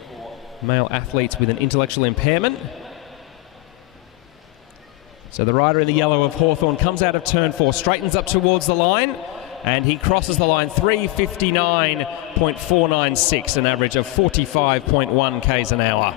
male athletes with an intellectual impairment. So the rider in the yellow of Hawthorn comes out of turn 4, straightens up towards the line, and he crosses the line. 3:59.496, an average of 45.1 k's an hour.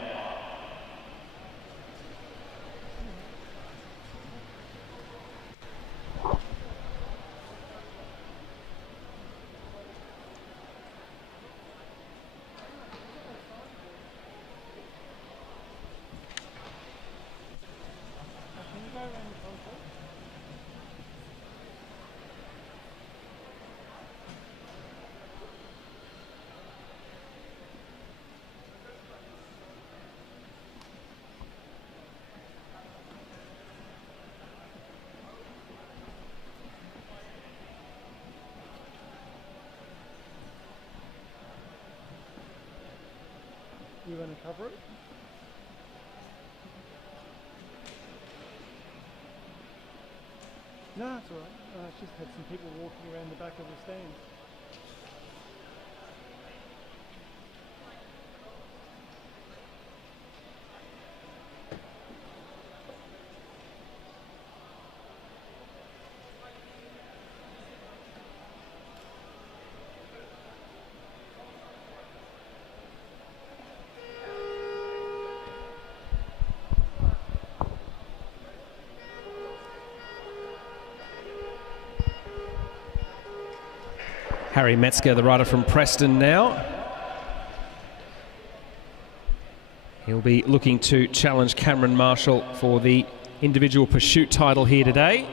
You want to cover it? No, it's all right. It's just had some people walking around the back of the stands. Harry Metzger, the rider from Preston now. He'll be looking to challenge Cameron Marshall for the individual pursuit title here today.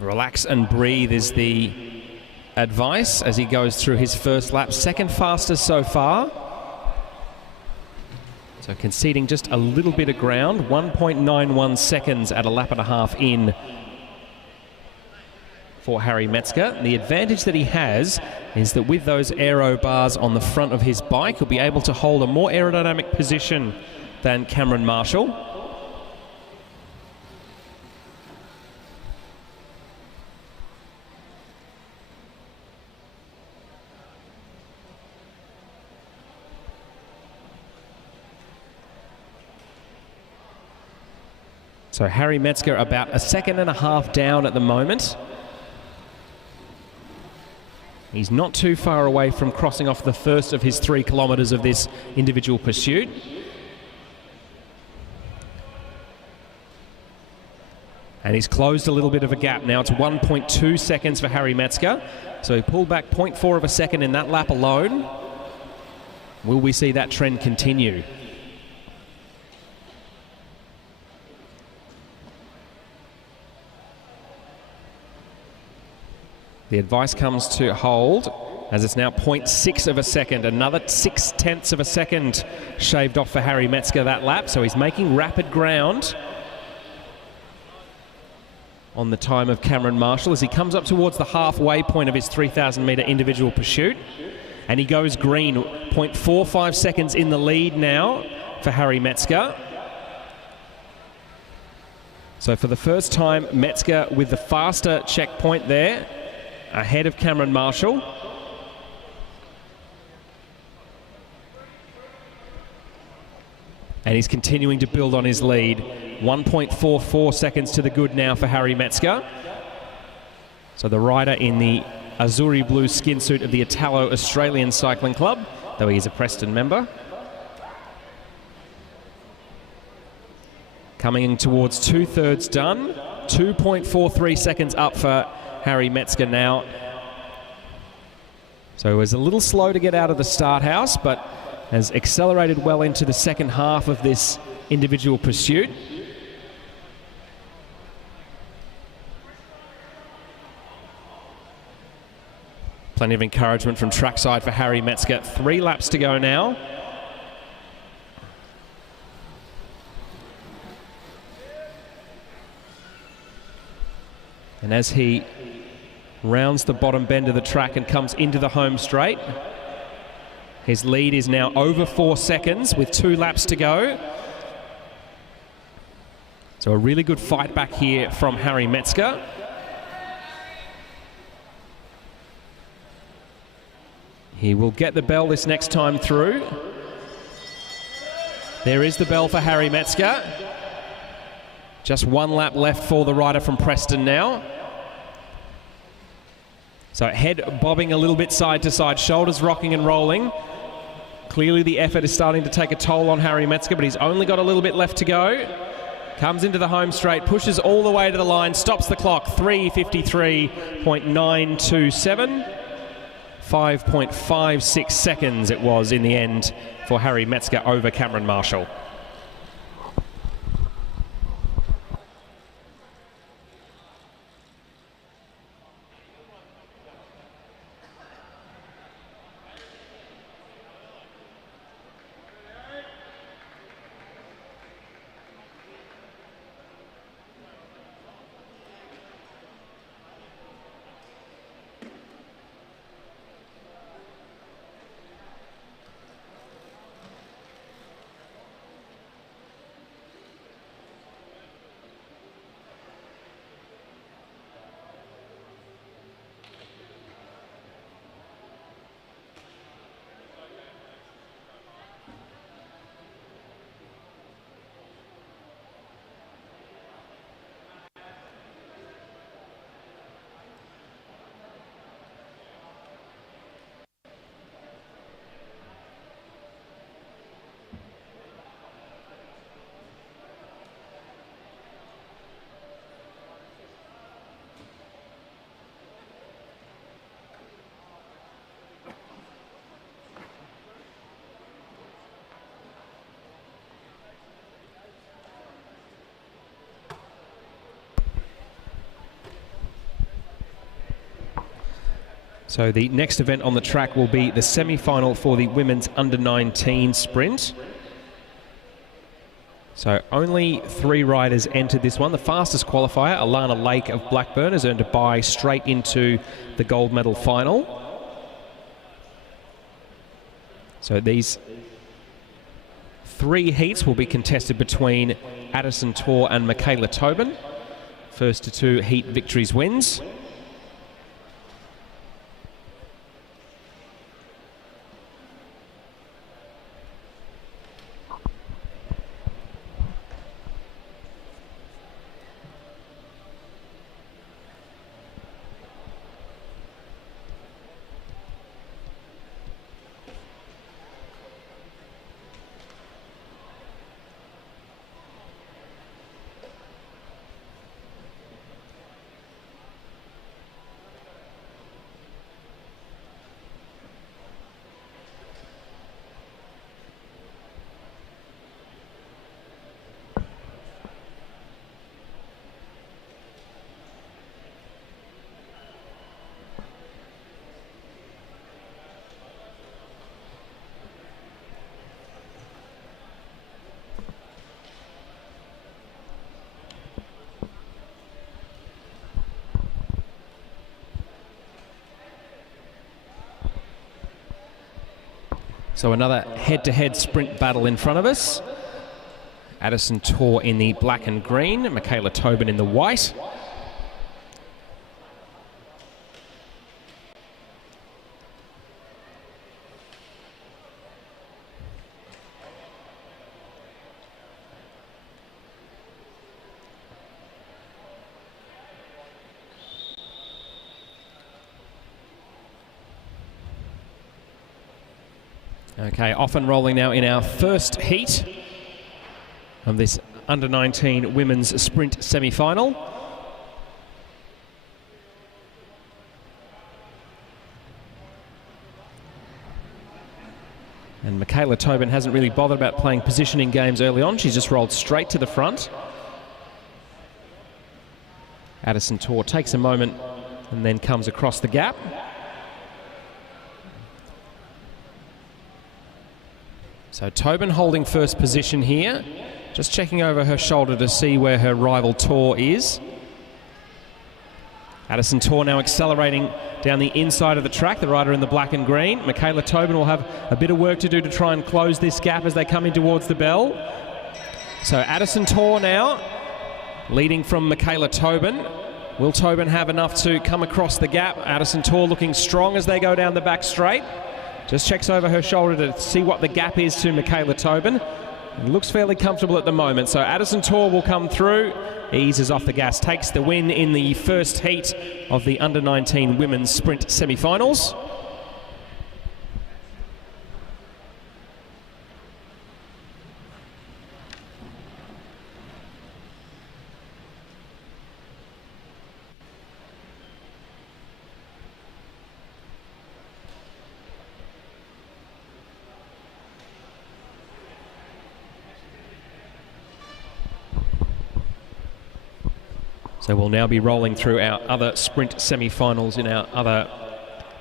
Relax and breathe is the advice as he goes through his first lap. Second fastest so far. So So conceding just a little bit of ground, 1.91 seconds at a lap and a half in for Harry Metzger. The advantage that he has is that with those aero bars on the front of his bike, he'll be able to hold a more aerodynamic position than Cameron Marshall. So Harry Metzger about a second and a half down at the moment. He's not too far away from crossing off the first of his 3 kilometres of this individual pursuit. And he's closed a little bit of a gap. Now it's 1.2 seconds for Harry Metzger. So he pulled back 0.4 of a second in that lap alone. Will we see that trend continue? The advice comes to hold, as it's now 0.6 of a second. Another 0.6 of a second shaved off for Harry Metzger that lap. So he's making rapid ground on the time of Cameron Marshall as he comes up towards the halfway point of his 3,000 metre individual pursuit. And he goes green, 0.45 seconds in the lead now for Harry Metzger. So for the first time, Metzger with the faster checkpoint there, ahead of Cameron Marshall. And he's continuing to build on his lead. 1.44 seconds to the good now for Harry Metzger. So the rider in the Azzurri blue skin suit of the Italo-Australian Cycling Club, though he is a Preston member. Coming in towards 2/3 done. 2.43 seconds up for Harry Metzger now. So he was a little slow to get out of the start house, but has accelerated well into the second half of this individual pursuit. Plenty of encouragement from trackside for Harry Metzger. 3 laps to go now. And as he rounds the bottom bend of the track and comes into the home straight, his lead is now over 4 seconds with 2 laps to go. So a really good fight back here from Harry Metzger. He will get the bell this next time through. There is the bell for Harry Metzger. Just 1 lap left for the rider from Preston now. So head bobbing a little bit side to side, shoulders rocking and rolling. Clearly the effort is starting to take a toll on Harry Metzger, but he's only got a little bit left to go. Comes into the home straight, pushes all the way to the line, stops the clock, 3:53.927. 5.56 seconds it was in the end for Harry Metzger over Cameron Marshall. So the next event on the track will be the semi-final for the women's under-19 sprint. So only 3 riders entered this one. The fastest qualifier, Alana Lake of Blackburn, has earned a bye straight into the gold medal final. So these 3 heats will be contested between Addison Tor and Michaela Tobin. First to 2 heat victories wins. So another head-to-head sprint battle in front of us. Addison Tor in the black and green, Michaela Tobin in the white. Okay, off and rolling now in our first heat of this under-19 women's sprint semi-final. And Michaela Tobin hasn't really bothered about playing positioning games early on. She's just rolled straight to the front. Addison Tor takes a moment and then comes across the gap. So Tobin holding first position here, just checking over her shoulder to see where her rival Tor is. Addison Tor now accelerating down the inside of the track, the rider in the black and green. Michaela Tobin will have a bit of work to do to try and close this gap as they come in towards the bell. So Addison Tor now leading from Michaela Tobin. Will Tobin have enough to come across the gap? Addison Tor looking strong as they go down the back straight. Just checks over her shoulder to see what the gap is to Michaela Tobin. It looks fairly comfortable at the moment. So Addison Tor will come through, eases off the gas, takes the win in the first heat of the under-19 women's sprint semi-finals. So we'll now be rolling through our other sprint semi-finals in our other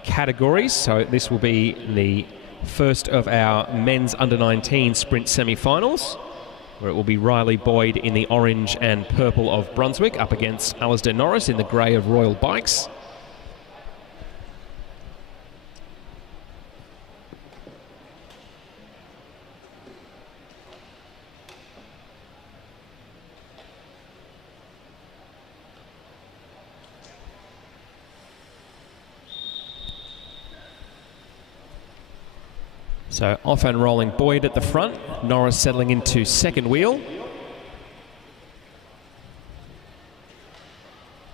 categories. So this will be the first of our men's under-19 sprint semi-finals, where it will be Riley Boyd in the orange and purple of Brunswick up against Alasdair Norris in the grey of Royal Bikes. So off and rolling Boyd at the front, Norris settling into second wheel.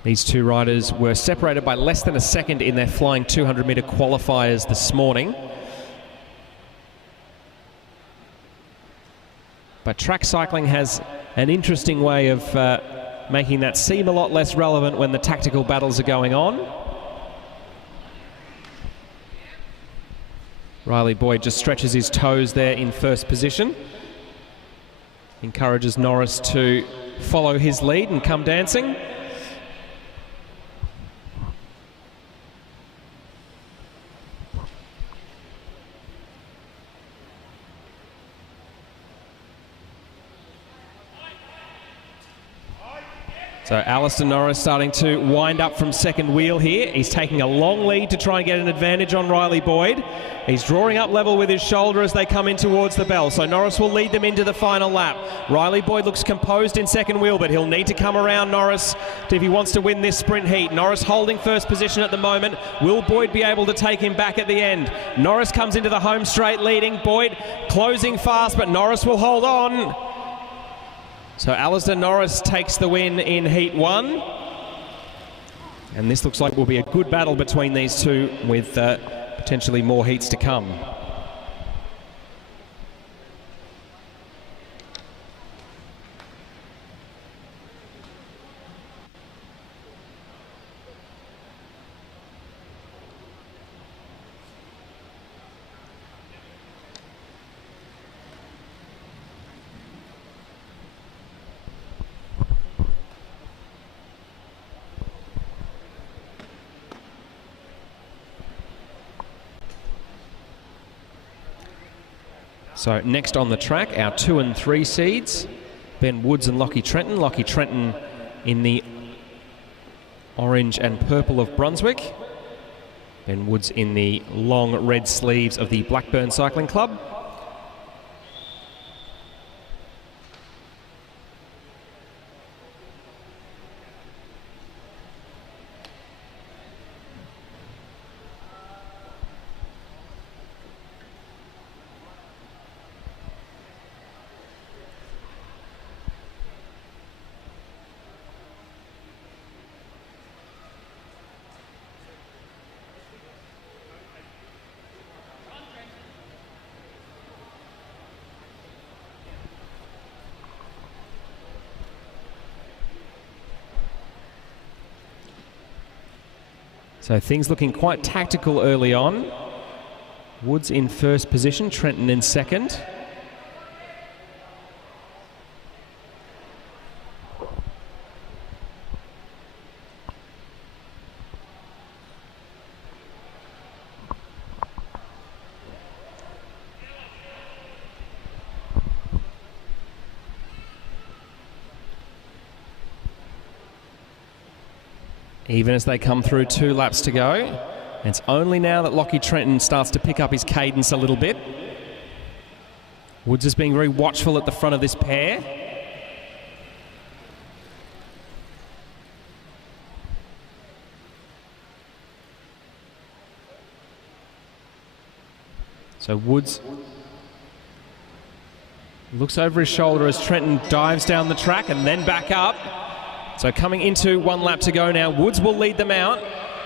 These two riders were separated by less than a second in their flying 200-metre qualifiers this morning. But track cycling has an interesting way of making that seem a lot less relevant when the tactical battles are going on. Riley Boyd just stretches his toes there in first position. Encourages Norris to follow his lead and come dancing. So Alistair Norris starting to wind up from second wheel here. He's taking a long lead to try and get an advantage on Riley Boyd. He's drawing up level with his shoulder as they come in towards the bell. So Norris will lead them into the final lap. Riley Boyd looks composed in second wheel, but he'll need to come around Norris if he wants to win this sprint heat. Norris holding first position at the moment. Will Boyd be able to take him back at the end? Norris comes into the home straight leading. Boyd closing fast, but Norris will hold on. So Alistair Norris takes the win in Heat 1. And this looks like it will be a good battle between these two with potentially more heats to come. So next on the track, our 2 and 3 seeds, Ben Woods and Lockie Trenton. Lockie Trenton in the orange and purple of Brunswick. Ben Woods in the long red sleeves of the Blackburn Cycling Club. So things looking quite tactical early on. Woods in first position, Trenton in second. Even as they come through 2 laps to go. And it's only now that Lockie Trenton starts to pick up his cadence a little bit. Woods is being very watchful at the front of this pair. So Woods looks over his shoulder as Trenton dives down the track and then back up. So coming into 1 lap to go now, Woods will lead them out.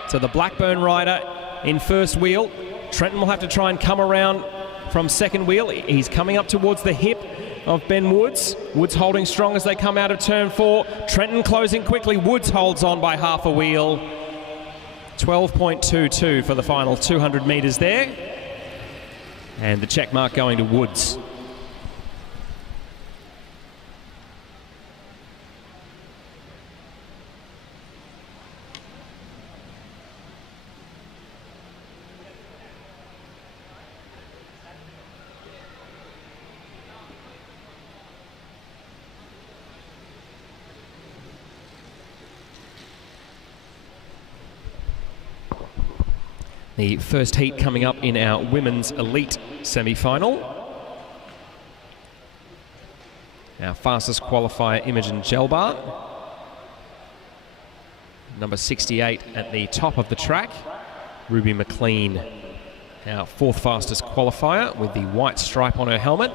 So the Blackburn rider in first wheel. Trenton will have to try and come around from second wheel. He's coming up towards the hip of Ben Woods. Woods holding strong as they come out of turn 4. Trenton closing quickly. Woods holds on by half a wheel. 12.22 for the final 200 metres there. And the check mark going to Woods. The first heat coming up in our women's elite semi-final. Our fastest qualifier, Imogen Gelbart. Number 68 at the top of the track, Ruby McLean. Our 4th fastest qualifier with the white stripe on her helmet.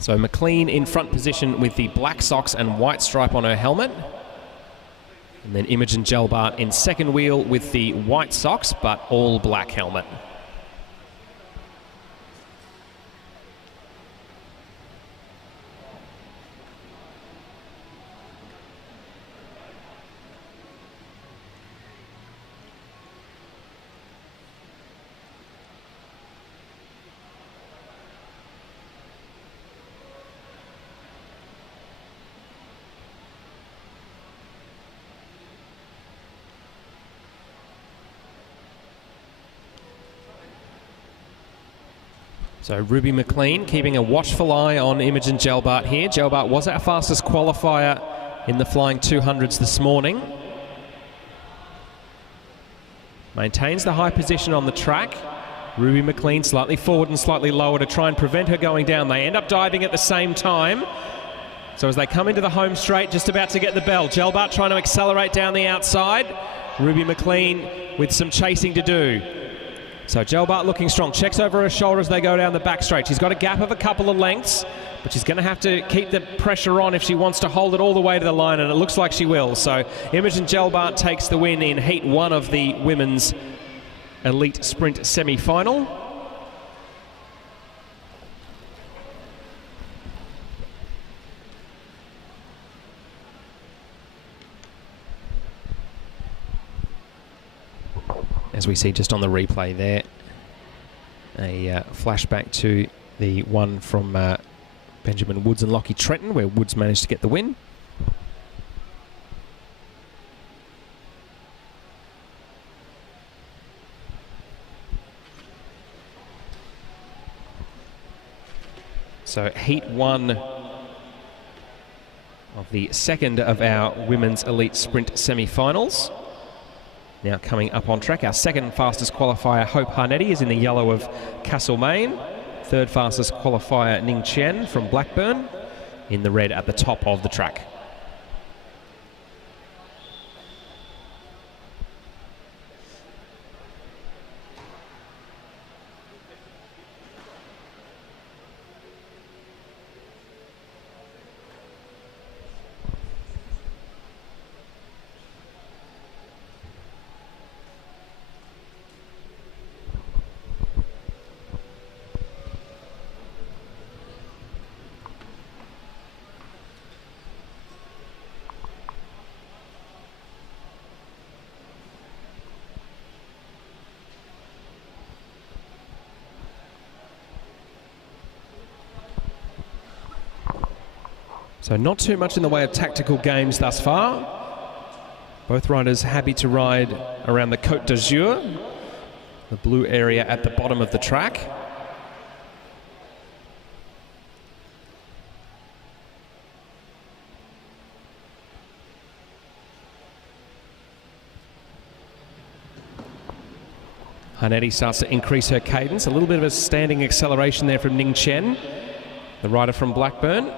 So McLean in front position with the black socks and white stripe on her helmet. And then Imogen Gelbart in second wheel with the white socks but all black helmet. So Ruby McLean keeping a watchful eye on Imogen Gelbart here. Gelbart was our fastest qualifier in the flying 200s this morning. Maintains the high position on the track. Ruby McLean slightly forward and slightly lower to try and prevent her going down. They end up diving at the same time. So as they come into the home straight, just about to get the bell. Gelbart trying to accelerate down the outside. Ruby McLean with some chasing to do. So Gelbart looking strong. Checks over her shoulder as they go down the back straight. She's got a gap of a couple of lengths, but she's going to have to keep the pressure on if she wants to hold it all the way to the line, and it looks like she will. So Imogen Gelbart takes the win in Heat 1 of the women's elite sprint semi-final. As we see just on the replay there, a flashback to the one from Benjamin Woods and Lockie Trenton, where Woods managed to get the win. So Heat 1 of the second of our women's elite sprint semi-finals. Now coming up on track, our second fastest qualifier, Hope Harnetti, is in the yellow of Castlemaine. Third fastest qualifier, Ning Chen from Blackburn, in the red at the top of the track. So not too much in the way of tactical games thus far. Both riders happy to ride around the Côte d'Azur, the blue area at the bottom of the track. Harnetti starts to increase her cadence. A little bit of a standing acceleration there from Ning Chen, the rider from Blackburn.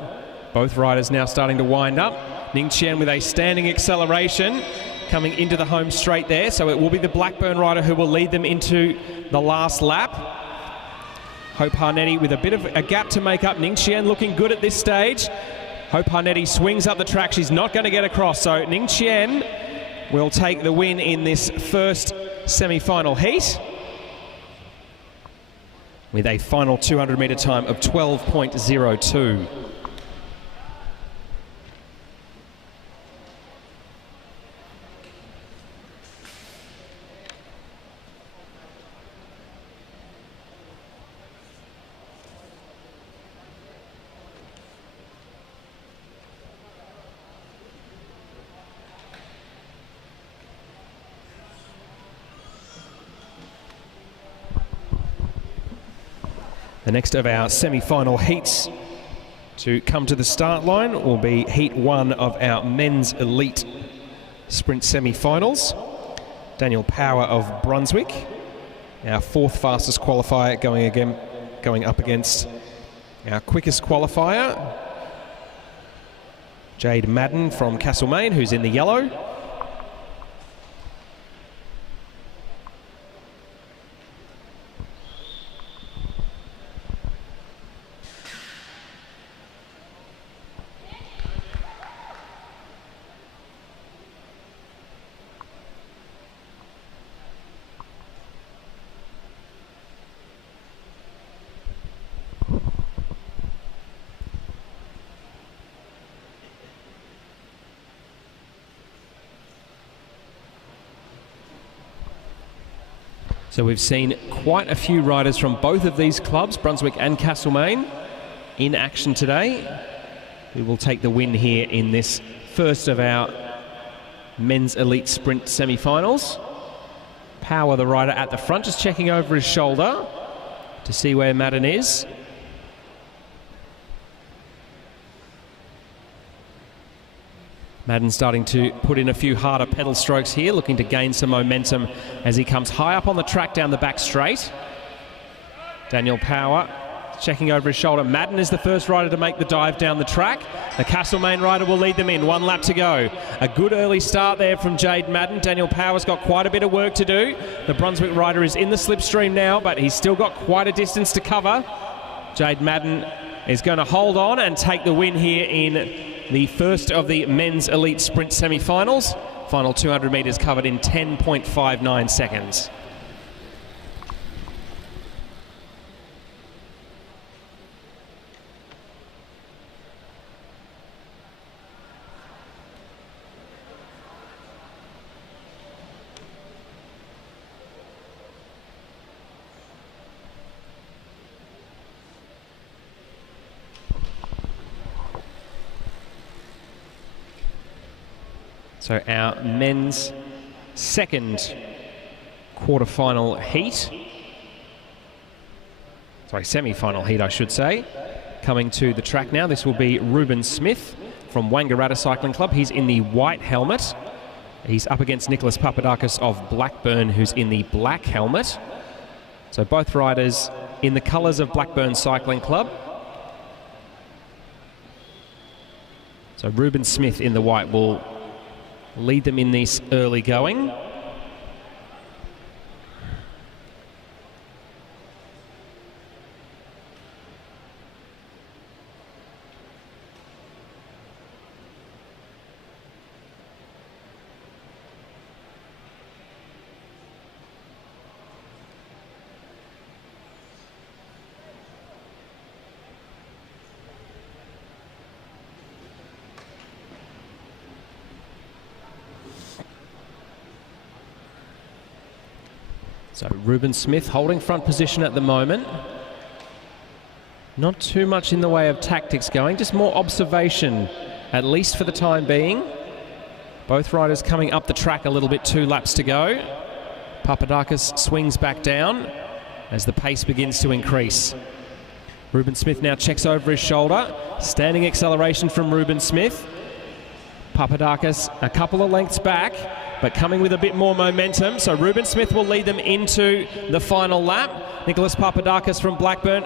Both riders now starting to wind up. Ning Chen with a standing acceleration coming into the home straight there. So it will be the Blackburn rider who will lead them into the last lap. Hope Harnetti with a bit of a gap to make up. Ning Chen looking good at this stage. Hope Harnetti swings up the track. She's not going to get across. So Ning Chen will take the win in this first semi-final heat with a final 200-metre time of 12.02. The next of our semi-final heats to come to the start line will be Heat 1 of our men's elite sprint semi-finals. Daniel Power of Brunswick, our fourth fastest qualifier, going up against our quickest qualifier, Jade Madden from Castlemaine, who's in the yellow. So we've seen quite a few riders from both of these clubs, Brunswick and Castlemaine, in action today. We will take the win here in this first of our men's elite sprint semi-finals. Power, the rider at the front, just checking over his shoulder. to see where Madden is. Madden starting to put in a few harder pedal strokes here, looking to gain some momentum as he comes high up on the track down the back straight. Daniel Power checking over his shoulder. Madden is the first rider to make the dive down the track. The Castlemaine rider will lead them in. 1 lap to go. A good early start there from Jade Madden. Daniel Power's got quite a bit of work to do. The Brunswick rider is in the slipstream now, but he's still got quite a distance to cover. Jade Madden is going to hold on and take the win here in the first of the men's elite sprint semi-finals. Final 200 metres covered in 10.59 seconds. So our men's second quarter-final heat, sorry, semi-final heat I should say, coming to the track now. This will be Ruben Smith from Wangaratta Cycling Club. He's in the white helmet. He's up against Nicholas Papadakis of Blackburn, who's in the black helmet. So both riders in the colours of Blackburn Cycling Club. So Ruben Smith in the white will lead them in this early going. So Ruben Smith holding front position at the moment. Not too much in the way of tactics going, just more observation, at least for the time being. Both riders coming up the track a little bit, 2 laps to go. Papadakis swings back down as the pace begins to increase. Ruben Smith now checks over his shoulder. Standing acceleration from Ruben Smith. Papadakis a couple of lengths back, but coming with a bit more momentum. So Ruben Smith will lead them into the final lap. Nicholas Papadakis from Blackburn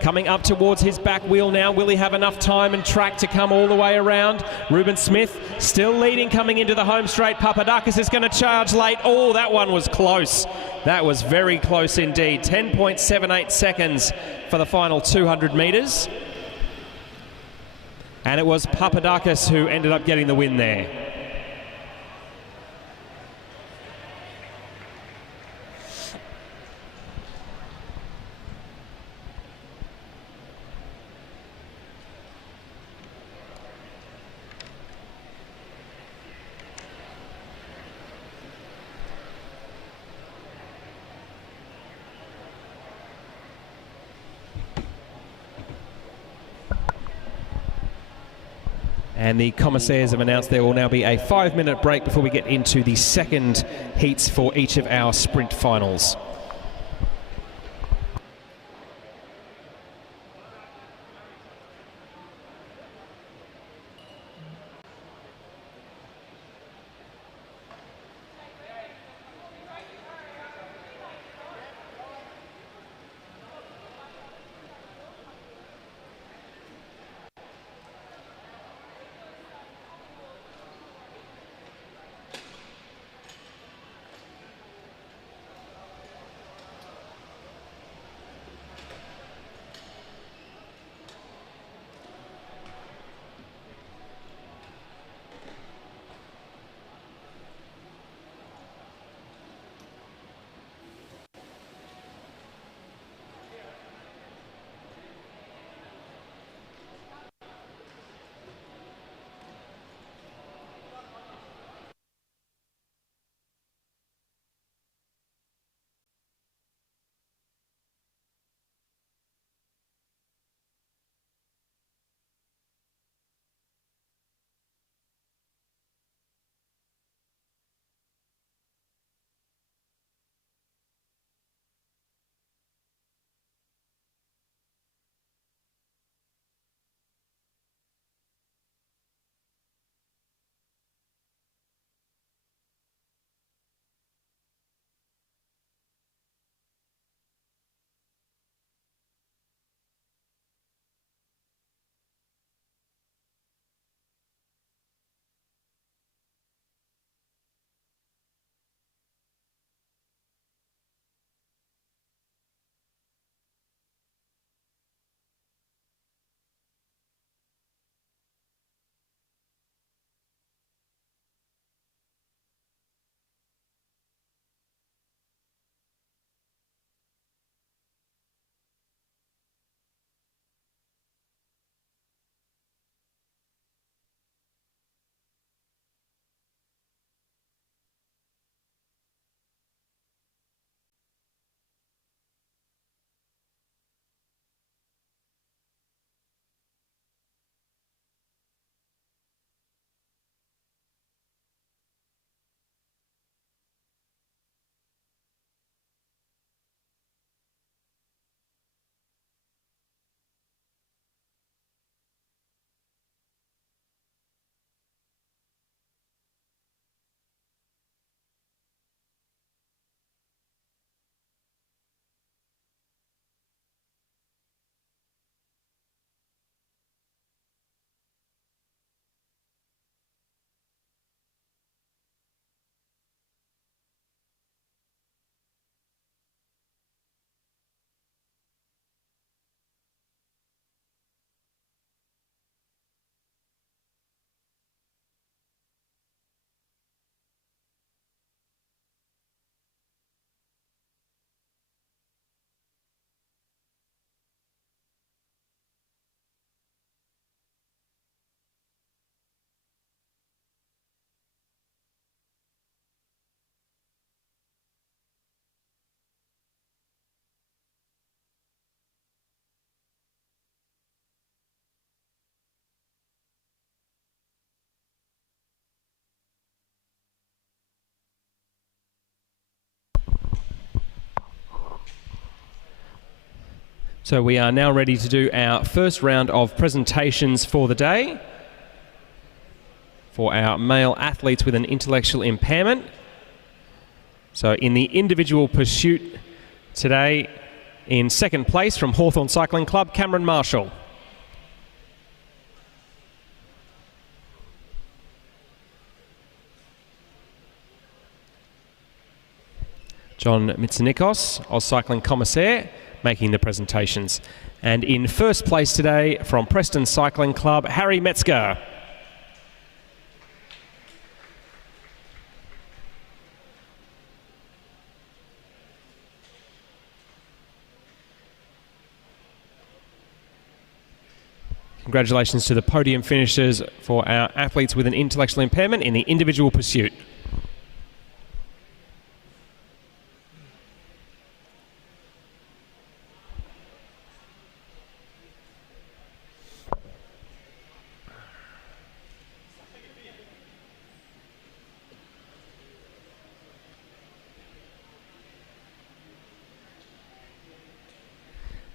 coming up towards his back wheel now. Will he have enough time and track to come all the way around? Ruben Smith still leading coming into the home straight. Papadakis is going to charge late. Oh, that one was close. That was very close indeed. 10.78 seconds for the final 200 metres. And it was Papadakis who ended up getting the win there. And the commissaires have announced there will now be a 5-minute break before we get into the second heats for each of our sprint finals. So we are now ready to do our first round of presentations for the day for our male athletes with an intellectual impairment. So in the individual pursuit today, in second place from Hawthorn Cycling Club, Cameron Marshall. John Mitsunikos, AusCycling Commissaire, making the presentations. And in first place today from Preston Cycling Club, Harry Metzger. Congratulations to the podium finishers for our athletes with an intellectual impairment in the individual pursuit.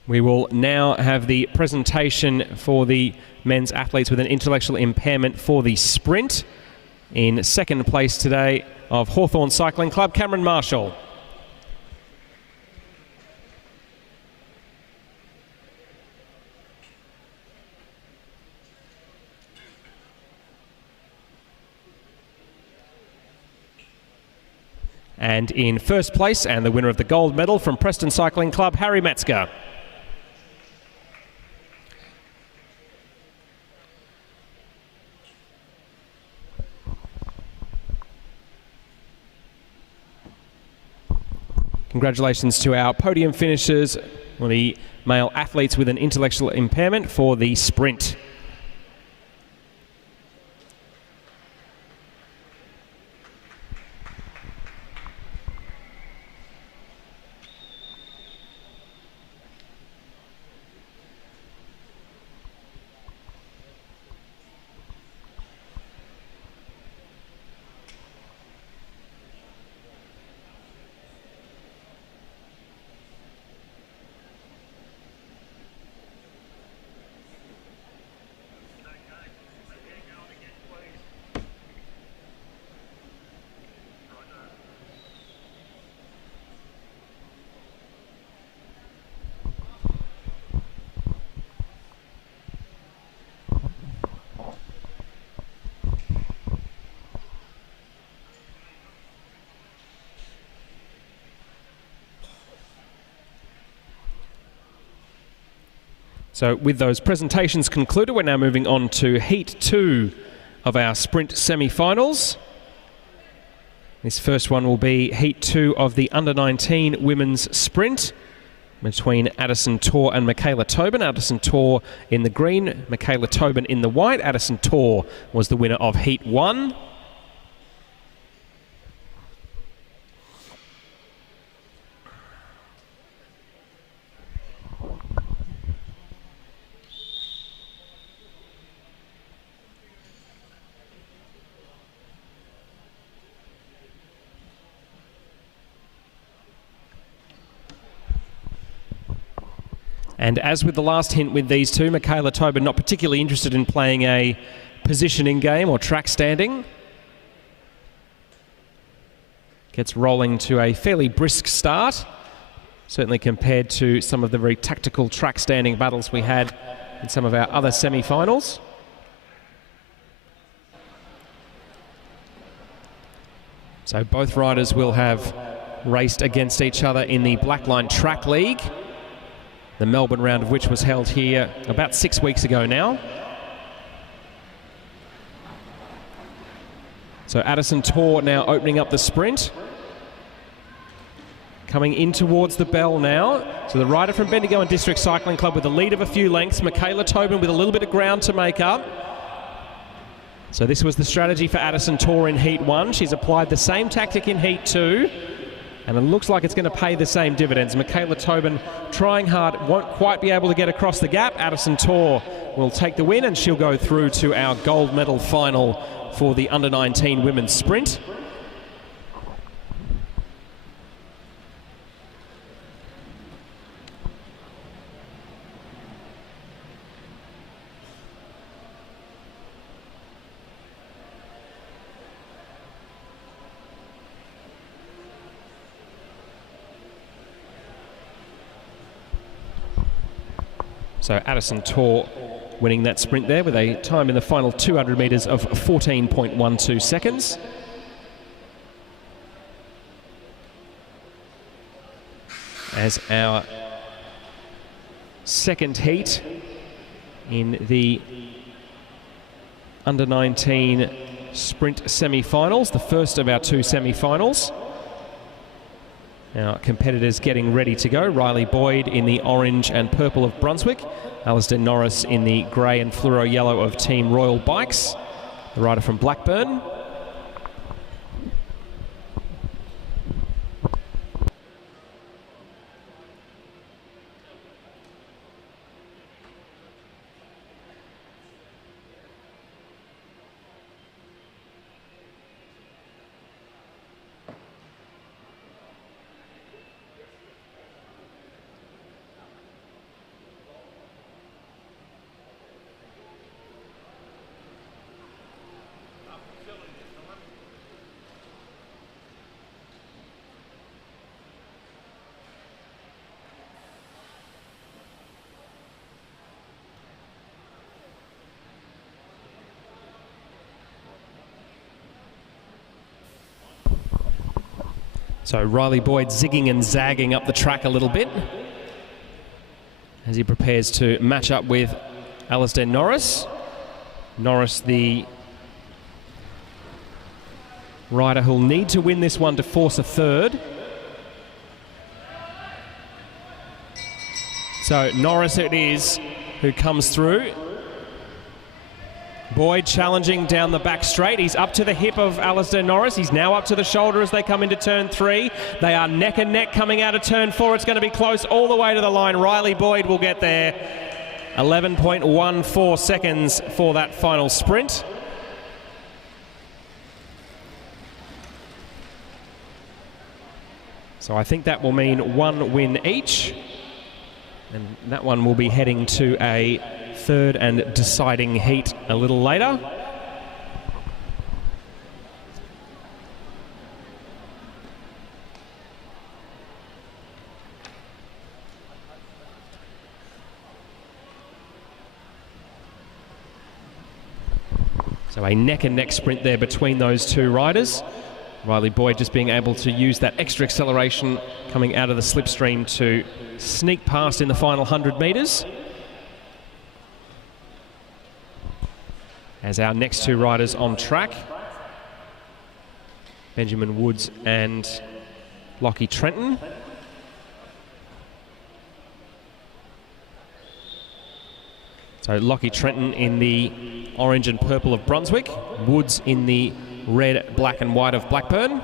We will now have the presentation for the men's athletes with an intellectual impairment for the sprint. In second place today of Hawthorn Cycling Club, Cameron Marshall. And in first place, and the winner of the gold medal from Preston Cycling Club, Harry Metzger. Congratulations to our podium finishers, the male athletes with an intellectual impairment for the sprint. So with those presentations concluded, we're now moving on to Heat 2 of our sprint semi-finals. This first one will be Heat 2 of the Under-19 women's sprint between Addison Torr and Michaela Tobin. Addison Torr in the green, Michaela Tobin in the white. Addison Torr was the winner of Heat 1. And as with the last hint with these two, Michaela Tobin not particularly interested in playing a positioning game or track standing. Gets rolling to a fairly brisk start, certainly compared to some of the very tactical track standing battles we had in some of our other semi-finals. So both riders will have raced against each other in the Blackline Track League, the Melbourne round of which was held here about 6 weeks ago now. So Addison Torr now opening up the sprint. Coming in towards the bell now. So the rider from Bendigo and District Cycling Club with a lead of a few lengths. Michaela Tobin with a little bit of ground to make up. So this was the strategy for Addison Torr in Heat 1. She's applied the same tactic in Heat 2. And it looks like it's going to pay the same dividends. Michaela Tobin trying hard, won't quite be able to get across the gap. Addison Torr will take the win and she'll go through to our gold medal final for the Under-19 women's sprint. So Addison Tor winning that sprint there with a time in the final 200 metres of 14.12 seconds. As our second heat in the under-19 sprint semi-finals, the first of our two semi-finals. Our competitors getting ready to go. Riley Boyd in the orange and purple of Brunswick. Alistair Norris in the grey and fluoro yellow of Team Royal Bikes. The rider from Blackburn. So Riley Boyd zigging and zagging up the track a little bit as he prepares to match up with Alistair Norris. Norris, the rider who'll need to win this one to force a third. So Norris it is who comes through. Boyd challenging down the back straight. He's up to the hip of Alistair Norris. He's now up to the shoulder as they come into turn 3. They are neck and neck coming out of turn 4. It's going to be close all the way to the line. Riley Boyd will get there. 11.14 seconds for that final sprint. So I think that will mean one win each. And that one will be heading to a third and deciding heat a little later. So a neck and neck sprint there between those two riders. Riley Boyd just being able to use that extra acceleration coming out of the slipstream to sneak past in the final 100 metres. As our next two riders on track, Benjamin Woods and Lockie Trenton. So Lockie Trenton in the orange and purple of Brunswick, Woods in the red, black and white of Blackburn.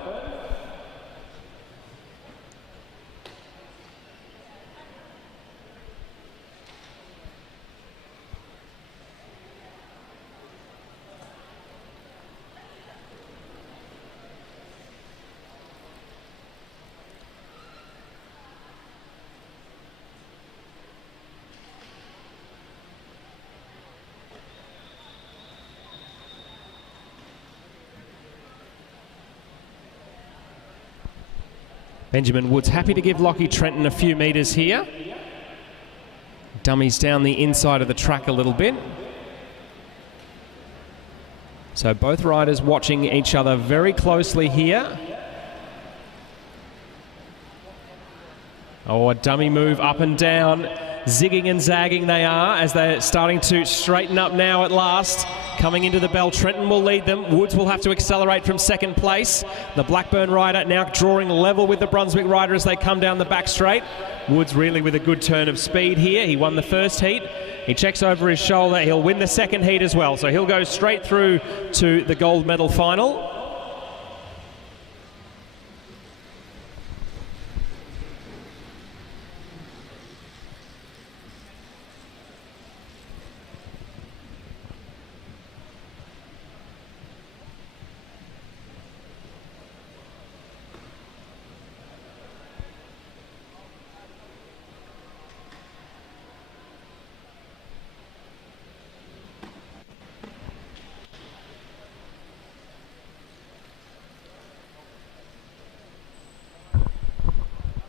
Benjamin Woods happy to give Lockie Trenton a few metres here. Dummies down the inside of the track a little bit. So both riders watching each other very closely here. Oh, a dummy move up and down. Zigging and zagging they are as they're starting to straighten up now at last. Coming into the bell, Trenton will lead them. Woods will have to accelerate from second place. The Blackburn rider now drawing level with the Brunswick rider as they come down the back straight. Woods really with a good turn of speed here. He won the first heat. He checks over his shoulder. He'll win the second heat as well. So he'll go straight through to the gold medal final.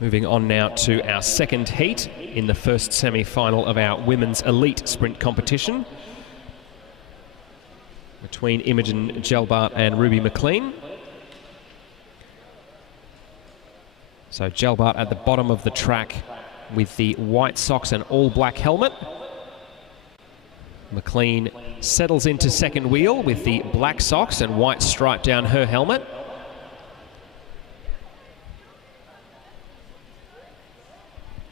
Moving on now to our second heat in the first semi-final of our women's elite sprint competition between Imogen Gelbart and Ruby McLean. So Gelbart at the bottom of the track with the white socks and all black helmet. McLean settles into second wheel with the black socks and white stripe down her helmet.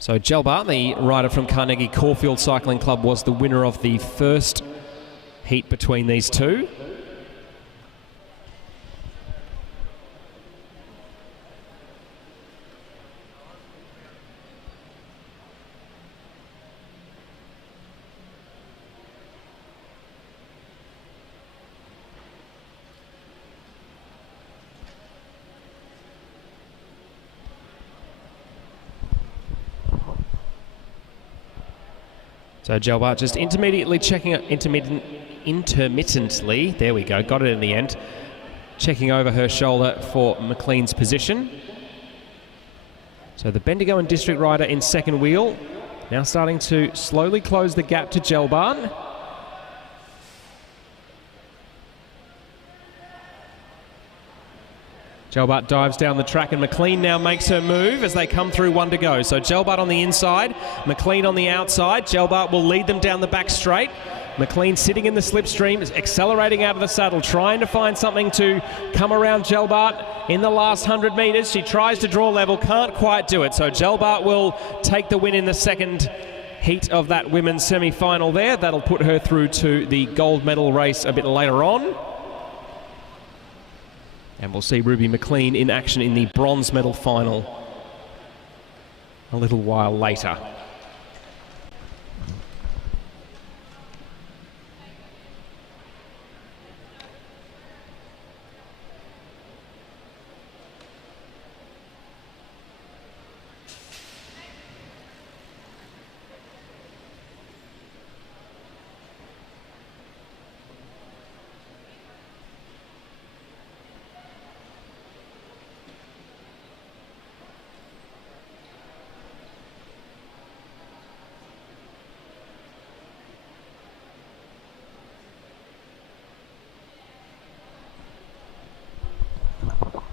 So Gelbart, the rider from Carnegie Caulfield Cycling Club, was the winner of the first heat between these two. So Gelbart just intermittently, there we go, got it in the end, checking over her shoulder for McLean's position. So the Bendigo and District rider in second wheel, now starting to slowly close the gap to Gelbart. Gelbart dives down the track and McLean now makes her move as they come through, one to go. So Gelbart on the inside, McLean on the outside. Gelbart will lead them down the back straight. McLean sitting in the slipstream, accelerating out of the saddle, trying to find something to come around Gelbart in the last 100 metres. She tries to draw level, can't quite do it. So Gelbart will take the win in the second heat of that women's semi-final there. That'll put her through to the gold medal race a bit later on. And we'll see Ruby McLean in action in the bronze medal final a little while later.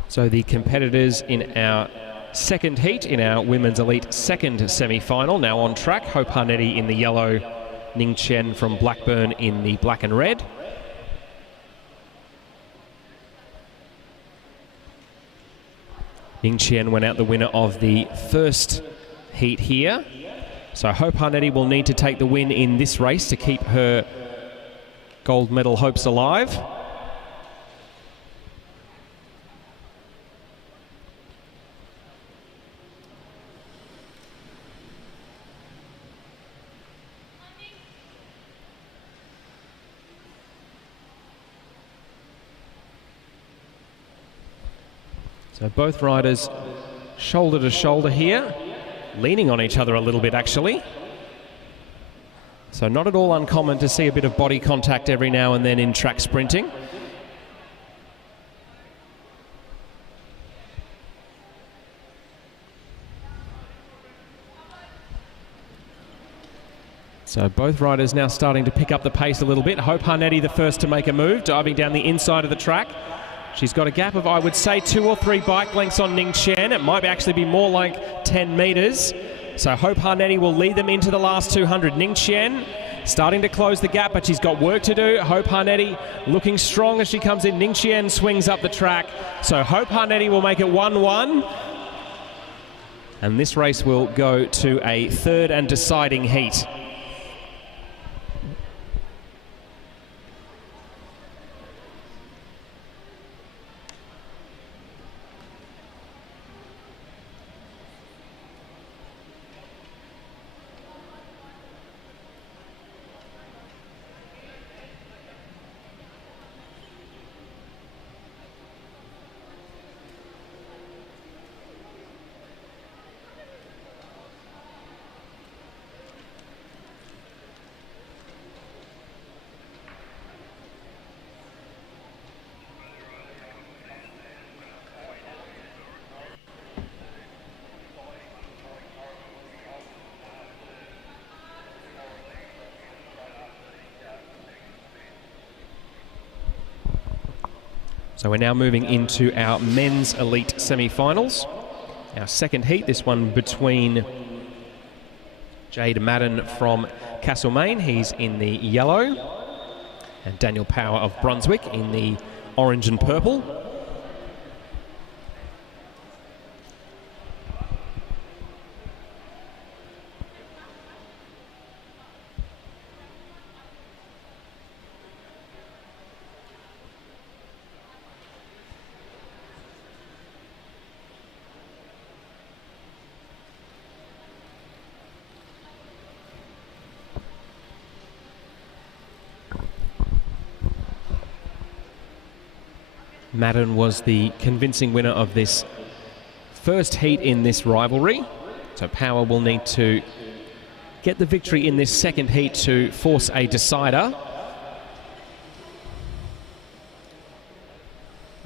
So the competitors in our second heat, in our women's elite second semi-final, now on track. Hope Harnetti in the yellow, Ning Chen from Blackburn in the black and red. Ning Chen went out the winner of the first heat here. So Hope Harnetti will need to take the win in this race to keep her gold medal hopes alive. So both riders shoulder to shoulder here, leaning on each other a little bit actually. So not at all uncommon to see a bit of body contact every now and then in track sprinting. So both riders now starting to pick up the pace a little bit. Hope Harnetti the first to make a move, diving down the inside of the track. She's got a gap of, I would say, 2 or 3 bike lengths on Ning Chen. It might actually be more like 10 metres. So Hope Harnetti will lead them into the last 200. Ning Chen starting to close the gap, but she's got work to do. Hope Harnetti looking strong as she comes in. Ning Chen swings up the track. So Hope Harnetti will make it 1-1. And this race will go to a third and deciding heat. So we're now moving into our men's elite semi-finals. Our second heat, this one between Jade Madden from Castlemaine, he's in the yellow, and Daniel Power of Brunswick in the orange and purple. Madden was the convincing winner of this first heat in this rivalry. So Power will need to get the victory in this second heat to force a decider.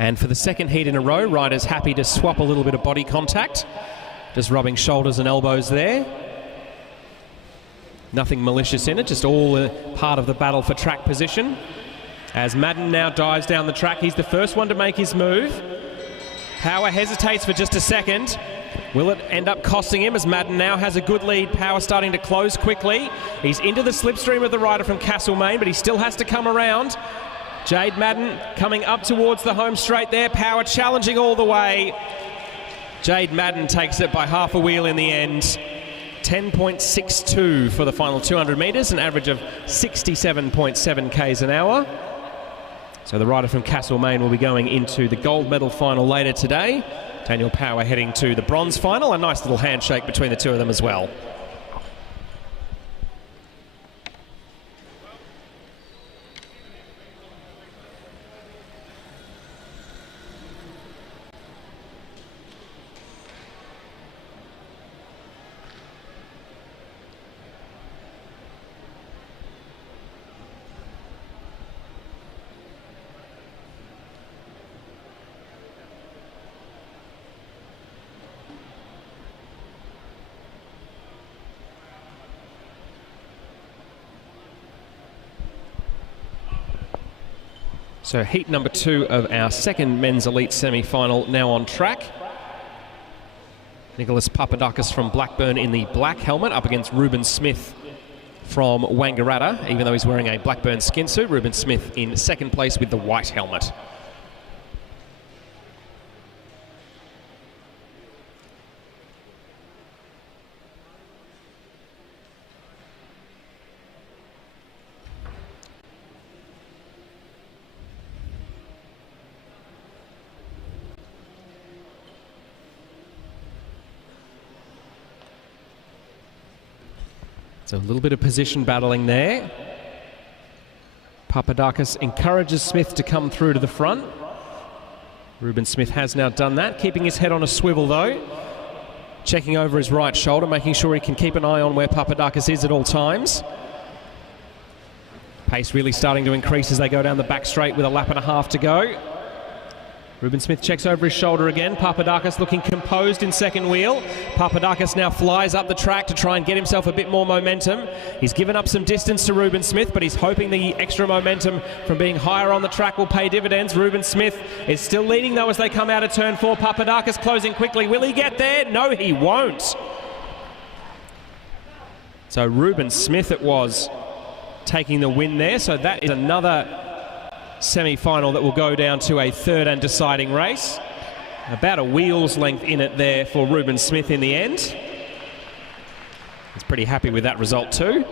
And for the second heat in a row, riders happy to swap a little bit of body contact. Just rubbing shoulders and elbows there. Nothing malicious in it, just all part of the battle for track position. As Madden now dives down the track, he's the first one to make his move. Power hesitates for just a second. Will it end up costing him as Madden now has a good lead? Power starting to close quickly. He's into the slipstream of the rider from Castlemaine, but he still has to come around. Jade Madden coming up towards the home straight there. Power challenging all the way. Jade Madden takes it by half a wheel in the end. 10.62 for the final 200 metres, an average of 67.7 k's an hour. So the rider from Castlemaine will be going into the gold medal final later today. Daniel Power heading to the bronze final. A nice little handshake between the two of them as well. So heat number 2 of our second men's elite semi-final now on track. Nicholas Papadakis from Blackburn in the black helmet up against Ruben Smith from Wangaratta, even though he's wearing a Blackburn skin suit. Ruben Smith in second place with the white helmet. So a little bit of position battling there. Papadakis encourages Smith to come through to the front. Ruben Smith has now done that, keeping his head on a swivel though. Checking over his right shoulder, making sure he can keep an eye on where Papadakis is at all times. Pace really starting to increase as they go down the back straight with a lap and a half to go. Ruben Smith checks over his shoulder again. Papadakis looking composed in second wheel. Papadakis now flies up the track to try and get himself a bit more momentum. He's given up some distance to Ruben Smith, but he's hoping the extra momentum from being higher on the track will pay dividends. Ruben Smith is still leading though as they come out of turn 4. Papadakis closing quickly. Will he get there? No, he won't. So Ruben Smith it was taking the win there. So that is another semi-final that will go down to a third and deciding race. About a wheel's length in it there for Ruben Smith in the end. He's pretty happy with that result too.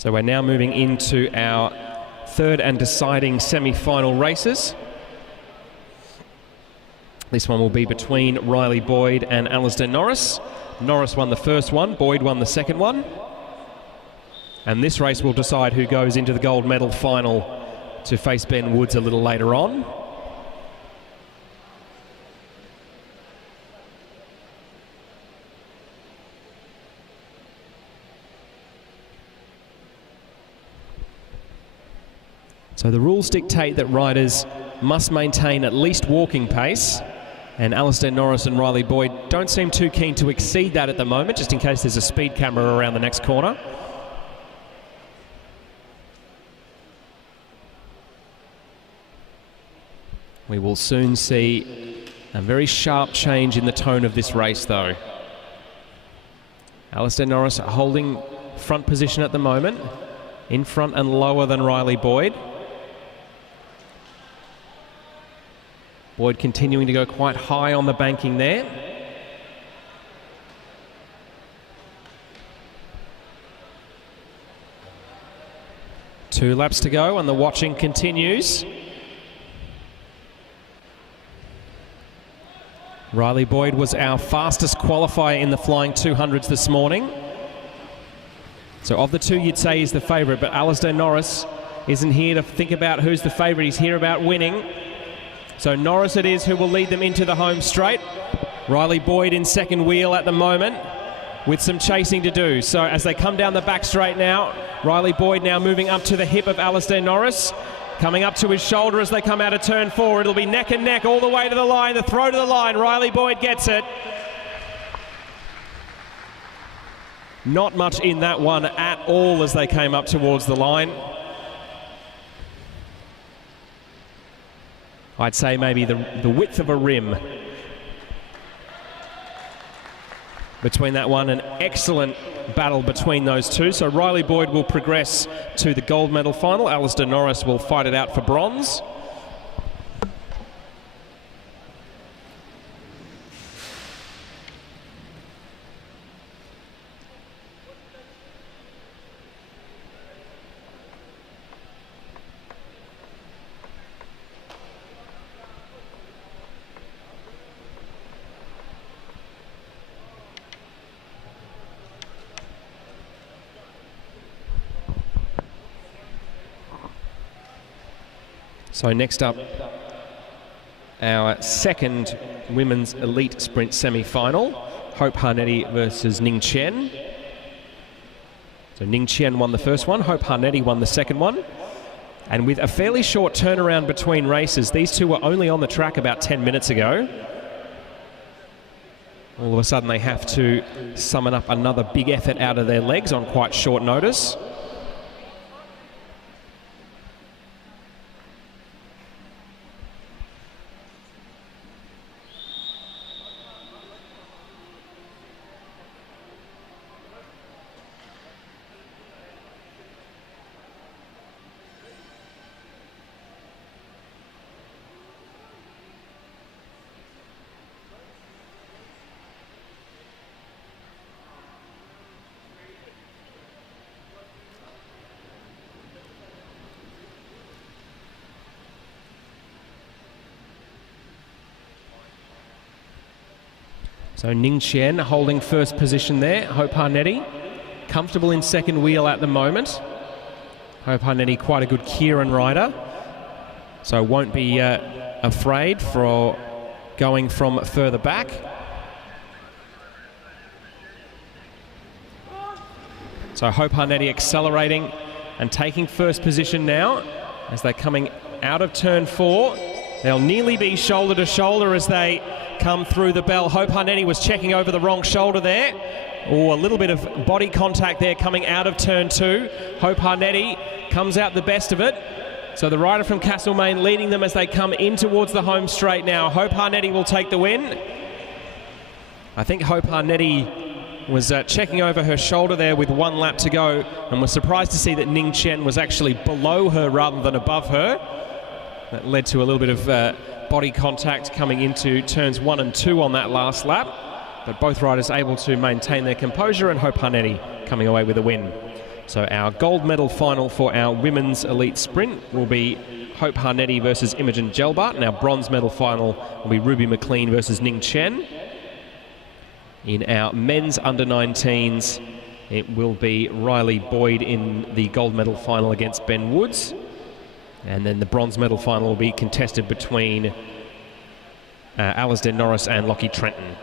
So we're now moving into our third and deciding semi-final races. This one will be between Riley Boyd and Alistair Norris. Norris won the first one, Boyd won the second one. And this race will decide who goes into the gold medal final to face Ben Woods a little later on. So the rules dictate that riders must maintain at least walking pace, and Alistair Norris and Riley Boyd don't seem too keen to exceed that at the moment, just in case there's a speed camera around the next corner. We will soon see a very sharp change in the tone of this race, though. Alistair Norris holding front position at the moment, in front and lower than Riley Boyd. Boyd continuing to go quite high on the banking there. Two laps to go and the watching continues. Riley Boyd was our fastest qualifier in the flying 200s this morning. So of the two, you'd say he's the favourite, but Alistair Norris isn't here to think about who's the favourite. He's here about winning. So Norris it is who will lead them into the home straight. Riley Boyd in second wheel at the moment with some chasing to do. So as they come down the back straight now, Riley Boyd now moving up to the hip of Alistair Norris, coming up to his shoulder as they come out of turn 4. It'll be neck and neck all the way to the line, the throw to the line. Riley Boyd gets it. Not much in that one at all as they came up towards the line. I'd say maybe the width of a rim between that one. An excellent battle between those two. So Riley Boyd will progress to the gold medal final. Alistair Norris will fight it out for bronze. So next up, our second women's elite sprint semi-final, Hope Harnetti versus Ning Chen. So Ning Chen won the first one, Hope Harnetti won the second one. And with a fairly short turnaround between races, these two were only on the track about 10 minutes ago. All of a sudden they have to summon up another big effort out of their legs on quite short notice. So Ning Chen holding first position there. Hope Harnetti comfortable in second wheel at the moment. Hope Harnetti quite a good Kieran rider, so won't be afraid for going from further back. So Hope Harnetti accelerating and taking first position now as they're coming out of turn 4. They'll nearly be shoulder to shoulder as they come through the bell. Hope Harnetti was checking over the wrong shoulder there. Oh, a little bit of body contact there coming out of turn 2. Hope Harnetti comes out the best of it. So the rider from Castlemaine leading them as they come in towards the home straight now. Hope Harnetti will take the win. I think Hope Harnetti was checking over her shoulder there with 1 lap to go and was surprised to see that Ning Chen was actually below her rather than above her. That led to a little bit of body contact coming into turns 1 and 2 on that last lap. But both riders able to maintain their composure, and Hope Harnetti coming away with a win. So our gold medal final for our women's elite sprint will be Hope Harnetti versus Imogen Gelbart, and our bronze medal final will be Ruby McLean versus Ning Chen. In our men's under-19s, it will be Riley Boyd in the gold medal final against Ben Woods. And then the bronze medal final will be contested between Alistair Norris and Lockie Trenton.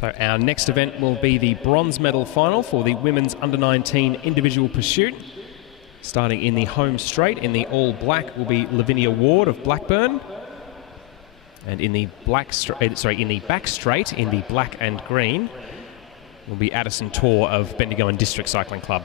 So our next event will be the bronze medal final for the women's under-19 individual pursuit. Starting in the home straight, in the all black will be Lavinia Ward of Blackburn. And in the back straight, in the black and green, will be Addison Torr of Bendigo and District Cycling Club.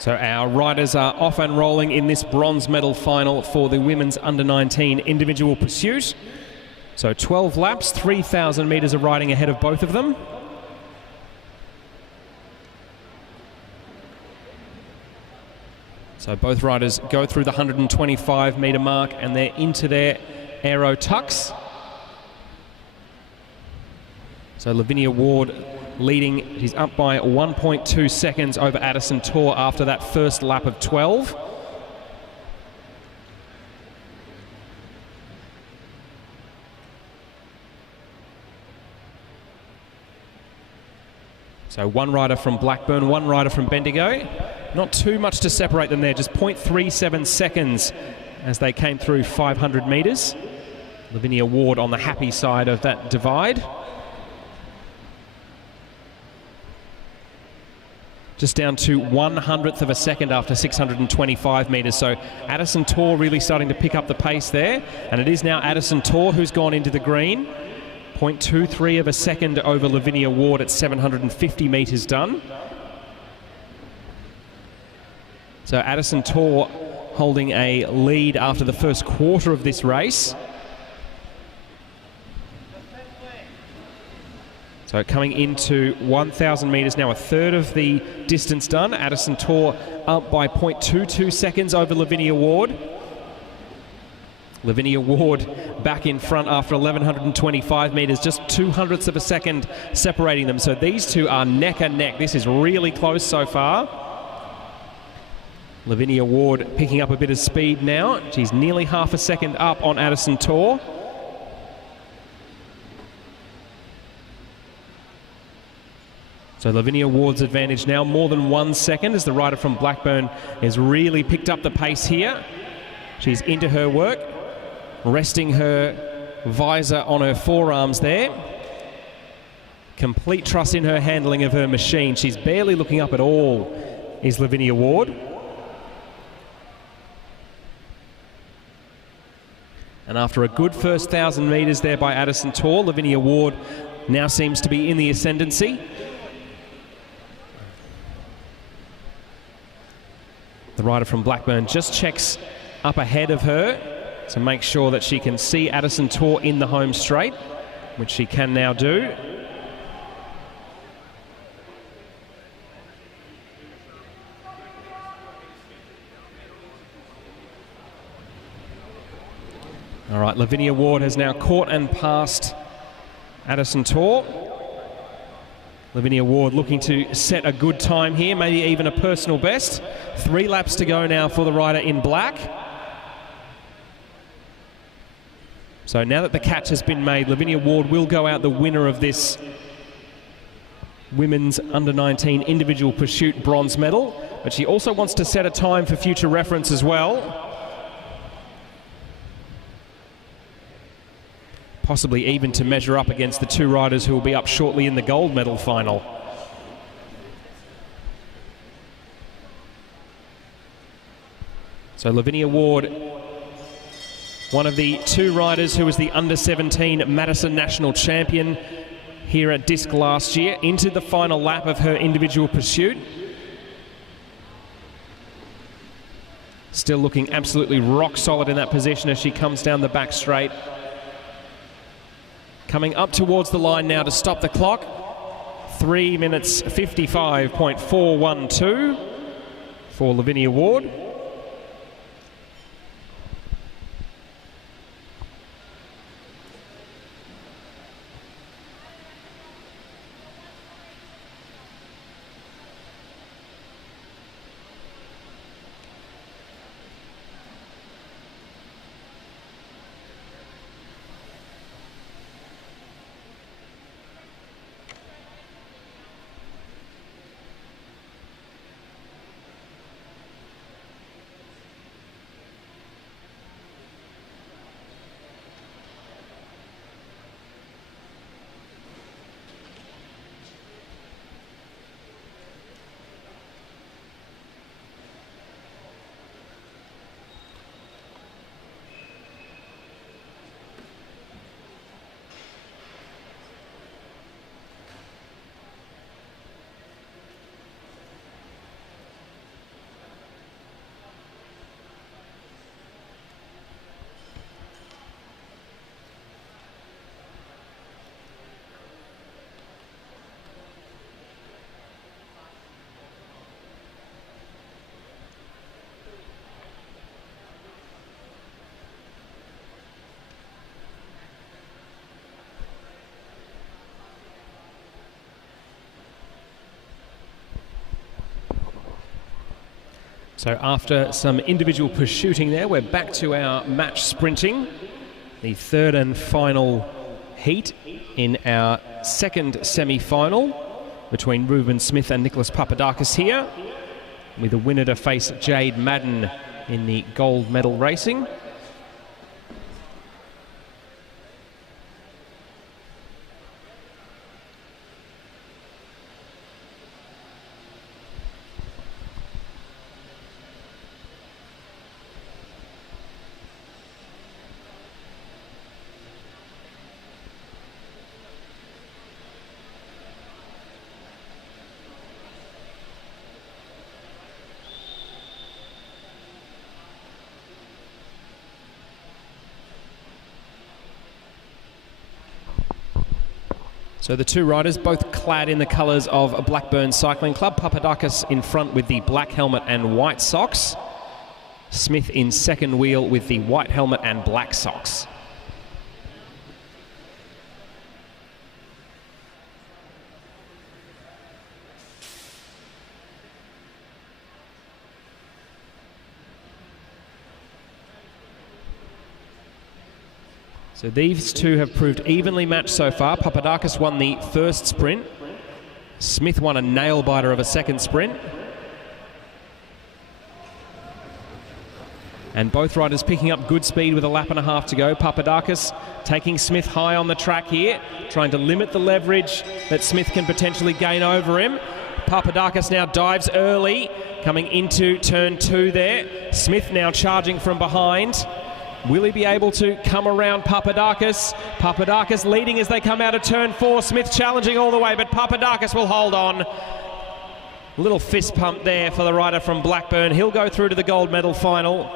So our riders are off and rolling in this bronze medal final for the women's under-19 individual pursuit. So 12 laps, 3,000 metres of riding ahead of both of them. So both riders go through the 125 metre mark and they're into their aero tucks. So Lavinia Ward leading, she's up by 1.2 seconds over Addison Torr after that first lap of 12. So one rider from Blackburn, one rider from Bendigo. Not too much to separate them there, just 0.37 seconds as they came through 500 metres. Lavinia Ward on the happy side of that divide. Just down to 1/100th of a second after 625 metres. So Addison Torr really starting to pick up the pace there. And it is now Addison Torr who's gone into the green. 0.23 of a second over Lavinia Ward at 750 metres done. So Addison Torr holding a lead after the first quarter of this race. So coming into 1,000 metres now, a third of the distance done. Addison Torr up by 0.22 seconds over Lavinia Ward. Lavinia Ward back in front after 1,125 metres, just 200ths of a second separating them. So these two are neck and neck. This is really close so far. Lavinia Ward picking up a bit of speed now. She's nearly half a second up on Addison Torr. So Lavinia Ward's advantage now more than 1 second as the rider from Blackburn has really picked up the pace here. She's into her work, resting her visor on her forearms there. Complete trust in her handling of her machine. She's barely looking up at all, is Lavinia Ward. And after a good first 1,000 metres there by Addison Torr, Lavinia Ward now seems to be in the ascendancy. The rider from Blackburn just checks up ahead of her to make sure that she can see Addison Torr in the home straight, which she can now do. All right, Lavinia Ward has now caught and passed Addison Torr. Lavinia Ward looking to set a good time here, maybe even a personal best. 3 laps to go now for the rider in black. So now that the catch has been made, Lavinia Ward will go out the winner of this women's under-19 individual pursuit bronze medal, but she also wants to set a time for future reference as well. Possibly even to measure up against the 2 riders who will be up shortly in the gold medal final. So Lavinia Ward, one of the 2 riders who was the under-17 Madison National Champion here at Disc last year, into the final lap of her individual pursuit. Still looking absolutely rock solid in that position as she comes down the back straight. Coming up towards the line now to stop the clock. 3 minutes 55.412 for Lavinia Ward. So after some individual pursuiting there, we're back to our match sprinting. The third and final heat in our second semi-final between Reuben Smith and Nicholas Papadakis here, with a winner to face Jade Madden in the gold medal racing. So the two riders both clad in the colours of Blackburn Cycling Club. Papadakis in front with the black helmet and white socks. Smith in second wheel with the white helmet and black socks. So these two have proved evenly matched so far. Papadakis won the first sprint. Smith won a nail-biter of a second sprint. And both riders picking up good speed with a lap and a half to go. Papadakis taking Smith high on the track here, trying to limit the leverage that Smith can potentially gain over him. Papadakis now dives early, coming into turn 2 there. Smith now charging from behind. Will he be able to come around Papadakis? Papadakis leading as they come out of turn 4. Smith challenging all the way, but Papadakis will hold on. A little fist pump there for the rider from Blackburn. He'll go through to the gold medal final,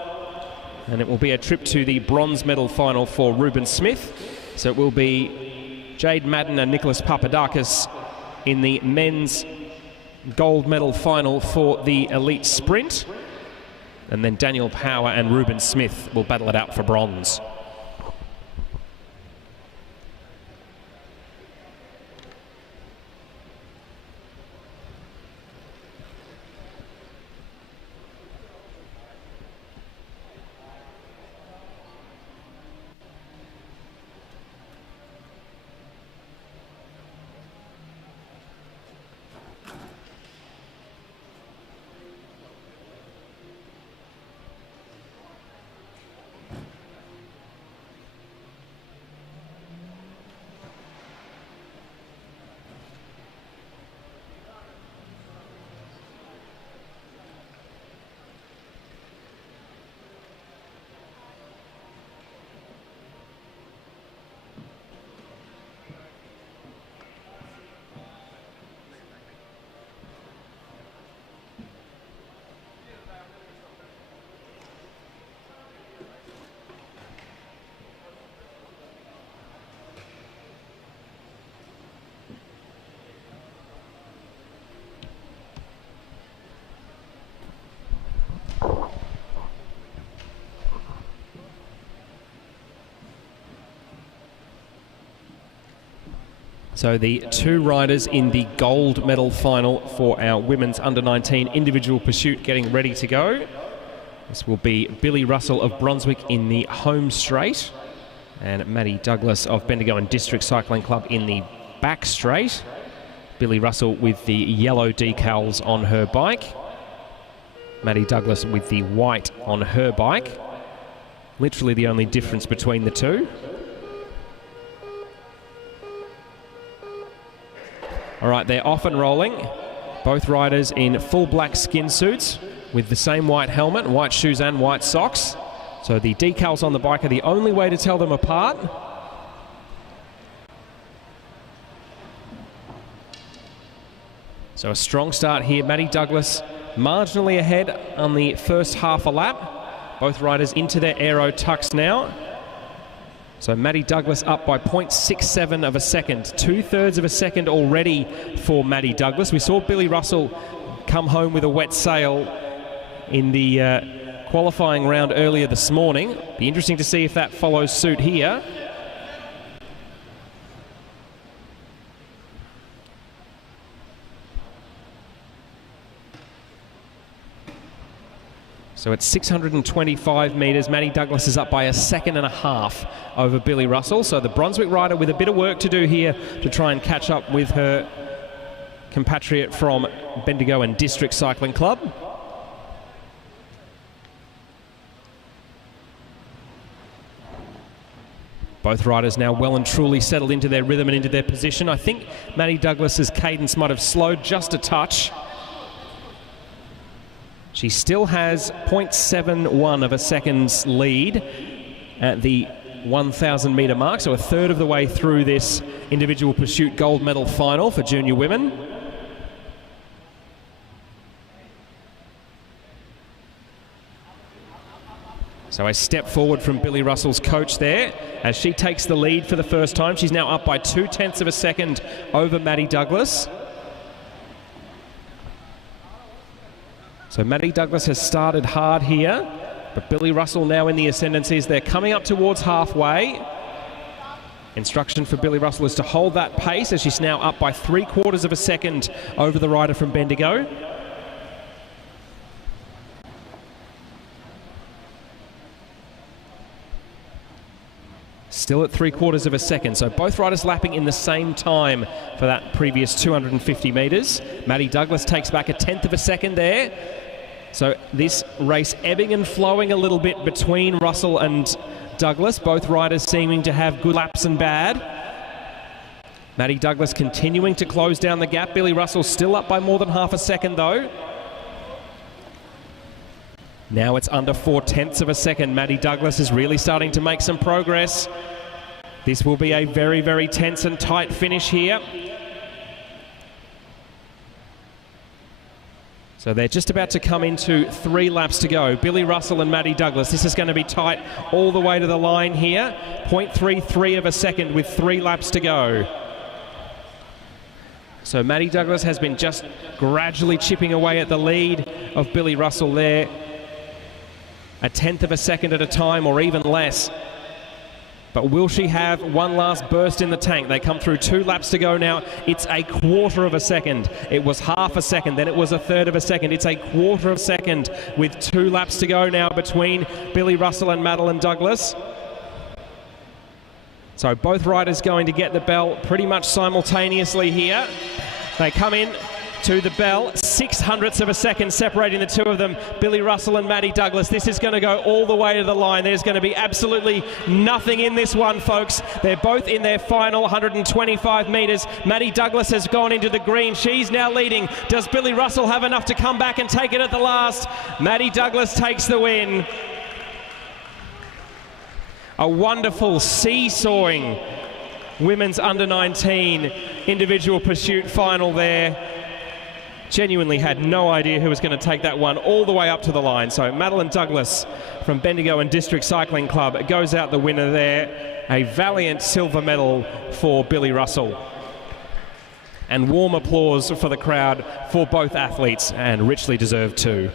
and it will be a trip to the bronze medal final for Reuben Smith. So it will be Jade Madden and Nicholas Papadakis in the men's gold medal final for the elite sprint. And then Daniel Power and Reuben Smith will battle it out for bronze. So the two riders in the gold medal final for our women's under-19 individual pursuit getting ready to go. This will be Billy Russell of Brunswick in the home straight and Maddie Douglas of Bendigo and District Cycling Club in the back straight. Billy Russell with the yellow decals on her bike. Maddie Douglas with the white on her bike. Literally the only difference between the two. All right, they're off and rolling. Both riders in full black skin suits with the same white helmet, white shoes and white socks. So the decals on the bike are the only way to tell them apart. So a strong start here. Maddie Douglas marginally ahead on the first half a lap. Both riders into their aero tucks now. So Maddie Douglas up by 0.67 of a second, 2/3 of a second already for Maddie Douglas. We saw Billy Russell come home with a wet sail in the qualifying round earlier this morning. Be interesting to see if that follows suit here. So at 625 metres, Maddie Douglas is up by 1.5 seconds over Billy Russell. So the Brunswick rider with a bit of work to do here to try and catch up with her compatriot from Bendigo and District Cycling Club. Both riders now well and truly settled into their rhythm and into their position. I think Maddie Douglas's cadence might have slowed just a touch. She still has 0.71 of a second's lead at the 1,000 metre mark, so a third of the way through this individual pursuit gold medal final for junior women. So a step forward from Billy Russell's coach there as she takes the lead for the first time. She's now up by 0.2 of a second over Maddie Douglas. So Maddie Douglas has started hard here, but Billy Russell now in the ascendancy as they're coming up towards halfway. Instruction for Billy Russell is to hold that pace as she's now up by 0.75 of a second over the rider from Bendigo. Still at 0.75 of a second, so both riders lapping in the same time for that previous 250 metres. Maddie Douglas takes back 0.1 of a second there. So this race ebbing and flowing a little bit between Russell and Douglas, both riders seeming to have good laps and bad. Maddie Douglas continuing to close down the gap. Billy Russell still up by more than 0.5 seconds though. Now it's under 0.4 of a second. Maddie Douglas is really starting to make some progress. This will be a very, very tense and tight finish here. So they're just about to come into 3 laps to go. Billy Russell and Maddie Douglas. This is going to be tight all the way to the line here. 0.33 of a second with 3 laps to go. So Maddie Douglas has been just gradually chipping away at the lead of Billy Russell there. 0.1 of a second at a time or even less. But will she have one last burst in the tank? They come through 2 laps to go now. It's 1/4 of a second. It was 0.5 a second, then it was 1/3 of a second. It's 1/4 of a second with 2 laps to go now between Billy Russell and Madeline Douglas. So both riders going to get the bell pretty much simultaneously here. They come in to the bell, 0.06 of a second separating the two of them, Billy Russell and Maddie Douglas. This is going to go all the way to the line. There's going to be absolutely nothing in this one, folks. They're both in their final 125 metres. Maddie Douglas has gone into the green. She's now leading. Does Billy Russell have enough to come back and take it at the last? Maddie Douglas takes the win. A wonderful seesawing women's under-19 individual pursuit final there. Genuinely had no idea who was going to take that one all the way up to the line. So Madeline Douglas from Bendigo and District Cycling Club goes out the winner there. A valiant silver medal for Billy Russell. And warm applause for the crowd for both athletes, and richly deserved too.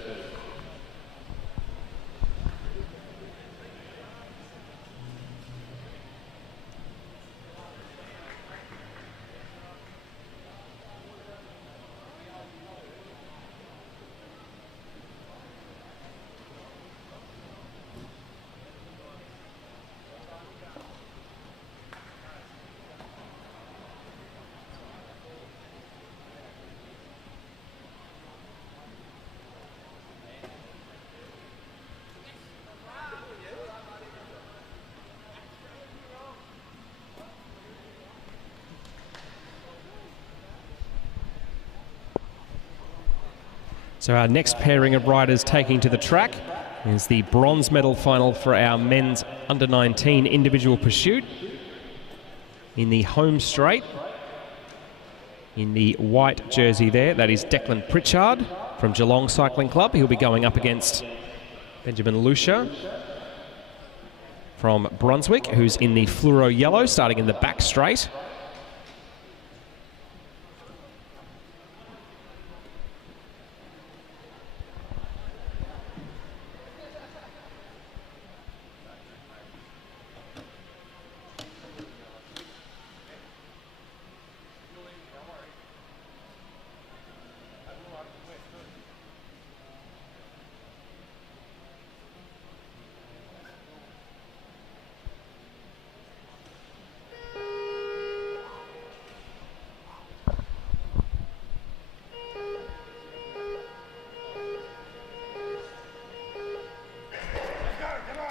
So our next pairing of riders taking to the track is the bronze medal final for our men's under-19 individual pursuit. In the home straight, in the white jersey there, that is Declan Pritchard from Geelong Cycling Club. He'll be going up against Benjamin Lucia from Brunswick, who's in the fluoro yellow, starting in the back straight.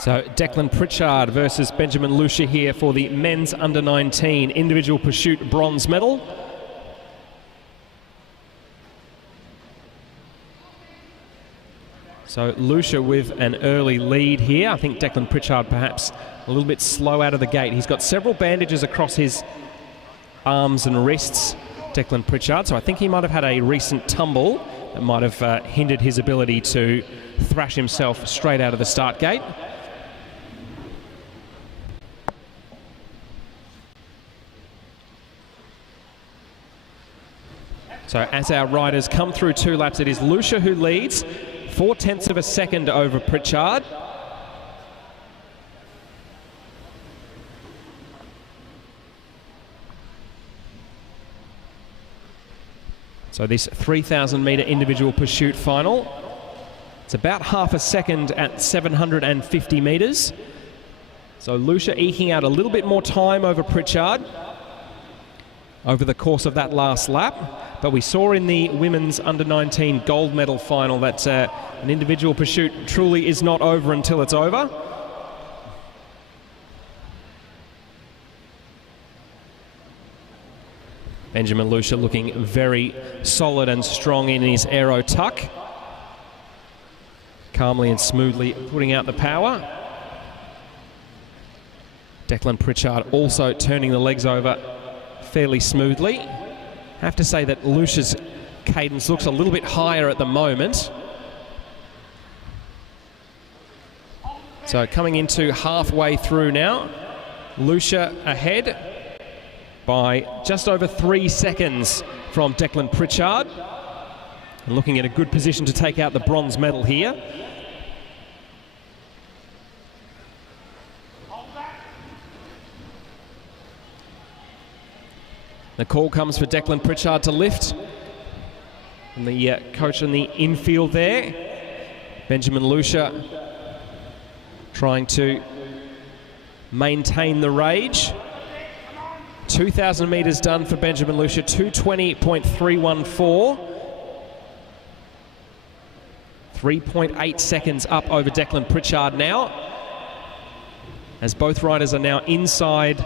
So Declan Pritchard versus Benjamin Lucia here for the men's under-19 individual pursuit bronze medal. So Lucia with an early lead here. I think Declan Pritchard perhaps a little bit slow out of the gate. He's got several bandages across his arms and wrists, Declan Pritchard, so I think he might have had a recent tumble that might have hindered his ability to thrash himself straight out of the start gate. So as our riders come through 2 laps, it is Lucia who leads, 0.4 of a second over Pritchard. So this 3,000 metre individual pursuit final, it's about half a second at 750 metres. So Lucia eking out a little bit more time over Pritchard over the course of that last lap. But we saw in the women's under-19 gold medal final that an individual pursuit truly is not over until it's over. Benjamin Lucia looking very solid and strong in his aero tuck. Calmly and smoothly putting out the power. Declan Pritchard also turning the legs over fairly smoothly. Have to say that Lucia's cadence looks a little bit higher at the moment. So coming into halfway through now, Lucia ahead by just over 3 seconds from Declan Pritchard. And looking at a good position to take out the bronze medal here. The call comes for Declan Pritchard to lift. And the coach in the infield there, Benjamin Lucia, trying to maintain the rage. 2,000 metres done for Benjamin Lucia, 2:20.314. 3.8 seconds up over Declan Pritchard now, as both riders are now inside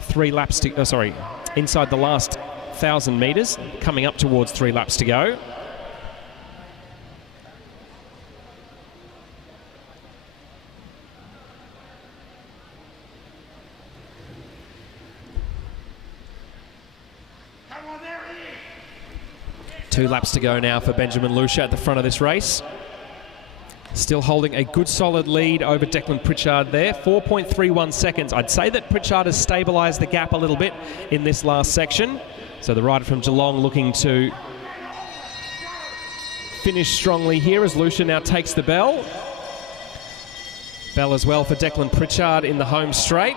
3 laps to, inside the last 1,000 metres, coming up towards 3 laps to go. Two laps to go now for Benjamin Lucia at the front of this race. Still holding a good solid lead over Declan Pritchard there, 4.31 seconds. I'd say that Pritchard has stabilised the gap a little bit in this last section. So the rider from Geelong looking to finish strongly here as Lucia now takes the bell. Bell as well for Declan Pritchard in the home straight.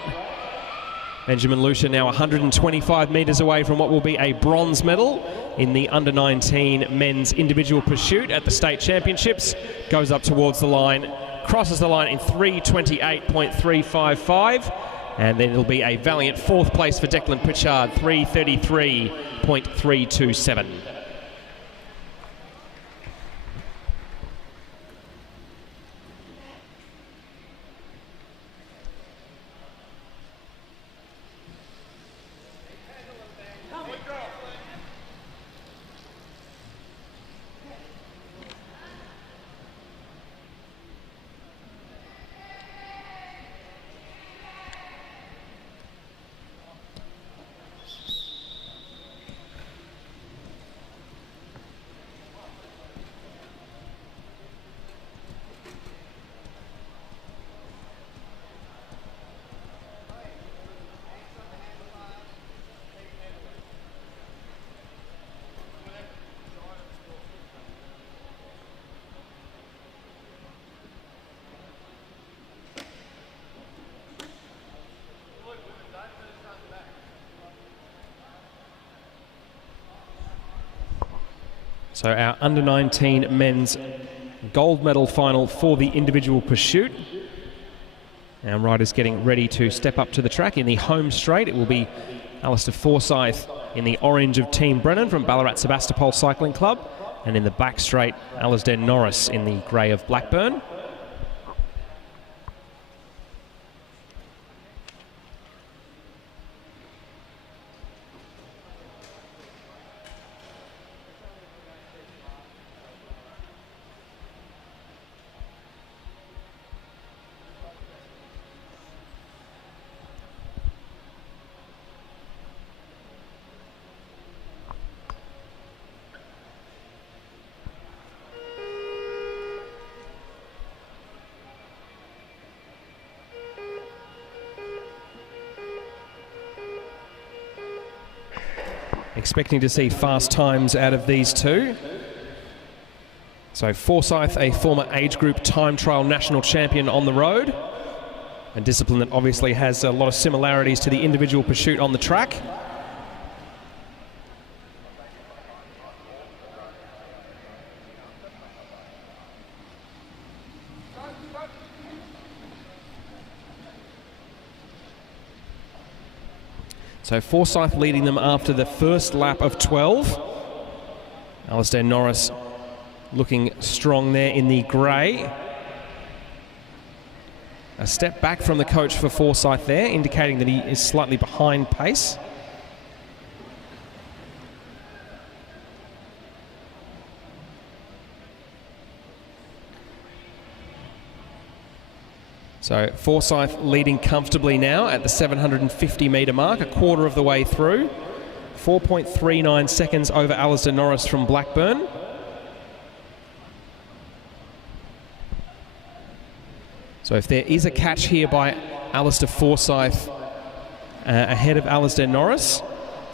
Benjamin Lucia now 125 metres away from what will be a bronze medal in the under-19 men's individual pursuit at the state championships. Goes up towards the line, crosses the line in 3:28.355, and then it'll be a valiant 4th place for Declan Pritchard, 3:33.327. So our under-19 men's gold medal final for the individual pursuit. Our riders getting ready to step up to the track. In the home straight, it will be Alistair Forsyth in the orange of Team Brennan from Ballarat Sebastopol Cycling Club. And in the back straight, Alasdair Norris in the grey of Blackburn. expecting to see fast times out of these two. So Forsyth, a former age group time trial national champion on the road, a discipline that obviously has a lot of similarities to the individual pursuit on the track. So Forsyth leading them after the first lap of 12. Alistair Norris looking strong there in the grey. A step back from the coach for Forsyth there, indicating that he is slightly behind pace. So Forsyth leading comfortably now at the 750 metre mark, a quarter of the way through. 4.39 seconds over Alistair Norris from Blackburn. So if there is a catch here by Alistair Forsyth ahead of Alistair Norris,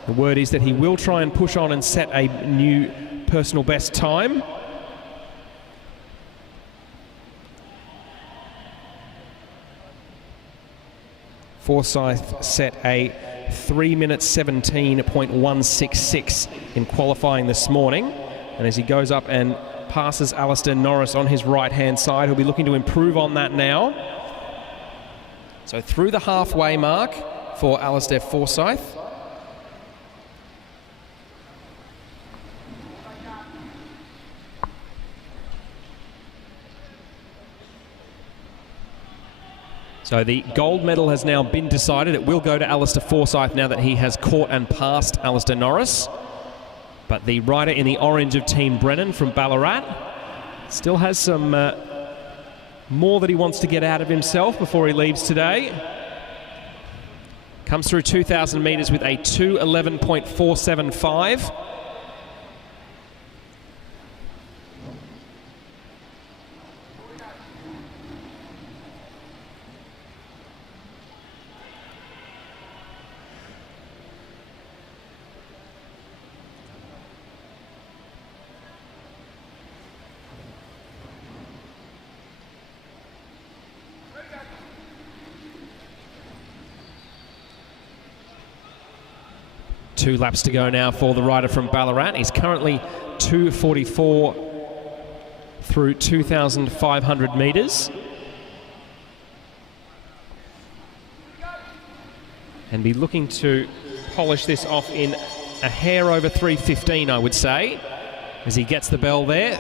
the word is that he will try and push on and set a new personal best time. Forsyth set a 3 minutes 17.166 in qualifying this morning, and as he goes up and passes Alistair Norris on his right-hand side, he'll be looking to improve on that now. So through the halfway mark for Alistair Forsyth. So the gold medal has now been decided. It will go to Alistair Forsyth now that he has caught and passed Alistair Norris. But the rider in the orange of Team Brennan from Ballarat still has some more that he wants to get out of himself before he leaves today. Comes through 2,000 metres with a 2:11.475. Two laps to go now for the rider from Ballarat. He's currently 2:44 through 2,500 metres. And be looking to polish this off in a hair over 3:15, I would say, as he gets the bell there.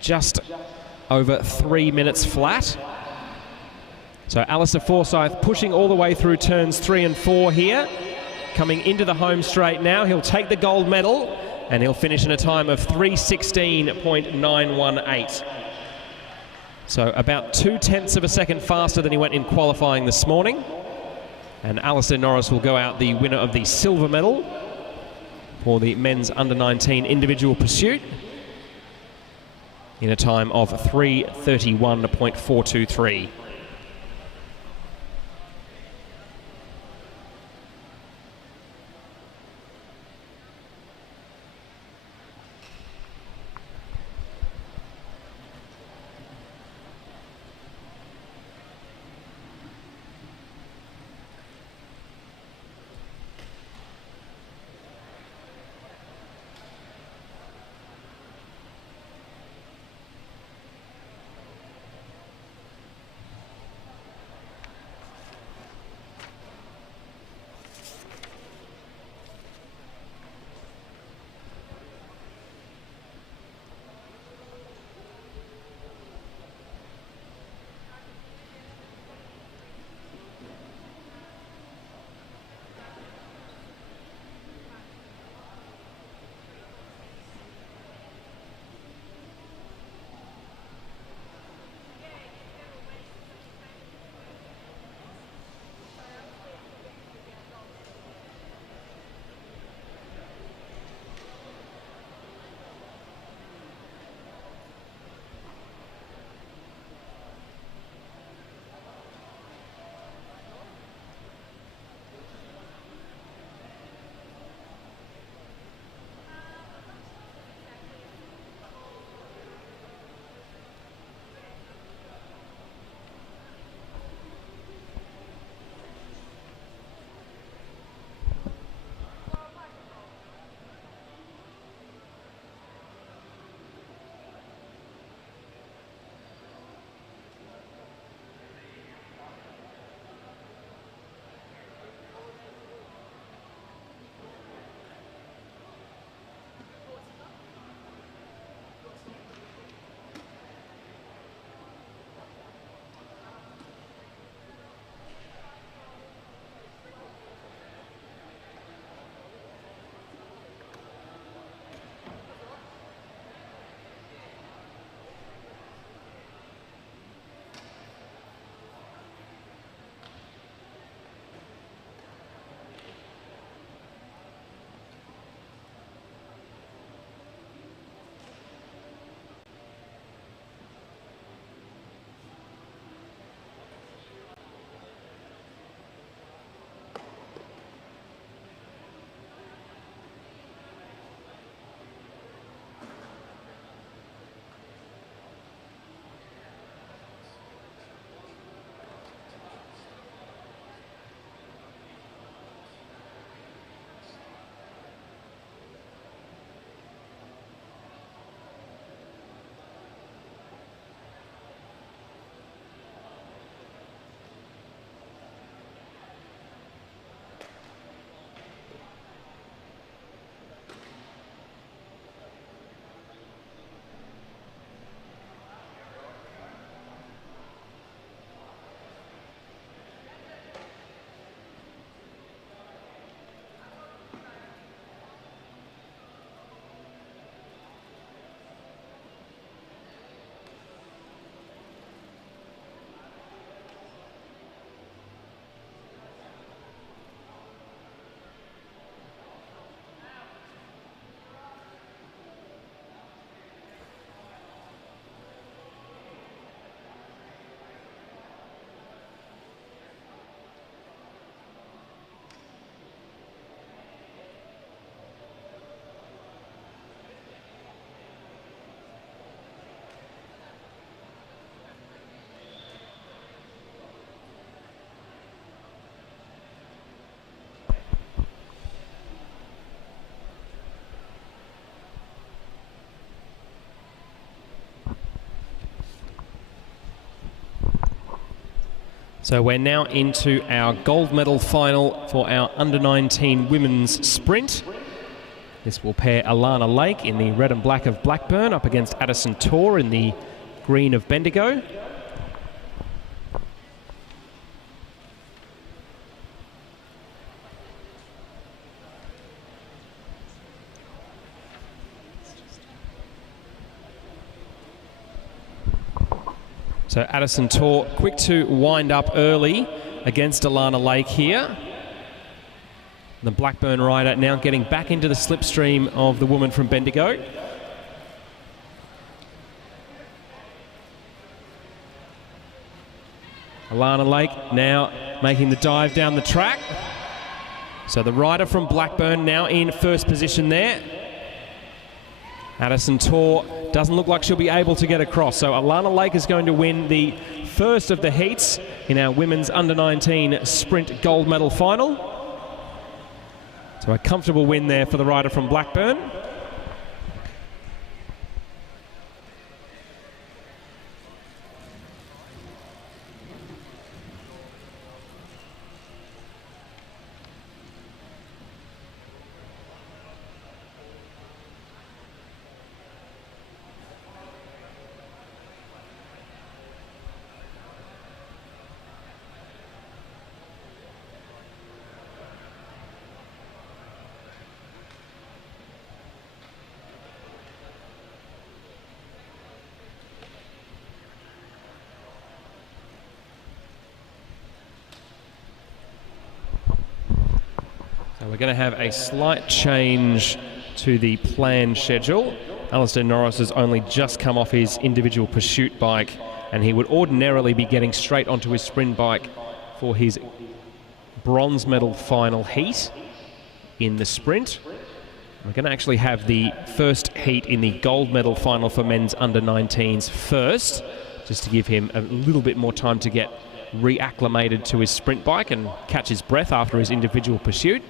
Just over 3 minutes flat. So Alistair Forsyth pushing all the way through turns 3 and 4 here. Coming into the home straight now, he'll take the gold medal and he'll finish in a time of 3:16.918. So about 2/10 of a second faster than he went in qualifying this morning. And Alistair Norris will go out the winner of the silver medal for the men's under-19 individual pursuit in a time of 3:31.423. So we're now into our gold medal final for our under-19 women's sprint. This will pair Alana Lake in the red and black of Blackburn up against Addison Tor in the green of Bendigo. So Addison Tor quick to wind up early against Alana Lake here. The Blackburn rider now getting back into the slipstream of the woman from Bendigo. Alana Lake now making the dive down the track. So the rider from Blackburn now in first position there. Addison Tor doesn't look like she'll be able to get across. So Alana Lake is going to win the first of the heats in our women's under-19 sprint gold medal final. So a comfortable win there for the rider from Blackburn. We're going to have a slight change to the planned schedule. Alistair Norris has only just come off his individual pursuit bike, and he would ordinarily be getting straight onto his sprint bike for his bronze medal final heat in the sprint. We're going to actually have the first heat in the gold medal final for men's under-19s first, just to give him a little bit more time to get reacclimated to his sprint bike and catch his breath after his individual pursuit.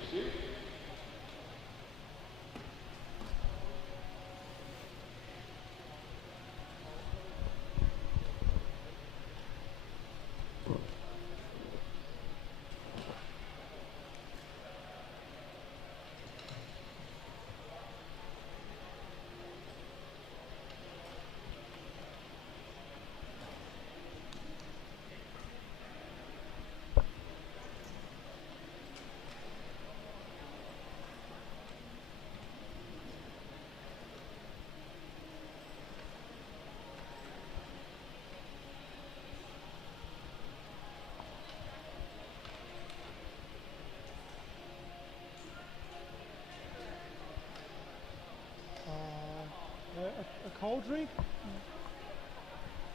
A cold drink?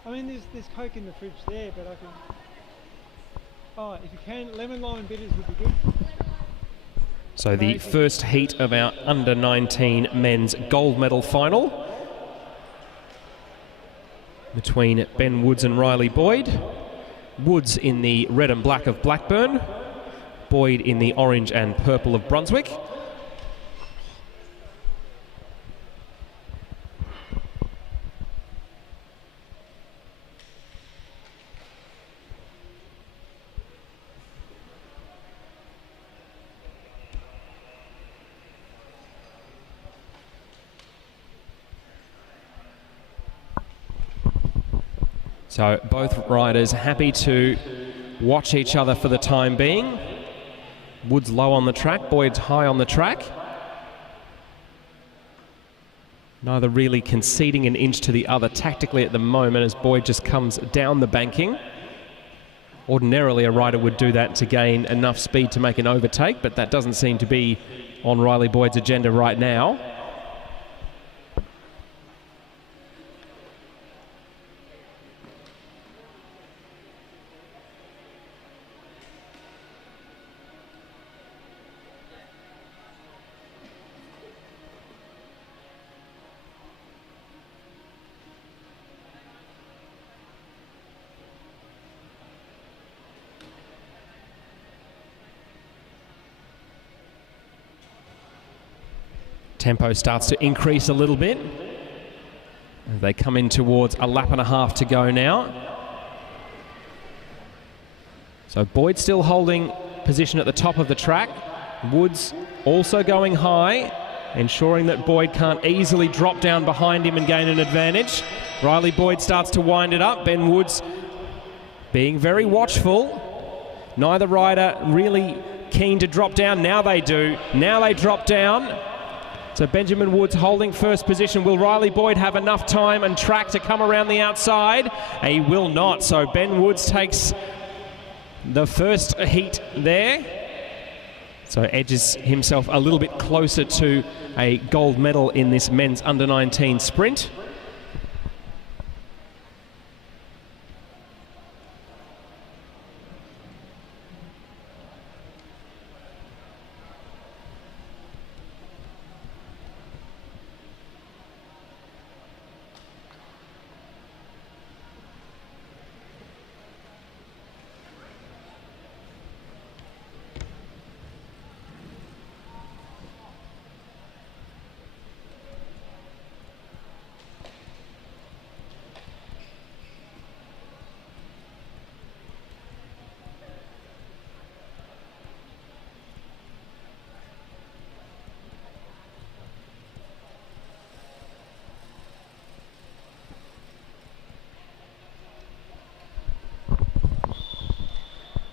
I mean, there's Coke in the fridge there, but I can... Oh, if you can, lemon lime bitters would be good. So the first heat of our under-19 men's gold medal final between Ben Woods and Riley Boyd. Woods in the red and black of Blackburn, Boyd in the orange and purple of Brunswick. So both riders happy to watch each other for the time being. Woods low on the track, Boyd's high on the track. Neither really conceding an inch to the other tactically at the moment as Boyd just comes down the banking. Ordinarily a rider would do that to gain enough speed to make an overtake, but that doesn't seem to be on Riley Boyd's agenda right now. Tempo starts to increase a little bit. They come in towards a lap and a half to go now. So Boyd still holding position at the top of the track. Woods also going high, ensuring that Boyd can't easily drop down behind him and gain an advantage. Riley Boyd starts to wind it up. Ben Woods being very watchful. Neither rider really keen to drop down. Now they do. Now they drop down. So Benjamin Woods holding first position. Will Riley Boyd have enough time and track to come around the outside? He will not. So Ben Woods takes the first heat there. So edges himself a little bit closer to a gold medal in this men's under-19 sprint.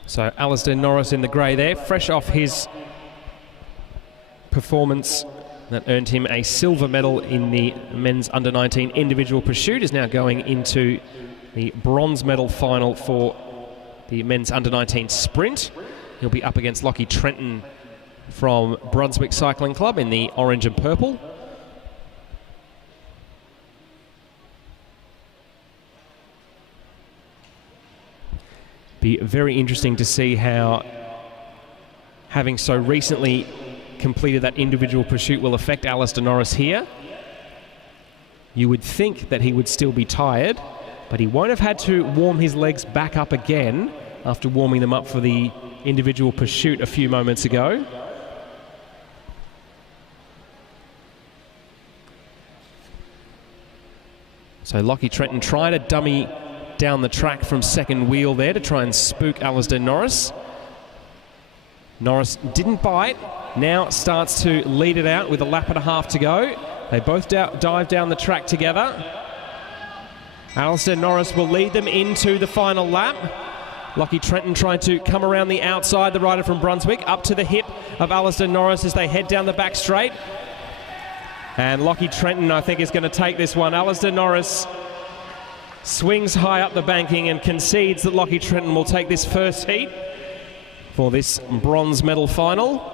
So Alistair Norris in the grey there, fresh off his performance that earned him a silver medal in the men's under-19 individual pursuit, is now going into the bronze medal final for the men's under-19 sprint. He'll be up against Lockie Trenton from Brunswick Cycling Club in the orange and purple. Be very interesting to see how having so recently completed that individual pursuit will affect Alistair Norris here. You would think that he would still be tired, but he won't have had to warm his legs back up again after warming them up for the individual pursuit a few moments ago. So Lockie Trenton trying to dummy down the track from second wheel there to try and spook Alistair Norris. Norris didn't bite, now starts to lead it out with a lap and a half to go. They both dive down the track together. Alistair Norris will lead them into the final lap. Lockie Trenton trying to come around the outside, the rider from Brunswick, up to the hip of Alistair Norris as they head down the back straight. And Lockie Trenton, I think, is going to take this one. Alistair Norris swings high up the banking and concedes that Lockie Trenton will take this first heat for this bronze medal final.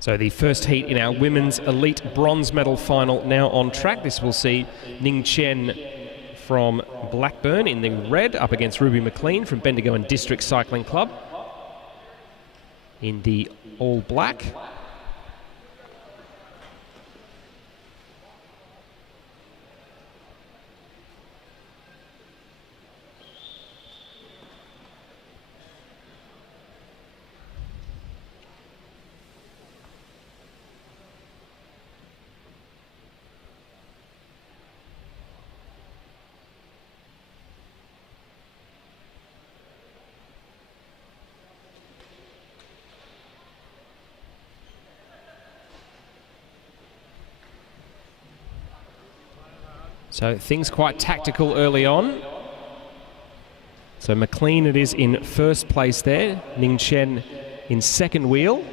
So the first heat in our women's elite bronze medal final now on track. This will see Ning Chen from Blackburn in the red up against Ruby McLean from Bendigo and District Cycling Club in the all black. So things quite tactical early on. So McLean it is in first place there. Ning Chen in second wheel.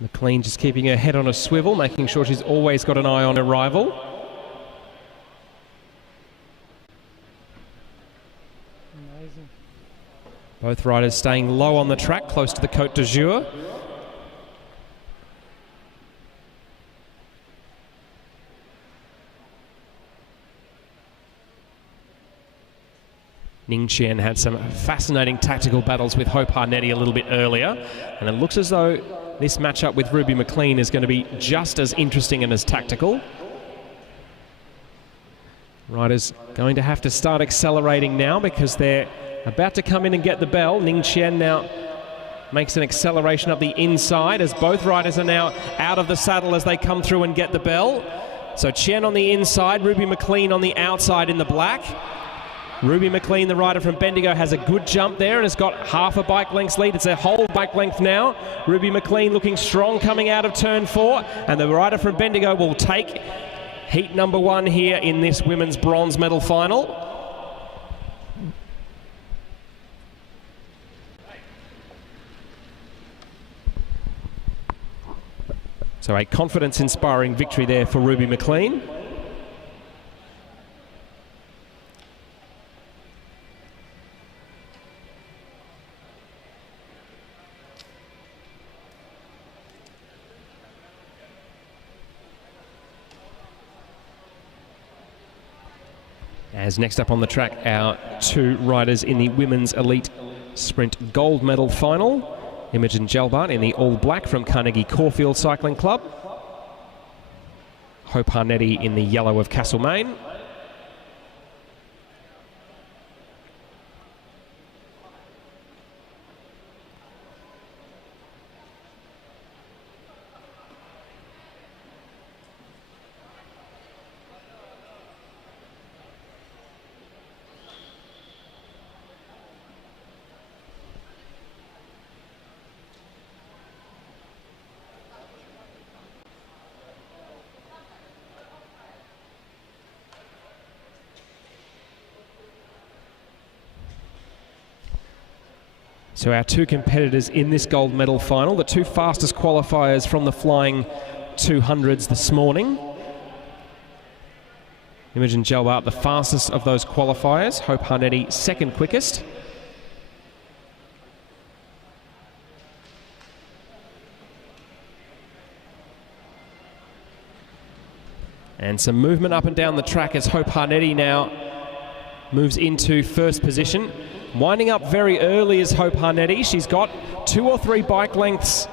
McLean just keeping her head on a swivel, making sure she's always got an eye on her rival. Amazing. Both riders staying low on the track, close to the Côte d'Azur. Ning Chen had some fascinating tactical battles with Hope Harnetti a little bit earlier, and it looks as though this matchup with Ruby McLean is going to be just as interesting and as tactical. Riders going to have to start accelerating now because they're about to come in and get the bell. Ning Chen now makes an acceleration up the inside as both riders are now out of the saddle as they come through and get the bell. So Chen on the inside, Ruby McLean on the outside in the black. Ruby McLean, the rider from Bendigo, has a good jump there and has got half a bike length's lead. It's a whole bike length now. Ruby McLean looking strong coming out of turn 4, and the rider from Bendigo will take heat number 1 here in this women's bronze medal final. So a confidence-inspiring victory there for Ruby McLean. As next up on the track, our 2 riders in the Women's Elite Sprint Gold Medal Final. Imogen Gelbart in the all black from Carnegie Caulfield Cycling Club. Hope Harnetti in the yellow of Castlemaine. So our 2 competitors in this gold medal final, the 2 fastest qualifiers from the flying 200s this morning. Imogen Gelbart, the fastest of those qualifiers. Hope Harnetti, second quickest. And some movement up and down the track as Hope Harnetti now moves into first position. Winding up very early is Hope Harnetti. She's got 2 or 3 bike lengths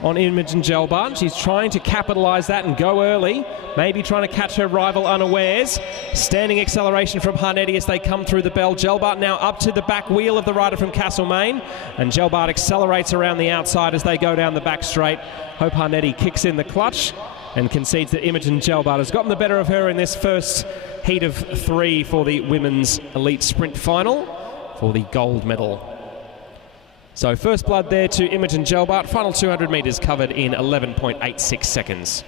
on Imogen Gelbart. She's trying to capitalise that and go early, maybe trying to catch her rival unawares. Standing acceleration from Harnetti as they come through the bell. Gelbart now up to the back wheel of the rider from Castlemaine, and Gelbart accelerates around the outside as they go down the back straight. Hope Harnetti kicks in the clutch and concedes that Imogen Gelbart has gotten the better of her in this first heat of 3 for the Women's Elite Sprint Final for the gold medal. So first blood there to Imogen Gelbart. Final 200 metres covered in 11.86 seconds.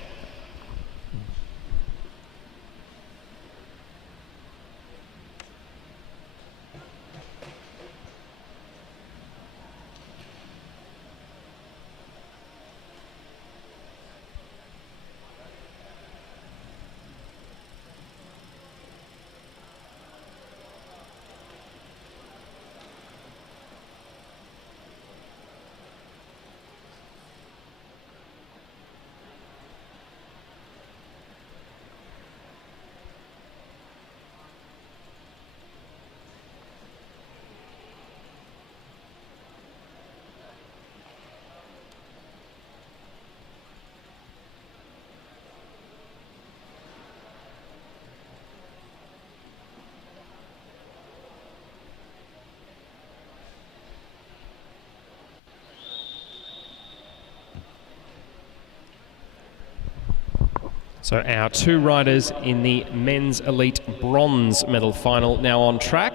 So our 2 riders in the men's elite bronze medal final now on track.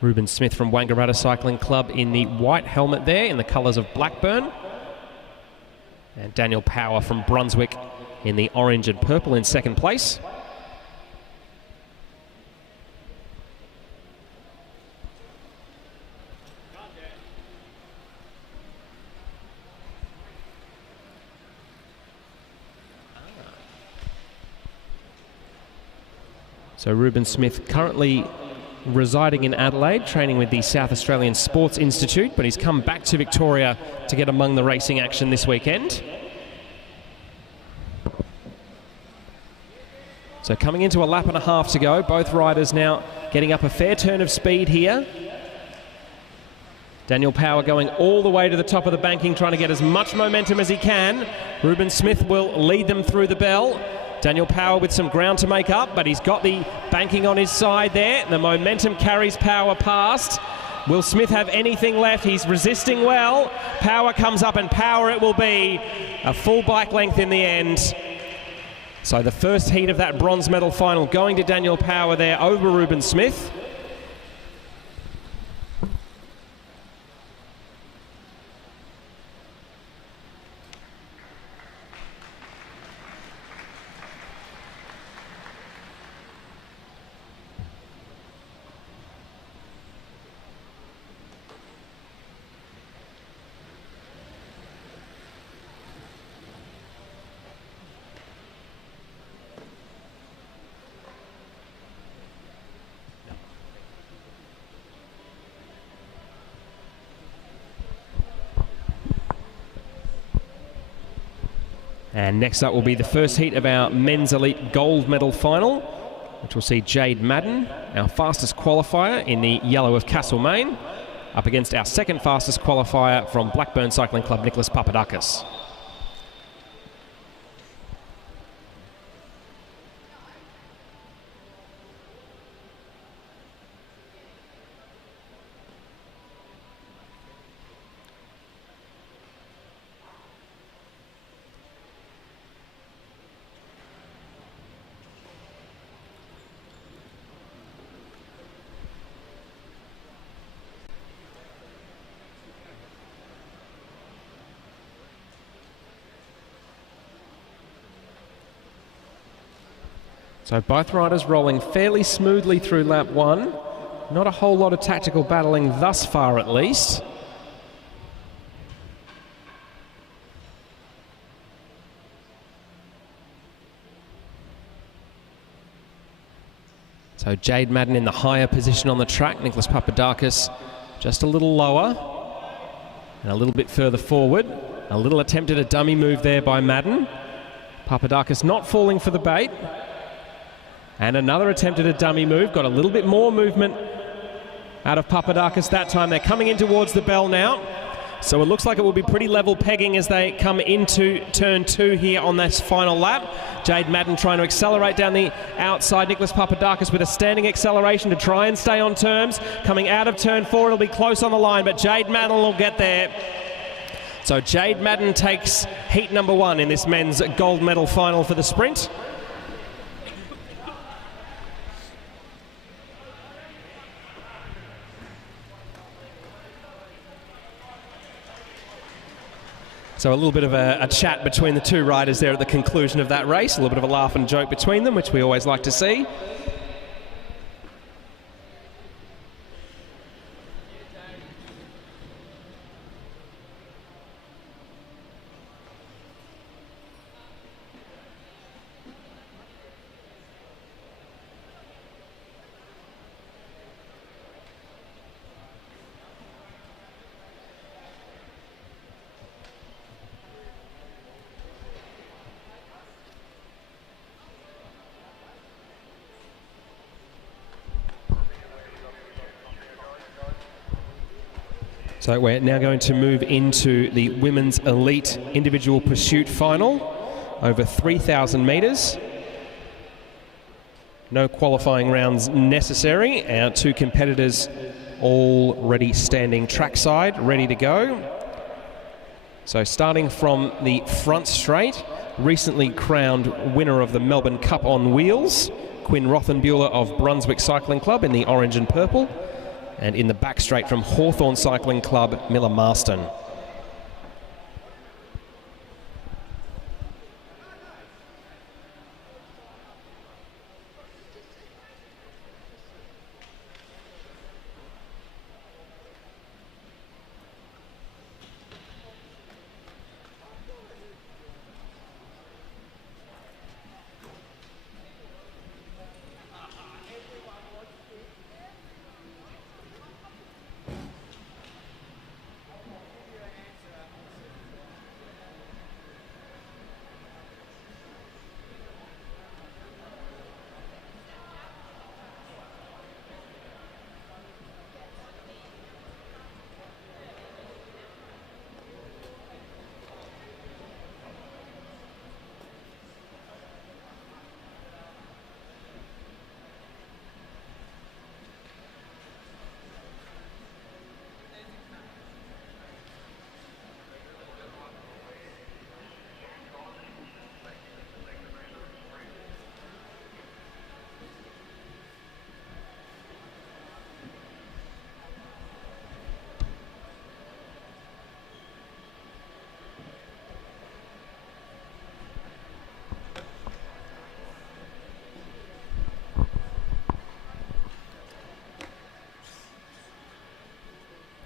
Ruben Smith from Wangaratta Cycling Club in the white helmet there in the colours of Blackburn. And Daniel Power from Brunswick in the orange and purple in second place. So Ruben Smith currently residing in Adelaide, training with the South Australian Sports Institute, but he's come back to Victoria to get among the racing action this weekend. So coming into a lap and a half to go, both riders now getting up a fair turn of speed here. Daniel Power going all the way to the top of the banking, trying to get as much momentum as he can. Ruben Smith will lead them through the bell. Daniel Power with some ground to make up, but he's got the banking on his side there. The momentum carries Power past. Will Smith have anything left? He's resisting well. Power comes up, and Power it will be. A full bike length in the end. So the first heat of that bronze medal final going to Daniel Power there over Ruben Smith. And next up will be the first heat of our men's elite gold medal final, which will see Jade Madden, our fastest qualifier in the yellow of Castlemaine, up against our second fastest qualifier from Blackburn Cycling Club, Nicholas Papadakis. So both riders rolling fairly smoothly through lap one. Not a whole lot of tactical battling thus far, at least. So Jade Madden in the higher position on the track. Nicholas Papadakis just a little lower and a little bit further forward. A little attempt at a dummy move there by Madden. Papadakis not falling for the bait. And another attempt at a dummy move. Got a little bit more movement out of Papadakis that time. They're coming in towards the bell now. So it looks like it will be pretty level pegging as they come into turn two here on this final lap. Jade Madden trying to accelerate down the outside. Nicholas Papadakis with a standing acceleration to try and stay on terms. Coming out of turn four, it'll be close on the line, but Jade Madden will get there. So Jade Madden takes heat number one in this men's gold medal final for the sprint. So a little bit of a chat between the two riders there at the conclusion of that race. A little bit of a laugh and joke between them, which we always like to see. So we're now going to move into the women's elite individual pursuit final over 3,000 metres. No qualifying rounds necessary. Our two competitors already standing trackside, ready to go. So starting from the front straight, recently crowned winner of the Melbourne Cup on wheels, Quinn Rothenbuehler of Brunswick Cycling Club in the orange and purple. And in the back straight from Hawthorn Cycling Club, Miller Marston.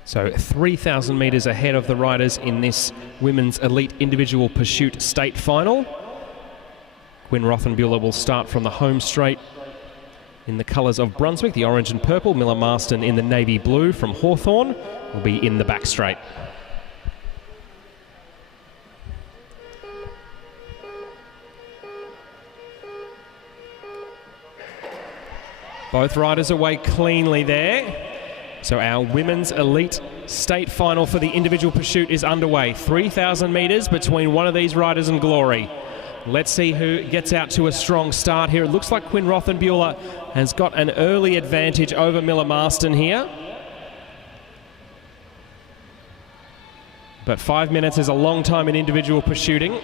So 3,000 metres ahead of the riders in this women's elite individual pursuit state final. Quinn Rothenbuehler will start from the home straight in the colours of Brunswick, the orange and purple. Miller Marston in the navy blue from Hawthorn will be in the back straight. Both riders away cleanly there. So our women's elite state final for the individual pursuit is underway. 3,000 metres between one of these riders and glory. Let's see who gets out to a strong start here. It looks like Quinn Rothenbuehler has got an early advantage over Miller Marston here. But 5 minutes is a long time in individual pursuiting.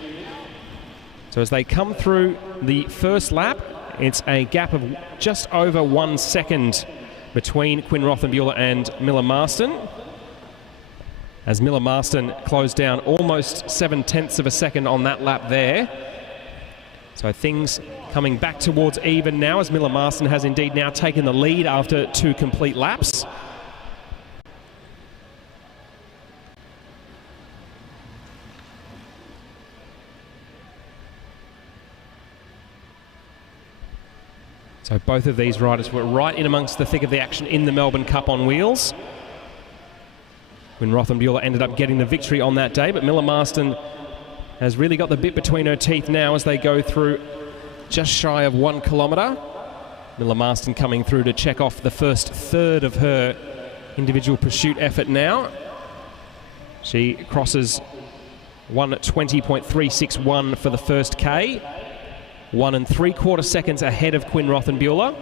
So as they come through the first lap, it's a gap of just over 1 second between Quinn Rothenbuehler and Miller Marston, as Miller Marston closed down almost 7/10 of a second on that lap there. So things coming back towards even now, as Miller Marston has indeed now taken the lead after 2 complete laps. So both of these riders were right in amongst the thick of the action in the Melbourne Cup on wheels. Quinn Rothenbuehler ended up getting the victory on that day, but Miller Marston has really got the bit between her teeth now as they go through just shy of 1 kilometre. Miller Marston coming through to check off the first third of her individual pursuit effort now. She crosses 1:20.361 for the first K. 1 3/4 seconds ahead of Quinn Rothenbuehler.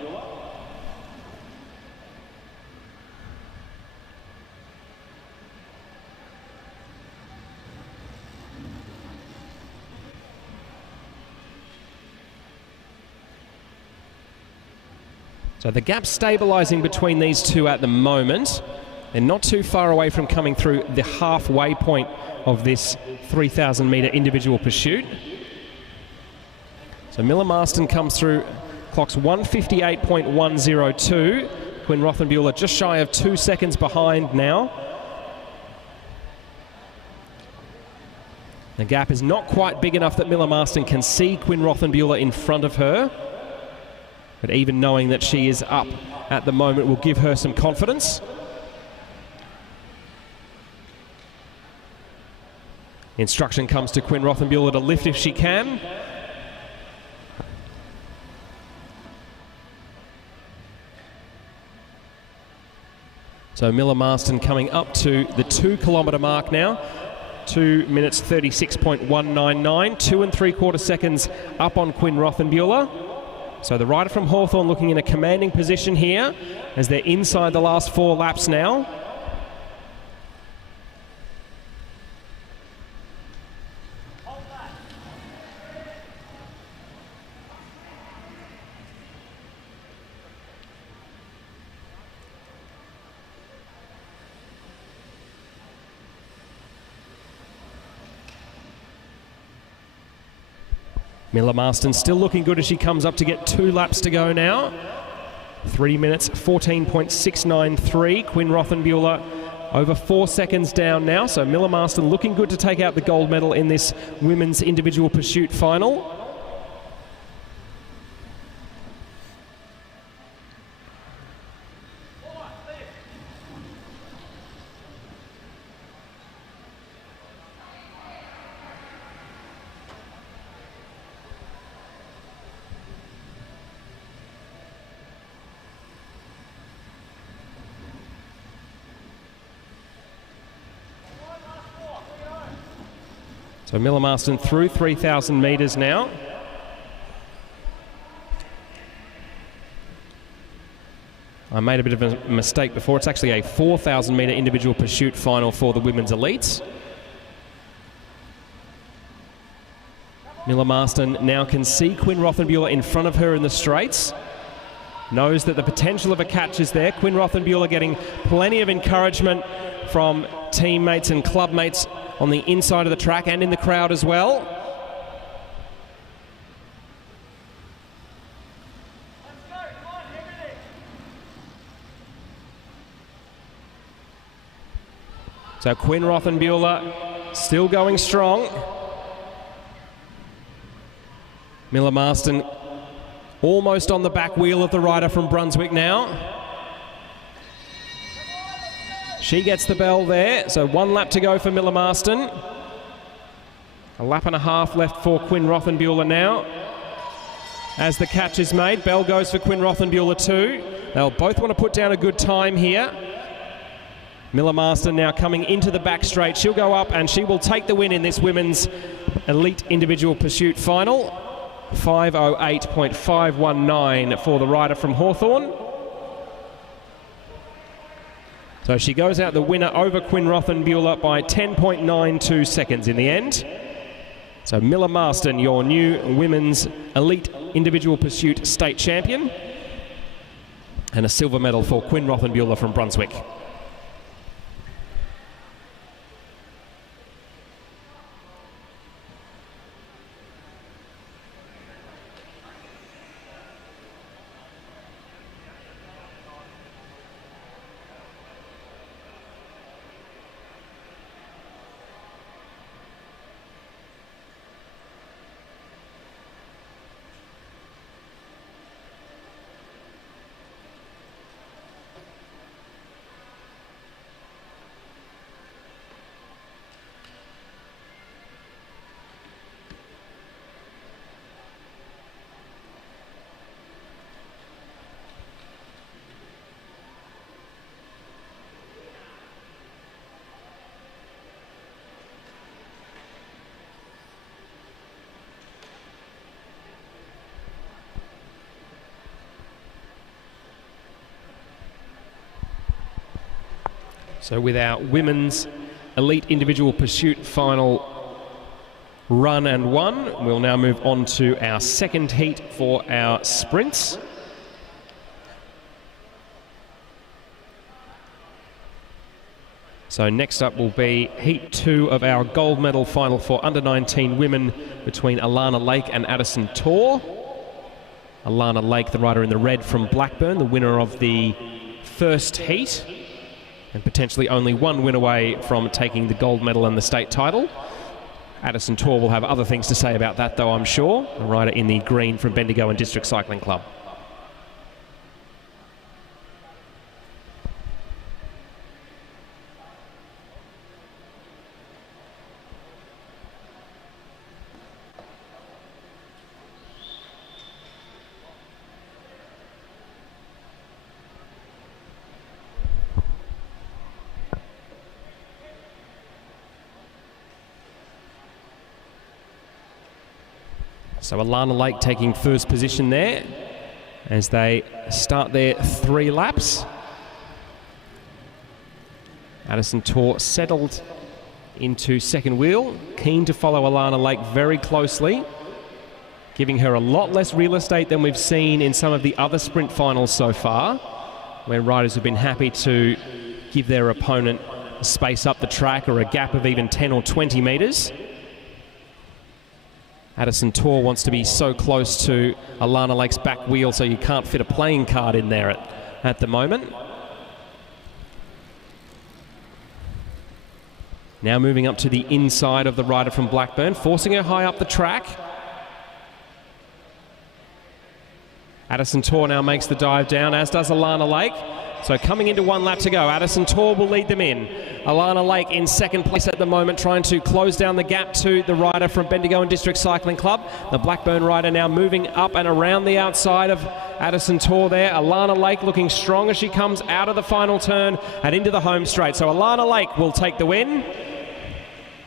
So the gap stabilising between these two at the moment. They're not too far away from coming through the halfway point of this 3,000 metre individual pursuit. So Miller Marston comes through, clocks 1:58.102. Quinn Rothenbuehler just shy of 2 seconds behind now. The gap is not quite big enough that Miller Marston can see Quinn Rothenbuehler in front of her. But even knowing that she is up at the moment will give her some confidence. Instruction comes to Quinn Rothenbuehler to lift if she can. So Miller Marston coming up to the 2 kilometre mark now. 2 minutes 36.199, 2 3/4 seconds up on Quinn Rothenbuehler. So the rider from Hawthorn looking in a commanding position here as they're inside the last 4 laps now. Miller Marston still looking good as she comes up to get 2 laps to go now. 3 minutes, 14.693. Quinn Rothenbuehler over 4 seconds down now. So Miller Marston looking good to take out the gold medal in this women's individual pursuit final. So Miller Marston through 3,000 metres now. I made a bit of a mistake before. It's actually a 4,000 metre individual pursuit final for the women's elites. Miller Marston now can see Quinn Rothenbuehler in front of her in the straights. Knows that the potential of a catch is there. Quinn Rothenbuehler getting plenty of encouragement from teammates and clubmates on the inside of the track and in the crowd as well. So Quinn Rothenbuehler still going strong. Miller Marston almost on the back wheel of the rider from Brunswick now. She gets the bell there, so 1 lap to go for Miller Marston. A lap and a half left for Quinn Rothenbuehler now. As the catch is made, bell goes for Quinn Rothenbuehler too. They'll both want to put down a good time here. Miller Marston now coming into the back straight. She'll go up and she will take the win in this women's elite individual pursuit final. 5:08.519 for the rider from Hawthorn. So she goes out the winner over Quinn Rothenbuehler by 10.92 seconds in the end. So Miller Marston, your new women's elite individual pursuit state champion. And a silver medal for Quinn Rothenbuehler from Brunswick. So with our women's elite individual pursuit final run and won, we'll now move on to our second heat for our sprints. So next up will be Heat 2 of our gold medal final for under-19 women between Alana Lake and Addison Torr. Alana Lake, the rider in the red from Blackburn, the winner of the first heat, and potentially only one win away from taking the gold medal and the state title. Addison Torr will have other things to say about that, though, I'm sure. A rider in the green from Bendigo and District Cycling Club. So Alana Lake taking first position there as they start their 3 laps. Addison Torr settled into second wheel, keen to follow Alana Lake very closely, giving her a lot less real estate than we've seen in some of the other sprint finals so far, where riders have been happy to give their opponent a space up the track or a gap of even 10 or 20 metres. Addison Tor wants to be so close to Alana Lake's back wheel, so you can't fit a playing card in there at the moment. Now moving up to the inside of the rider from Blackburn, forcing her high up the track. Addison Tor now makes the dive down, as does Alana Lake. So coming into one lap to go, Addison Tor will lead them in. Alana Lake in second place at the moment, trying to close down the gap to the rider from Bendigo and District Cycling Club. The Blackburn rider now moving up and around the outside of Addison Tor there. Alana Lake looking strong as she comes out of the final turn and into the home straight. So Alana Lake will take the win,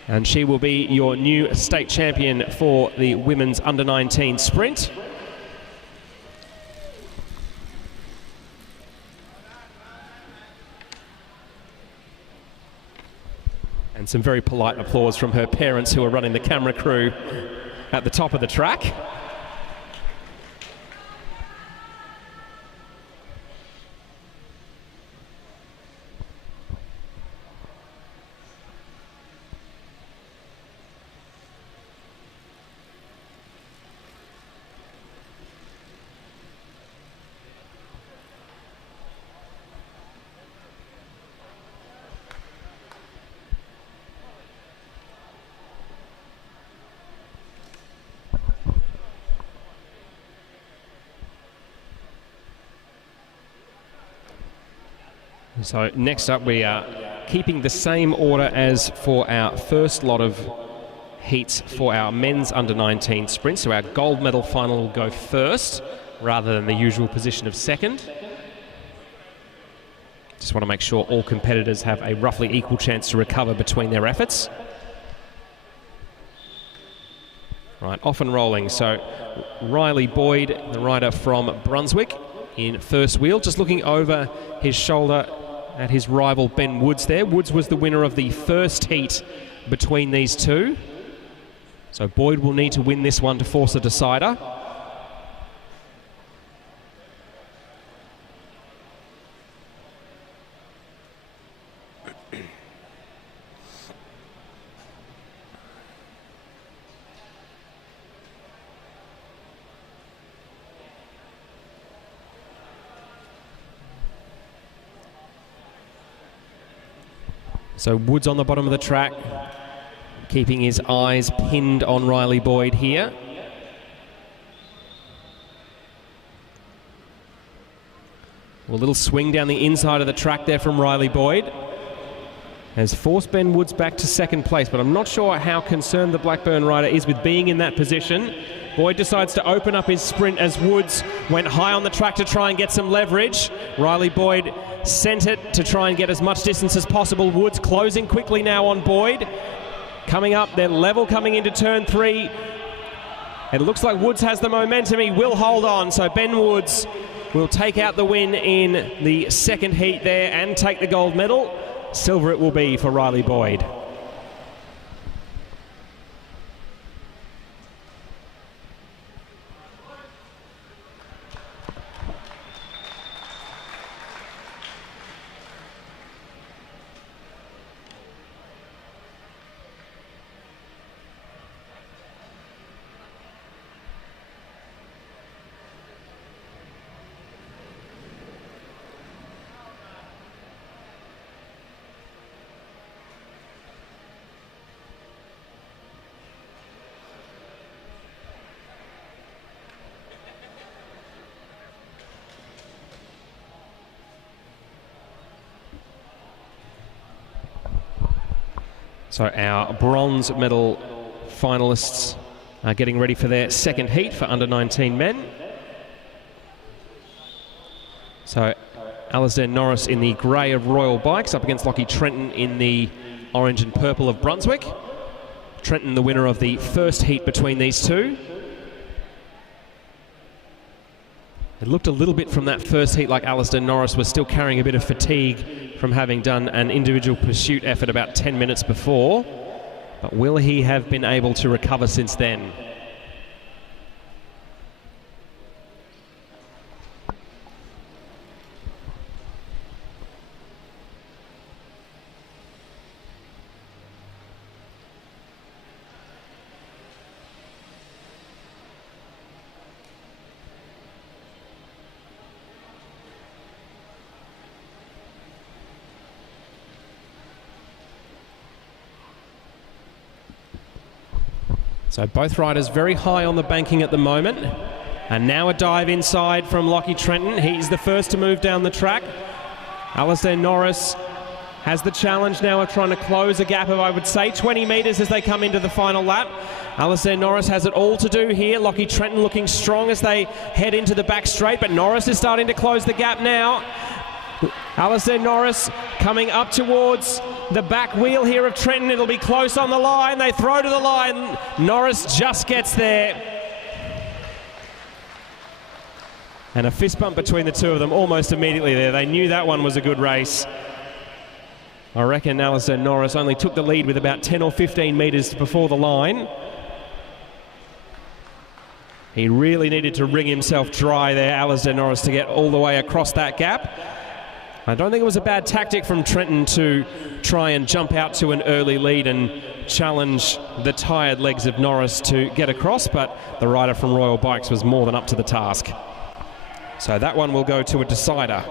and she will be your new state champion for the women's under-19 sprint. And some very polite applause from her parents, who are running the camera crew at the top of the track. So next up, we are keeping the same order as for our first lot of heats for our men's under-19 sprint. So our gold medal final will go first, rather than the usual position of second. Just want to make sure all competitors have a roughly equal chance to recover between their efforts. Right, off and rolling. So Riley Boyd, the rider from Brunswick, in first wheel, just looking over his shoulder at his rival Ben Woods there. Woods was the winner of the first heat between these two. So Boyd will need to win this one to force a decider. So Woods on the bottom of the track, keeping his eyes pinned on Riley Boyd here. A little swing down the inside of the track there from Riley Boyd has forced Ben Woods back to second place, but I'm not sure how concerned the Blackburn rider is with being in that position. Boyd decides to open up his sprint as Woods went high on the track to try and get some leverage. Riley Boyd sent it to try and get as much distance as possible. Woods closing quickly now on Boyd. Coming up, they're level coming into turn 3. It looks like Woods has the momentum. He will hold on. So Ben Woods will take out the win in the second heat there and take the gold medal. Silver it will be for Riley Boyd. So our bronze medal finalists are getting ready for their second heat for under-19 men. So Alasdair Norris in the grey of Royal Bikes up against Lockie Trenton in the orange and purple of Brunswick. Trenton the winner of the first heat between these two. It looked a little bit from that first heat like Alasdair Norris was still carrying a bit of fatigue from having done an individual pursuit effort about 10 minutes before. But will he have been able to recover since then? So both riders very high on the banking at the moment. And now a dive inside from Lockie Trenton. He's the first to move down the track. Alistair Norris has the challenge now of trying to close a gap of, I would say, 20 metres as they come into the final lap. Alistair Norris has it all to do here. Lockie Trenton looking strong as they head into the back straight, but Norris is starting to close the gap now. Alistair Norris coming up towards the back wheel here of Trenton. It'll be close on the line. They throw to the line. Norris just gets there. And a fist bump between the two of them almost immediately there. They knew that one was a good race. I reckon Alistair Norris only took the lead with about 10 or 15 metres before the line. He really needed to wring himself dry there, Alistair Norris, to get all the way across that gap. I don't think it was a bad tactic from Trenton to try and jump out to an early lead and challenge the tired legs of Norris to get across, but the rider from Royal Bikes was more than up to the task. So that one will go to a decider.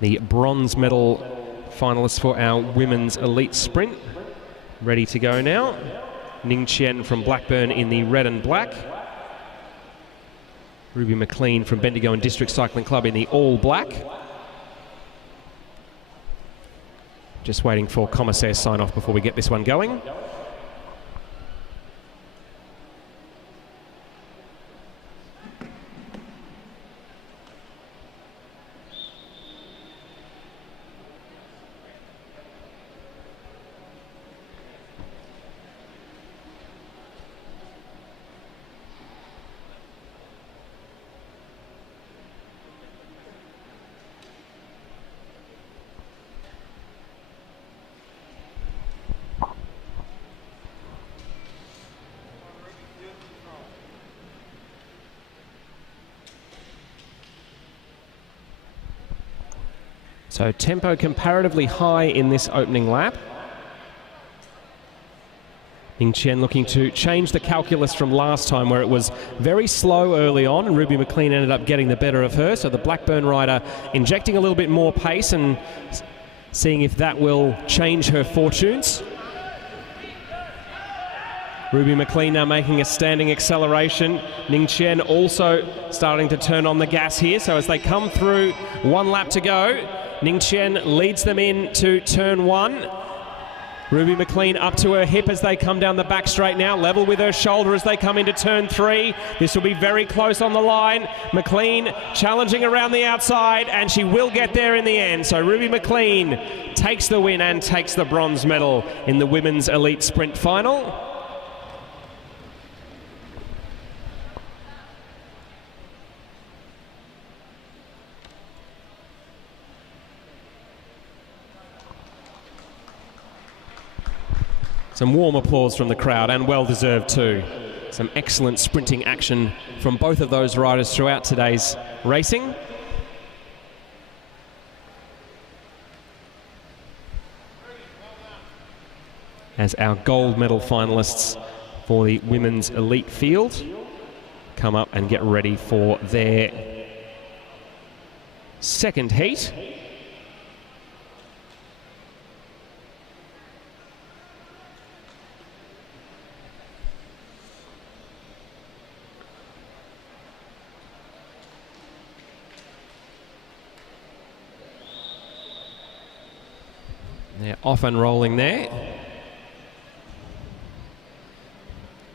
The bronze medal finalists for our women's elite sprint ready to go now. Ning Chien from Blackburn in the red and black. Ruby McLean from Bendigo and District Cycling Club in the all black. Just waiting for Commissaire sign off before we get this one going. So tempo comparatively high in this opening lap. Ning Chien looking to change the calculus from last time where it was very slow early on and Ruby McLean ended up getting the better of her. So the Blackburn rider injecting a little bit more pace and seeing if that will change her fortunes. Ruby McLean now making a standing acceleration. Ning Chien also starting to turn on the gas here. So as they come through, one lap to go, Ning Chien leads them into turn one. Ruby McLean up to her hip as they come down the back straight now, level with her shoulder as they come into turn three. This will be very close on the line. McLean challenging around the outside, and she will get there in the end. So Ruby McLean takes the win and takes the bronze medal in the women's elite sprint final. Some warm applause from the crowd, and well-deserved too. Some excellent sprinting action from both of those riders throughout today's racing. As our gold medal finalists for the women's elite field come up and get ready for their second heat. They're off and rolling there.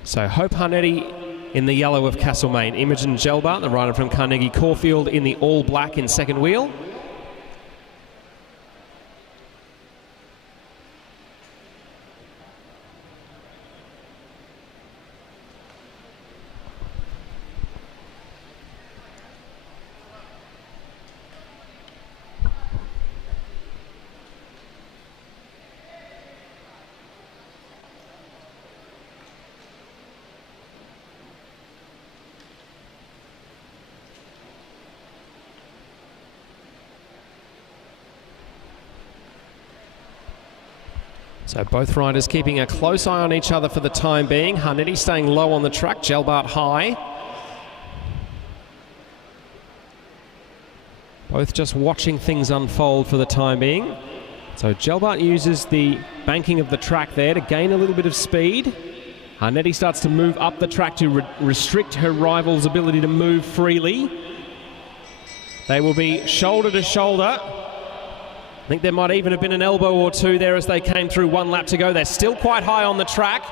So Hope Harnetti in the yellow of Castlemaine. Imogen Gelbart, the rider from Carnegie Caulfield, in the all black in second wheel. So both riders keeping a close eye on each other for the time being. Harnetti staying low on the track, Gelbart high. Both just watching things unfold for the time being. So Gelbart uses the banking of the track there to gain a little bit of speed. Harnetti starts to move up the track to restrict her rival's ability to move freely. They will be shoulder to shoulder. I think there might even have been an elbow or two there as they came through 1 lap to go. They're still quite high on the track.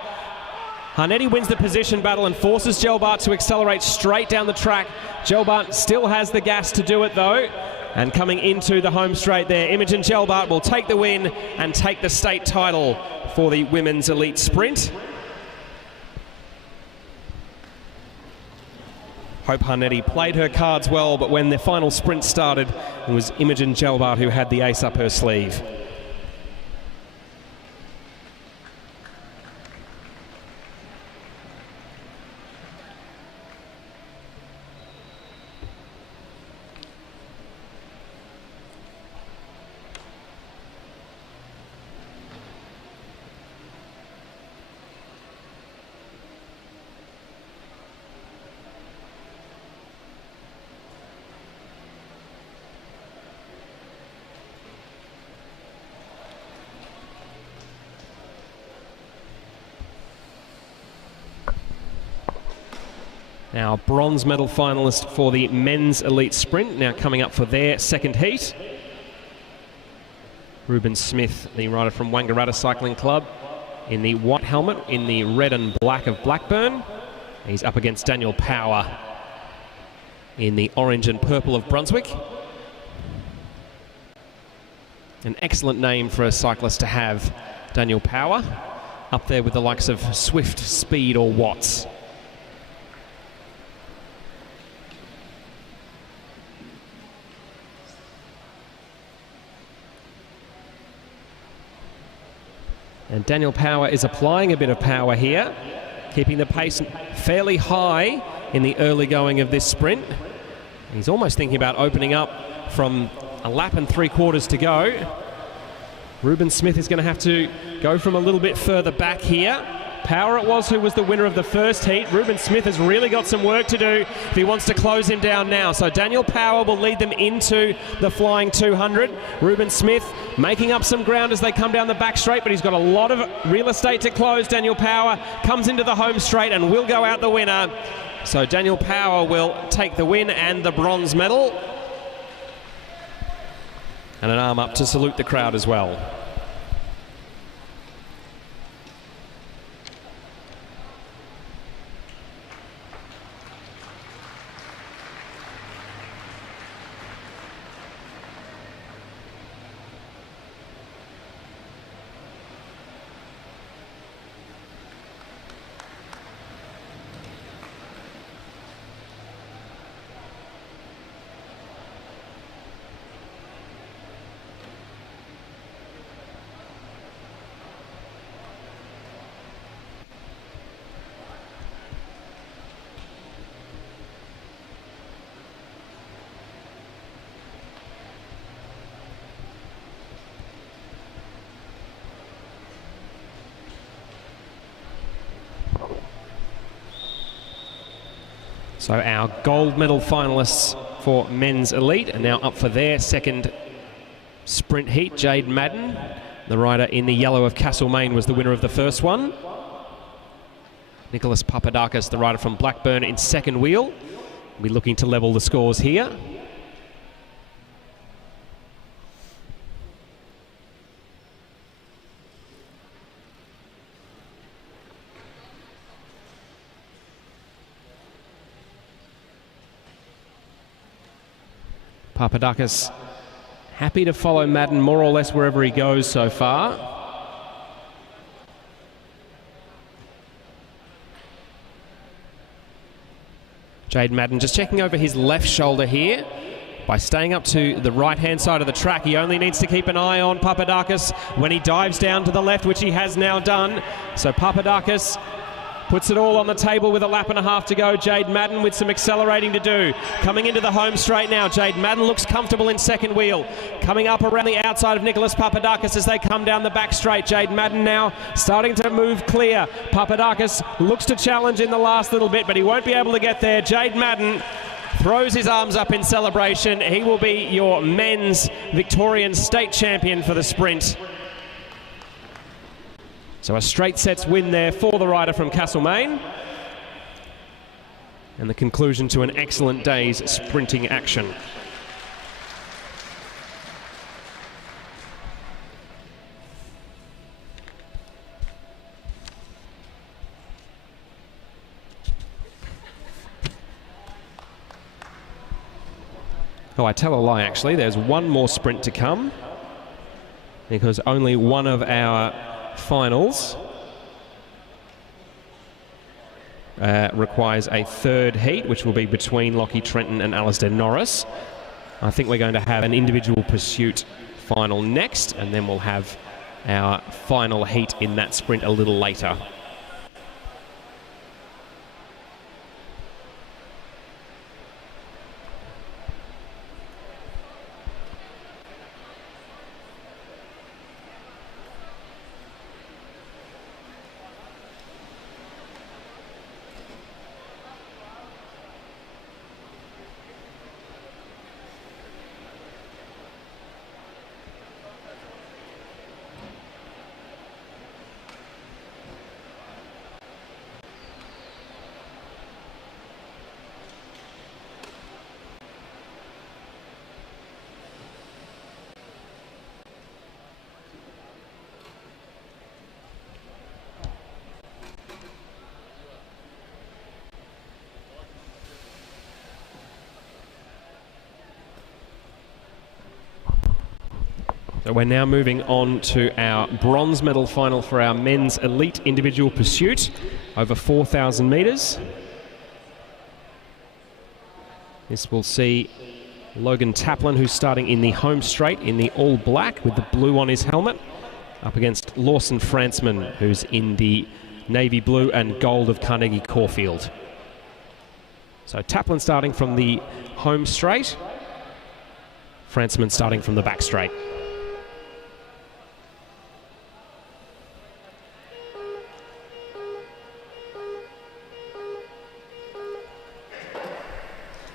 Harnetti wins the position battle and forces Gelbart to accelerate straight down the track. Gelbart still has the gas to do it though. And coming into the home straight there, Imogen Gelbart will take the win and take the state title for the women's elite sprint. Hope Harnetti played her cards well, but when the final sprint started, it was Imogen Gelbart who had the ace up her sleeve. Now, bronze medal finalist for the men's elite sprint, now coming up for their second heat. Ruben Smith, the rider from Wangaratta Cycling Club, in the white helmet, in the red and black of Blackburn. He's up against Daniel Power in the orange and purple of Brunswick. An excellent name for a cyclist to have, Daniel Power, up there with the likes of Swift, Speed or Watts. And Daniel Power is applying a bit of power here, keeping the pace fairly high in the early going of this sprint. He's almost thinking about opening up from a lap and 3/4 to go. Ruben Smith is going to have to go from a little bit further back here. Power it was who was the winner of the first heat. Ruben Smith has really got some work to do if he wants to close him down now. So Daniel Power will lead them into the flying 200. Ruben Smith making up some ground as they come down the back straight, but he's got a lot of real estate to close. Daniel Power comes into the home straight and will go out the winner. So Daniel Power will take the win and the bronze medal. And an arm up to salute the crowd as well. So our gold medal finalists for men's elite are now up for their second sprint heat. Jade Madden, the rider in the yellow of Castlemaine, was the winner of the first one. Nicholas Papadakis, the rider from Blackburn, in second wheel. We're looking to level the scores here. Papadakis happy to follow Madden more or less wherever he goes so far. Jade Madden just checking over his left shoulder here. By staying up to the right-hand side of the track, he only needs to keep an eye on Papadakis when he dives down to the left, which he has now done. So Papadakis puts it all on the table with a lap and a half to go. Jade Madden with some accelerating to do. Coming into the home straight now. Jade Madden looks comfortable in second wheel. Coming up around the outside of Nicholas Papadakis as they come down the back straight. Jade Madden now starting to move clear. Papadakis looks to challenge in the last little bit, but he won't be able to get there. Jade Madden throws his arms up in celebration. He will be your men's Victorian state champion for the sprint. So a straight sets win there for the rider from Castlemaine. And the conclusion to an excellent day's sprinting action. Oh, I tell a lie actually, there's one more sprint to come because only one of our finals requires a third heat, which will be between Lockie Trenton and Alistair Norris. I think we're going to have an individual pursuit final next, and then we'll have our final heat in that sprint a little later. So we're now moving on to our bronze medal final for our men's elite individual pursuit over 4,000 metres. This will see Logan Taplin, who's starting in the home straight in the all black with the blue on his helmet, up against Lawson Fransman, who's in the navy blue and gold of Carnegie Caulfield. So Taplin starting from the home straight, Fransman starting from the back straight.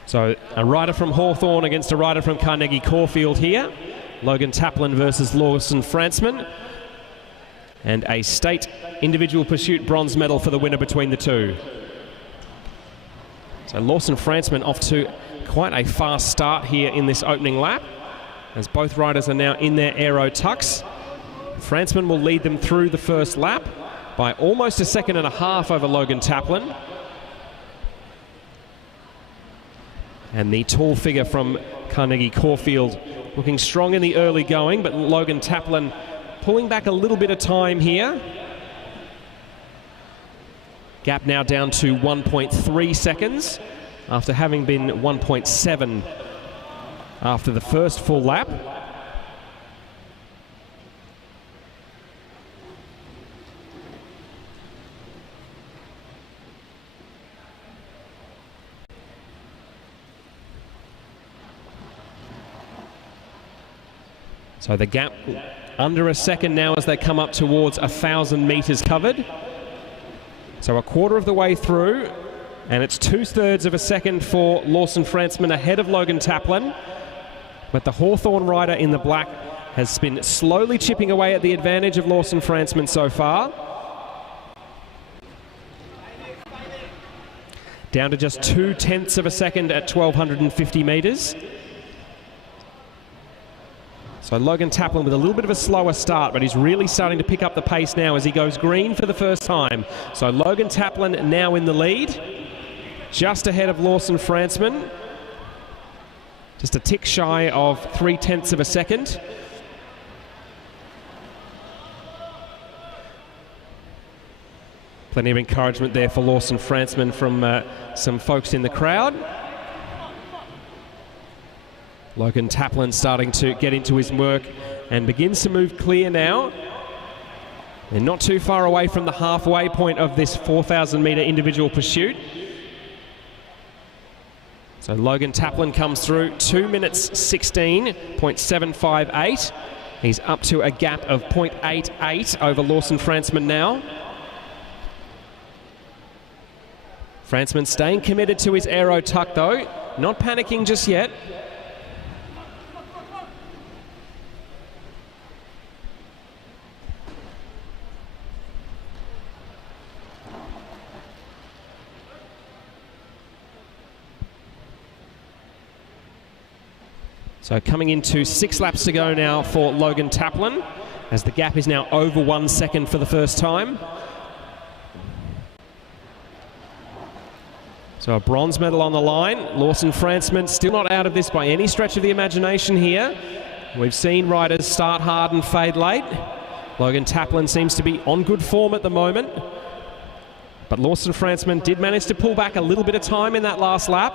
So a rider from Hawthorn against a rider from Carnegie Caulfield here. Logan Taplin versus Lawson Fransman. And a state individual pursuit bronze medal for the winner between the two. So Lawson Fransman off to quite a fast start here in this opening lap, as both riders are now in their aero tucks. Fransman will lead them through the first lap by almost a second and a half over Logan Taplin. And the tall figure from Carnegie Caulfield looking strong in the early going, but Logan Taplin pulling back a little bit of time here. Gap now down to 1.3 seconds after having been 1.7 after the first full lap. So the gap under a second now as they come up towards 1,000 metres covered. So a quarter of the way through, and it's 2/3 of a second for Lawson Fransman ahead of Logan Taplin. But the Hawthorn rider in the black has been slowly chipping away at the advantage of Lawson Fransman so far. Down to just 2/10 of a second at 1,250 metres. So Logan Taplin with a little bit of a slower start, but he's really starting to pick up the pace now as he goes green for the first time. So Logan Taplin now in the lead, just ahead of Lawson Fransman. Just a tick shy of 3/10 of a second. Plenty of encouragement there for Lawson Fransman from some folks in the crowd. Logan Taplin starting to get into his work and begins to move clear now. They're not too far away from the halfway point of this 4,000 metre individual pursuit. So Logan Taplin comes through 2 minutes 16.758. He's up to a gap of 0.88 over Lawson Fransman now. Fransman staying committed to his aero tuck though, not panicking just yet. So coming into 6 laps to go now for Logan Taplin, as the gap is now over 1 second for the first time. So a bronze medal on the line. Lawson Fransman still not out of this by any stretch of the imagination here. We've seen riders start hard and fade late. Logan Taplin seems to be on good form at the moment. But Lawson Fransman did manage to pull back a little bit of time in that last lap.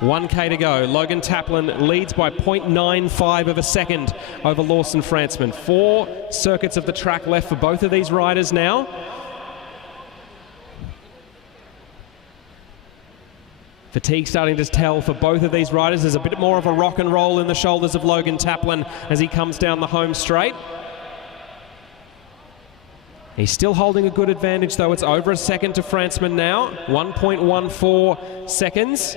$1K to go. Logan Taplin leads by 0.95 of a second over Lawson Fransman. 4 circuits of the track left for both of these riders now. Fatigue starting to tell for both of these riders. There's a bit more of a rock and roll in the shoulders of Logan Taplin as he comes down the home straight. He's still holding a good advantage though. It's over a second to Fransman now. 1.14 seconds.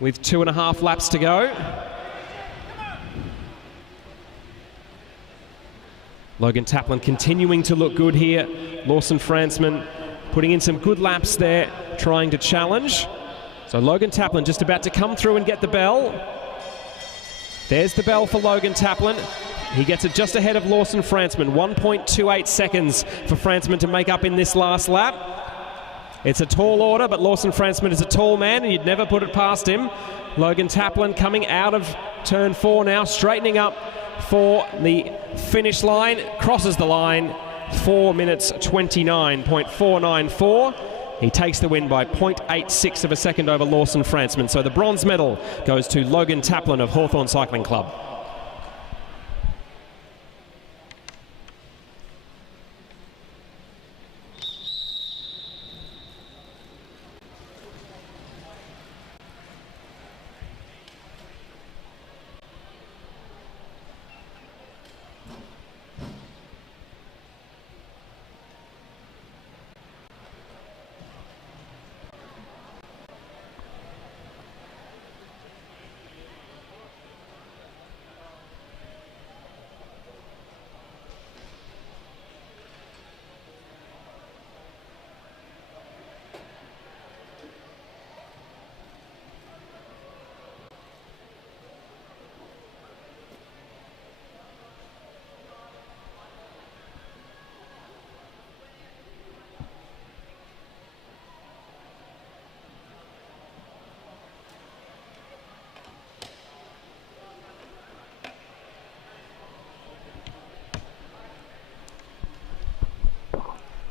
With 2.5 laps to go. Logan Taplin continuing to look good here. Lawson Fransman putting in some good laps there, trying to challenge. So Logan Taplin just about to come through and get the bell. There's the bell for Logan Taplin. He gets it just ahead of Lawson Fransman. 1.28 seconds for Fransman to make up in this last lap. It's a tall order, but Lawson Fransman is a tall man, and you'd never put it past him. Logan Taplin coming out of turn 4 now, straightening up for the finish line. Crosses the line, 4 minutes 29.494. He takes the win by 0.86 of a second over Lawson Fransman. So the bronze medal goes to Logan Taplin of Hawthorn Cycling Club.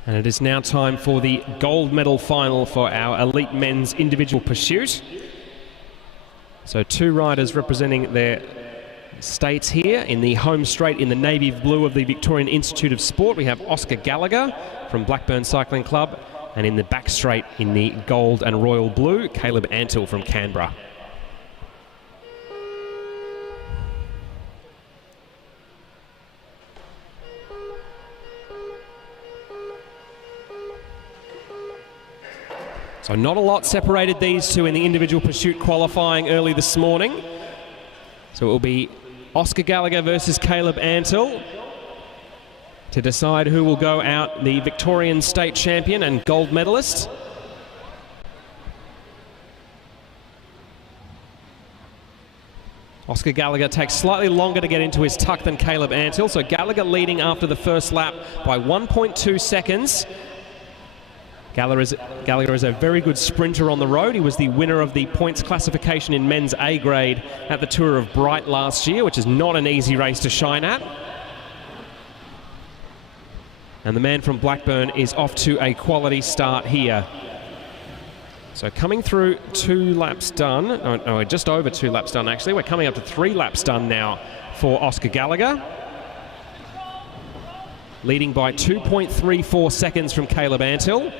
And it is now time for the gold medal final for our elite men's individual pursuit. So 2 riders representing their states here. In the home straight in the navy blue of the Victorian Institute of Sport, we have Oscar Gallagher from Blackburn Cycling Club. And in the back straight in the gold and royal blue, Caleb Antill from Canberra. So not a lot separated these two in the individual pursuit qualifying early this morning. So it will be Oscar Gallagher versus Caleb Antill to decide who will go out the Victorian state champion and gold medalist. Oscar Gallagher takes slightly longer to get into his tuck than Caleb Antill. So Gallagher leading after the first lap by 1.2 seconds. Gallagher is a very good sprinter on the road. He was the winner of the points classification in men's A grade at the Tour of Bright last year, which is not an easy race to shine at. And the man from Blackburn is off to a quality start here. So coming through 2 laps done, no, just over 2 laps done actually. We're coming up to 3 laps done now for Oscar Gallagher. Leading by 2.34 seconds from Caleb Antill.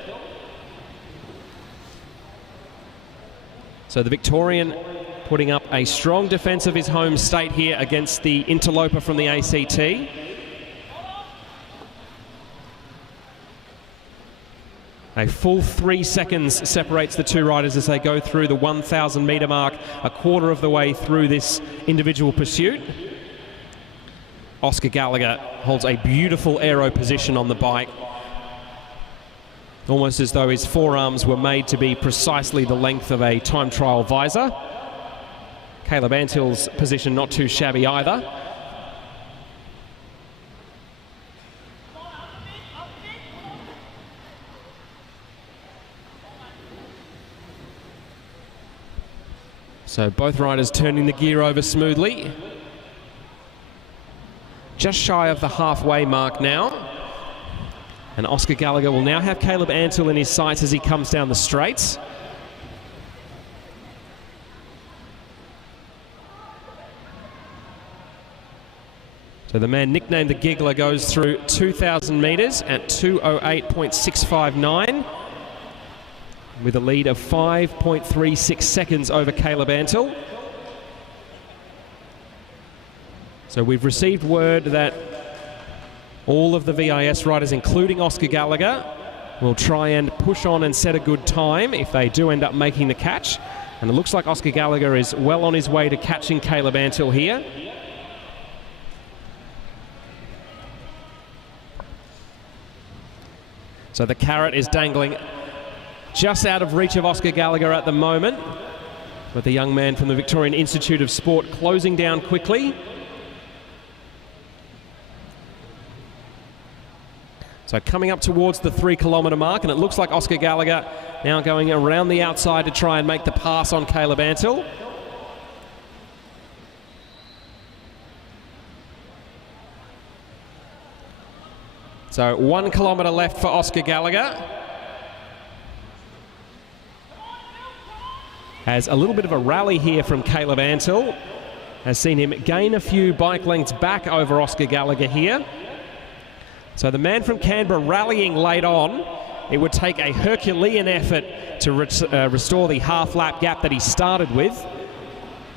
So the Victorian putting up a strong defence of his home state here against the interloper from the ACT. A full 3 seconds separates the 2 riders as they go through the 1,000 metre mark, a quarter of the way through this individual pursuit. Oscar Gallagher holds a beautiful aero position on the bike, almost as though his forearms were made to be precisely the length of a time trial visor. Caleb Antill's position not too shabby either. So both riders turning the gear over smoothly. Just shy of the halfway mark now. And Oscar Gallagher will now have Caleb Antill in his sights as he comes down the straights. So the man nicknamed the Giggler goes through 2,000 metres at 2:08.659 with a lead of 5.36 seconds over Caleb Antill. So we've received word that all of the VIS riders, including Oscar Gallagher, will try and push on and set a good time if they do end up making the catch. And it looks like Oscar Gallagher is well on his way to catching Caleb Antill here. So the carrot is dangling just out of reach of Oscar Gallagher at the moment, with the young man from the Victorian Institute of Sport closing down quickly. So coming up towards the 3 kilometre mark, and it looks like Oscar Gallagher now going around the outside to try and make the pass on Caleb Antill. So 1 kilometre left for Oscar Gallagher. Has a little bit of a rally here from Caleb Antill. Has seen him gain a few bike lengths back over Oscar Gallagher here. So the man from Canberra rallying late on. It would take a Herculean effort to restore the half lap gap that he started with.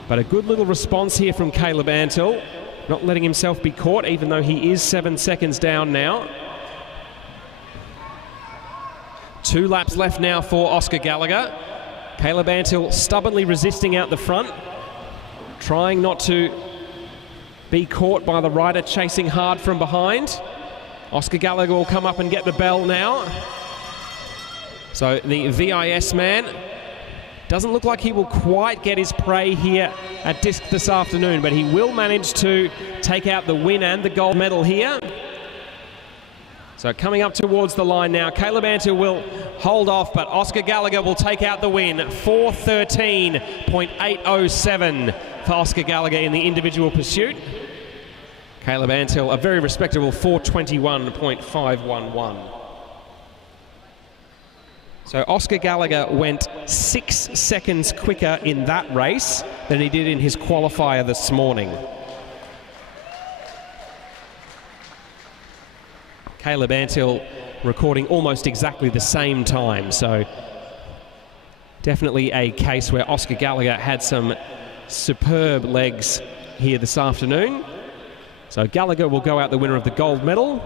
But a good little response here from Caleb Antill, not letting himself be caught, even though he is 7 seconds down now. 2 laps left now for Oscar Gallagher. Caleb Antill stubbornly resisting out the front, trying not to be caught by the rider chasing hard from behind. Oscar Gallagher will come up and get the bell now. So the VIS man doesn't look like he will quite get his prey here at Disc this afternoon, but he will manage to take out the win and the gold medal here. So coming up towards the line now, Caleb Antill will hold off, but Oscar Gallagher will take out the win. 4:13.807 for Oscar Gallagher in the individual pursuit. Caleb Antill, a very respectable 4:21.511. So Oscar Gallagher went 6 seconds quicker in that race than he did in his qualifier this morning. Caleb Antill recording almost exactly the same time, so definitely a case where Oscar Gallagher had some superb legs here this afternoon. So Gallagher will go out the winner of the gold medal,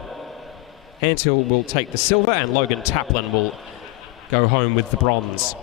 Antill will take the silver, and Logan Taplin will go home with the bronze.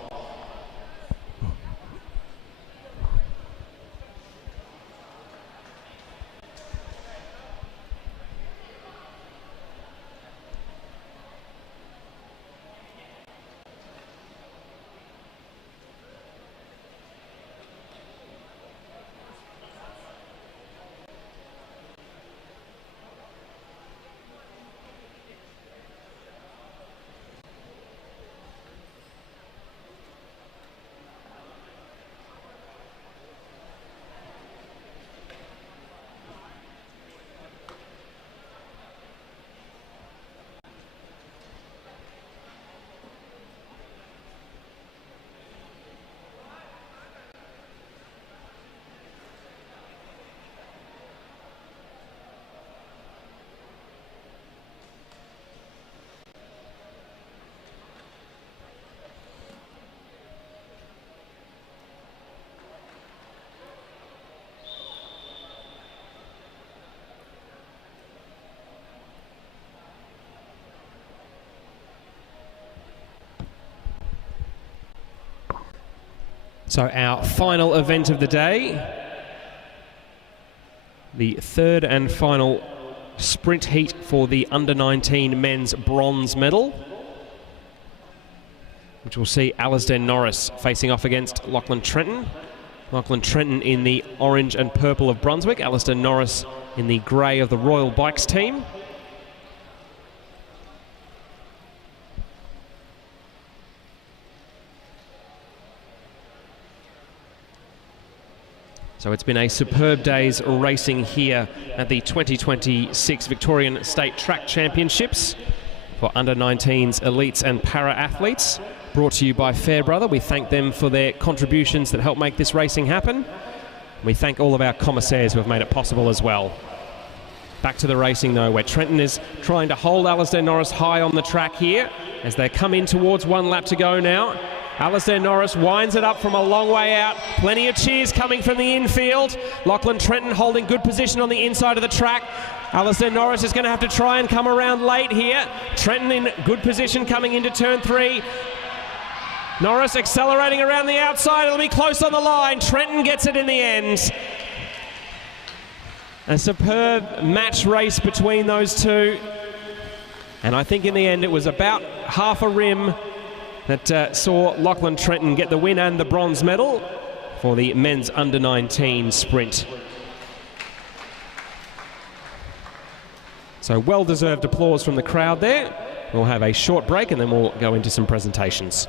So our final event of the day, the third and final sprint heat for the under-19 men's bronze medal, which will see Alasdair Norris facing off against Lachlan Trenton. Lachlan Trenton in the orange and purple of Brunswick, Alasdair Norris in the grey of the Royal Bikes team. So it's been a superb day's racing here at the 2026 Victorian State Track Championships for under-19s, elites and para-athletes. Brought to you by Fairbrother. We thank them for their contributions that help make this racing happen. We thank all of our commissaires who have made it possible as well. Back to the racing though, where Trenton is trying to hold Alasdair Norris high on the track here as they come in towards 1 lap to go now. Alasdair Norris winds it up from a long way out. Plenty of cheers coming from the infield. Lachlan Trenton holding good position on the inside of the track. Alasdair Norris is going to have to try and come around late here. Trenton in good position coming into turn 3. Norris accelerating around the outside. It'll be close on the line. Trenton gets it in the end. A superb match race between those two. And I think in the end it was about half a rim that saw Lachlan Trenton get the win and the bronze medal for the men's under-19 sprint. So well-deserved applause from the crowd there. We'll have a short break and then we'll go into some presentations.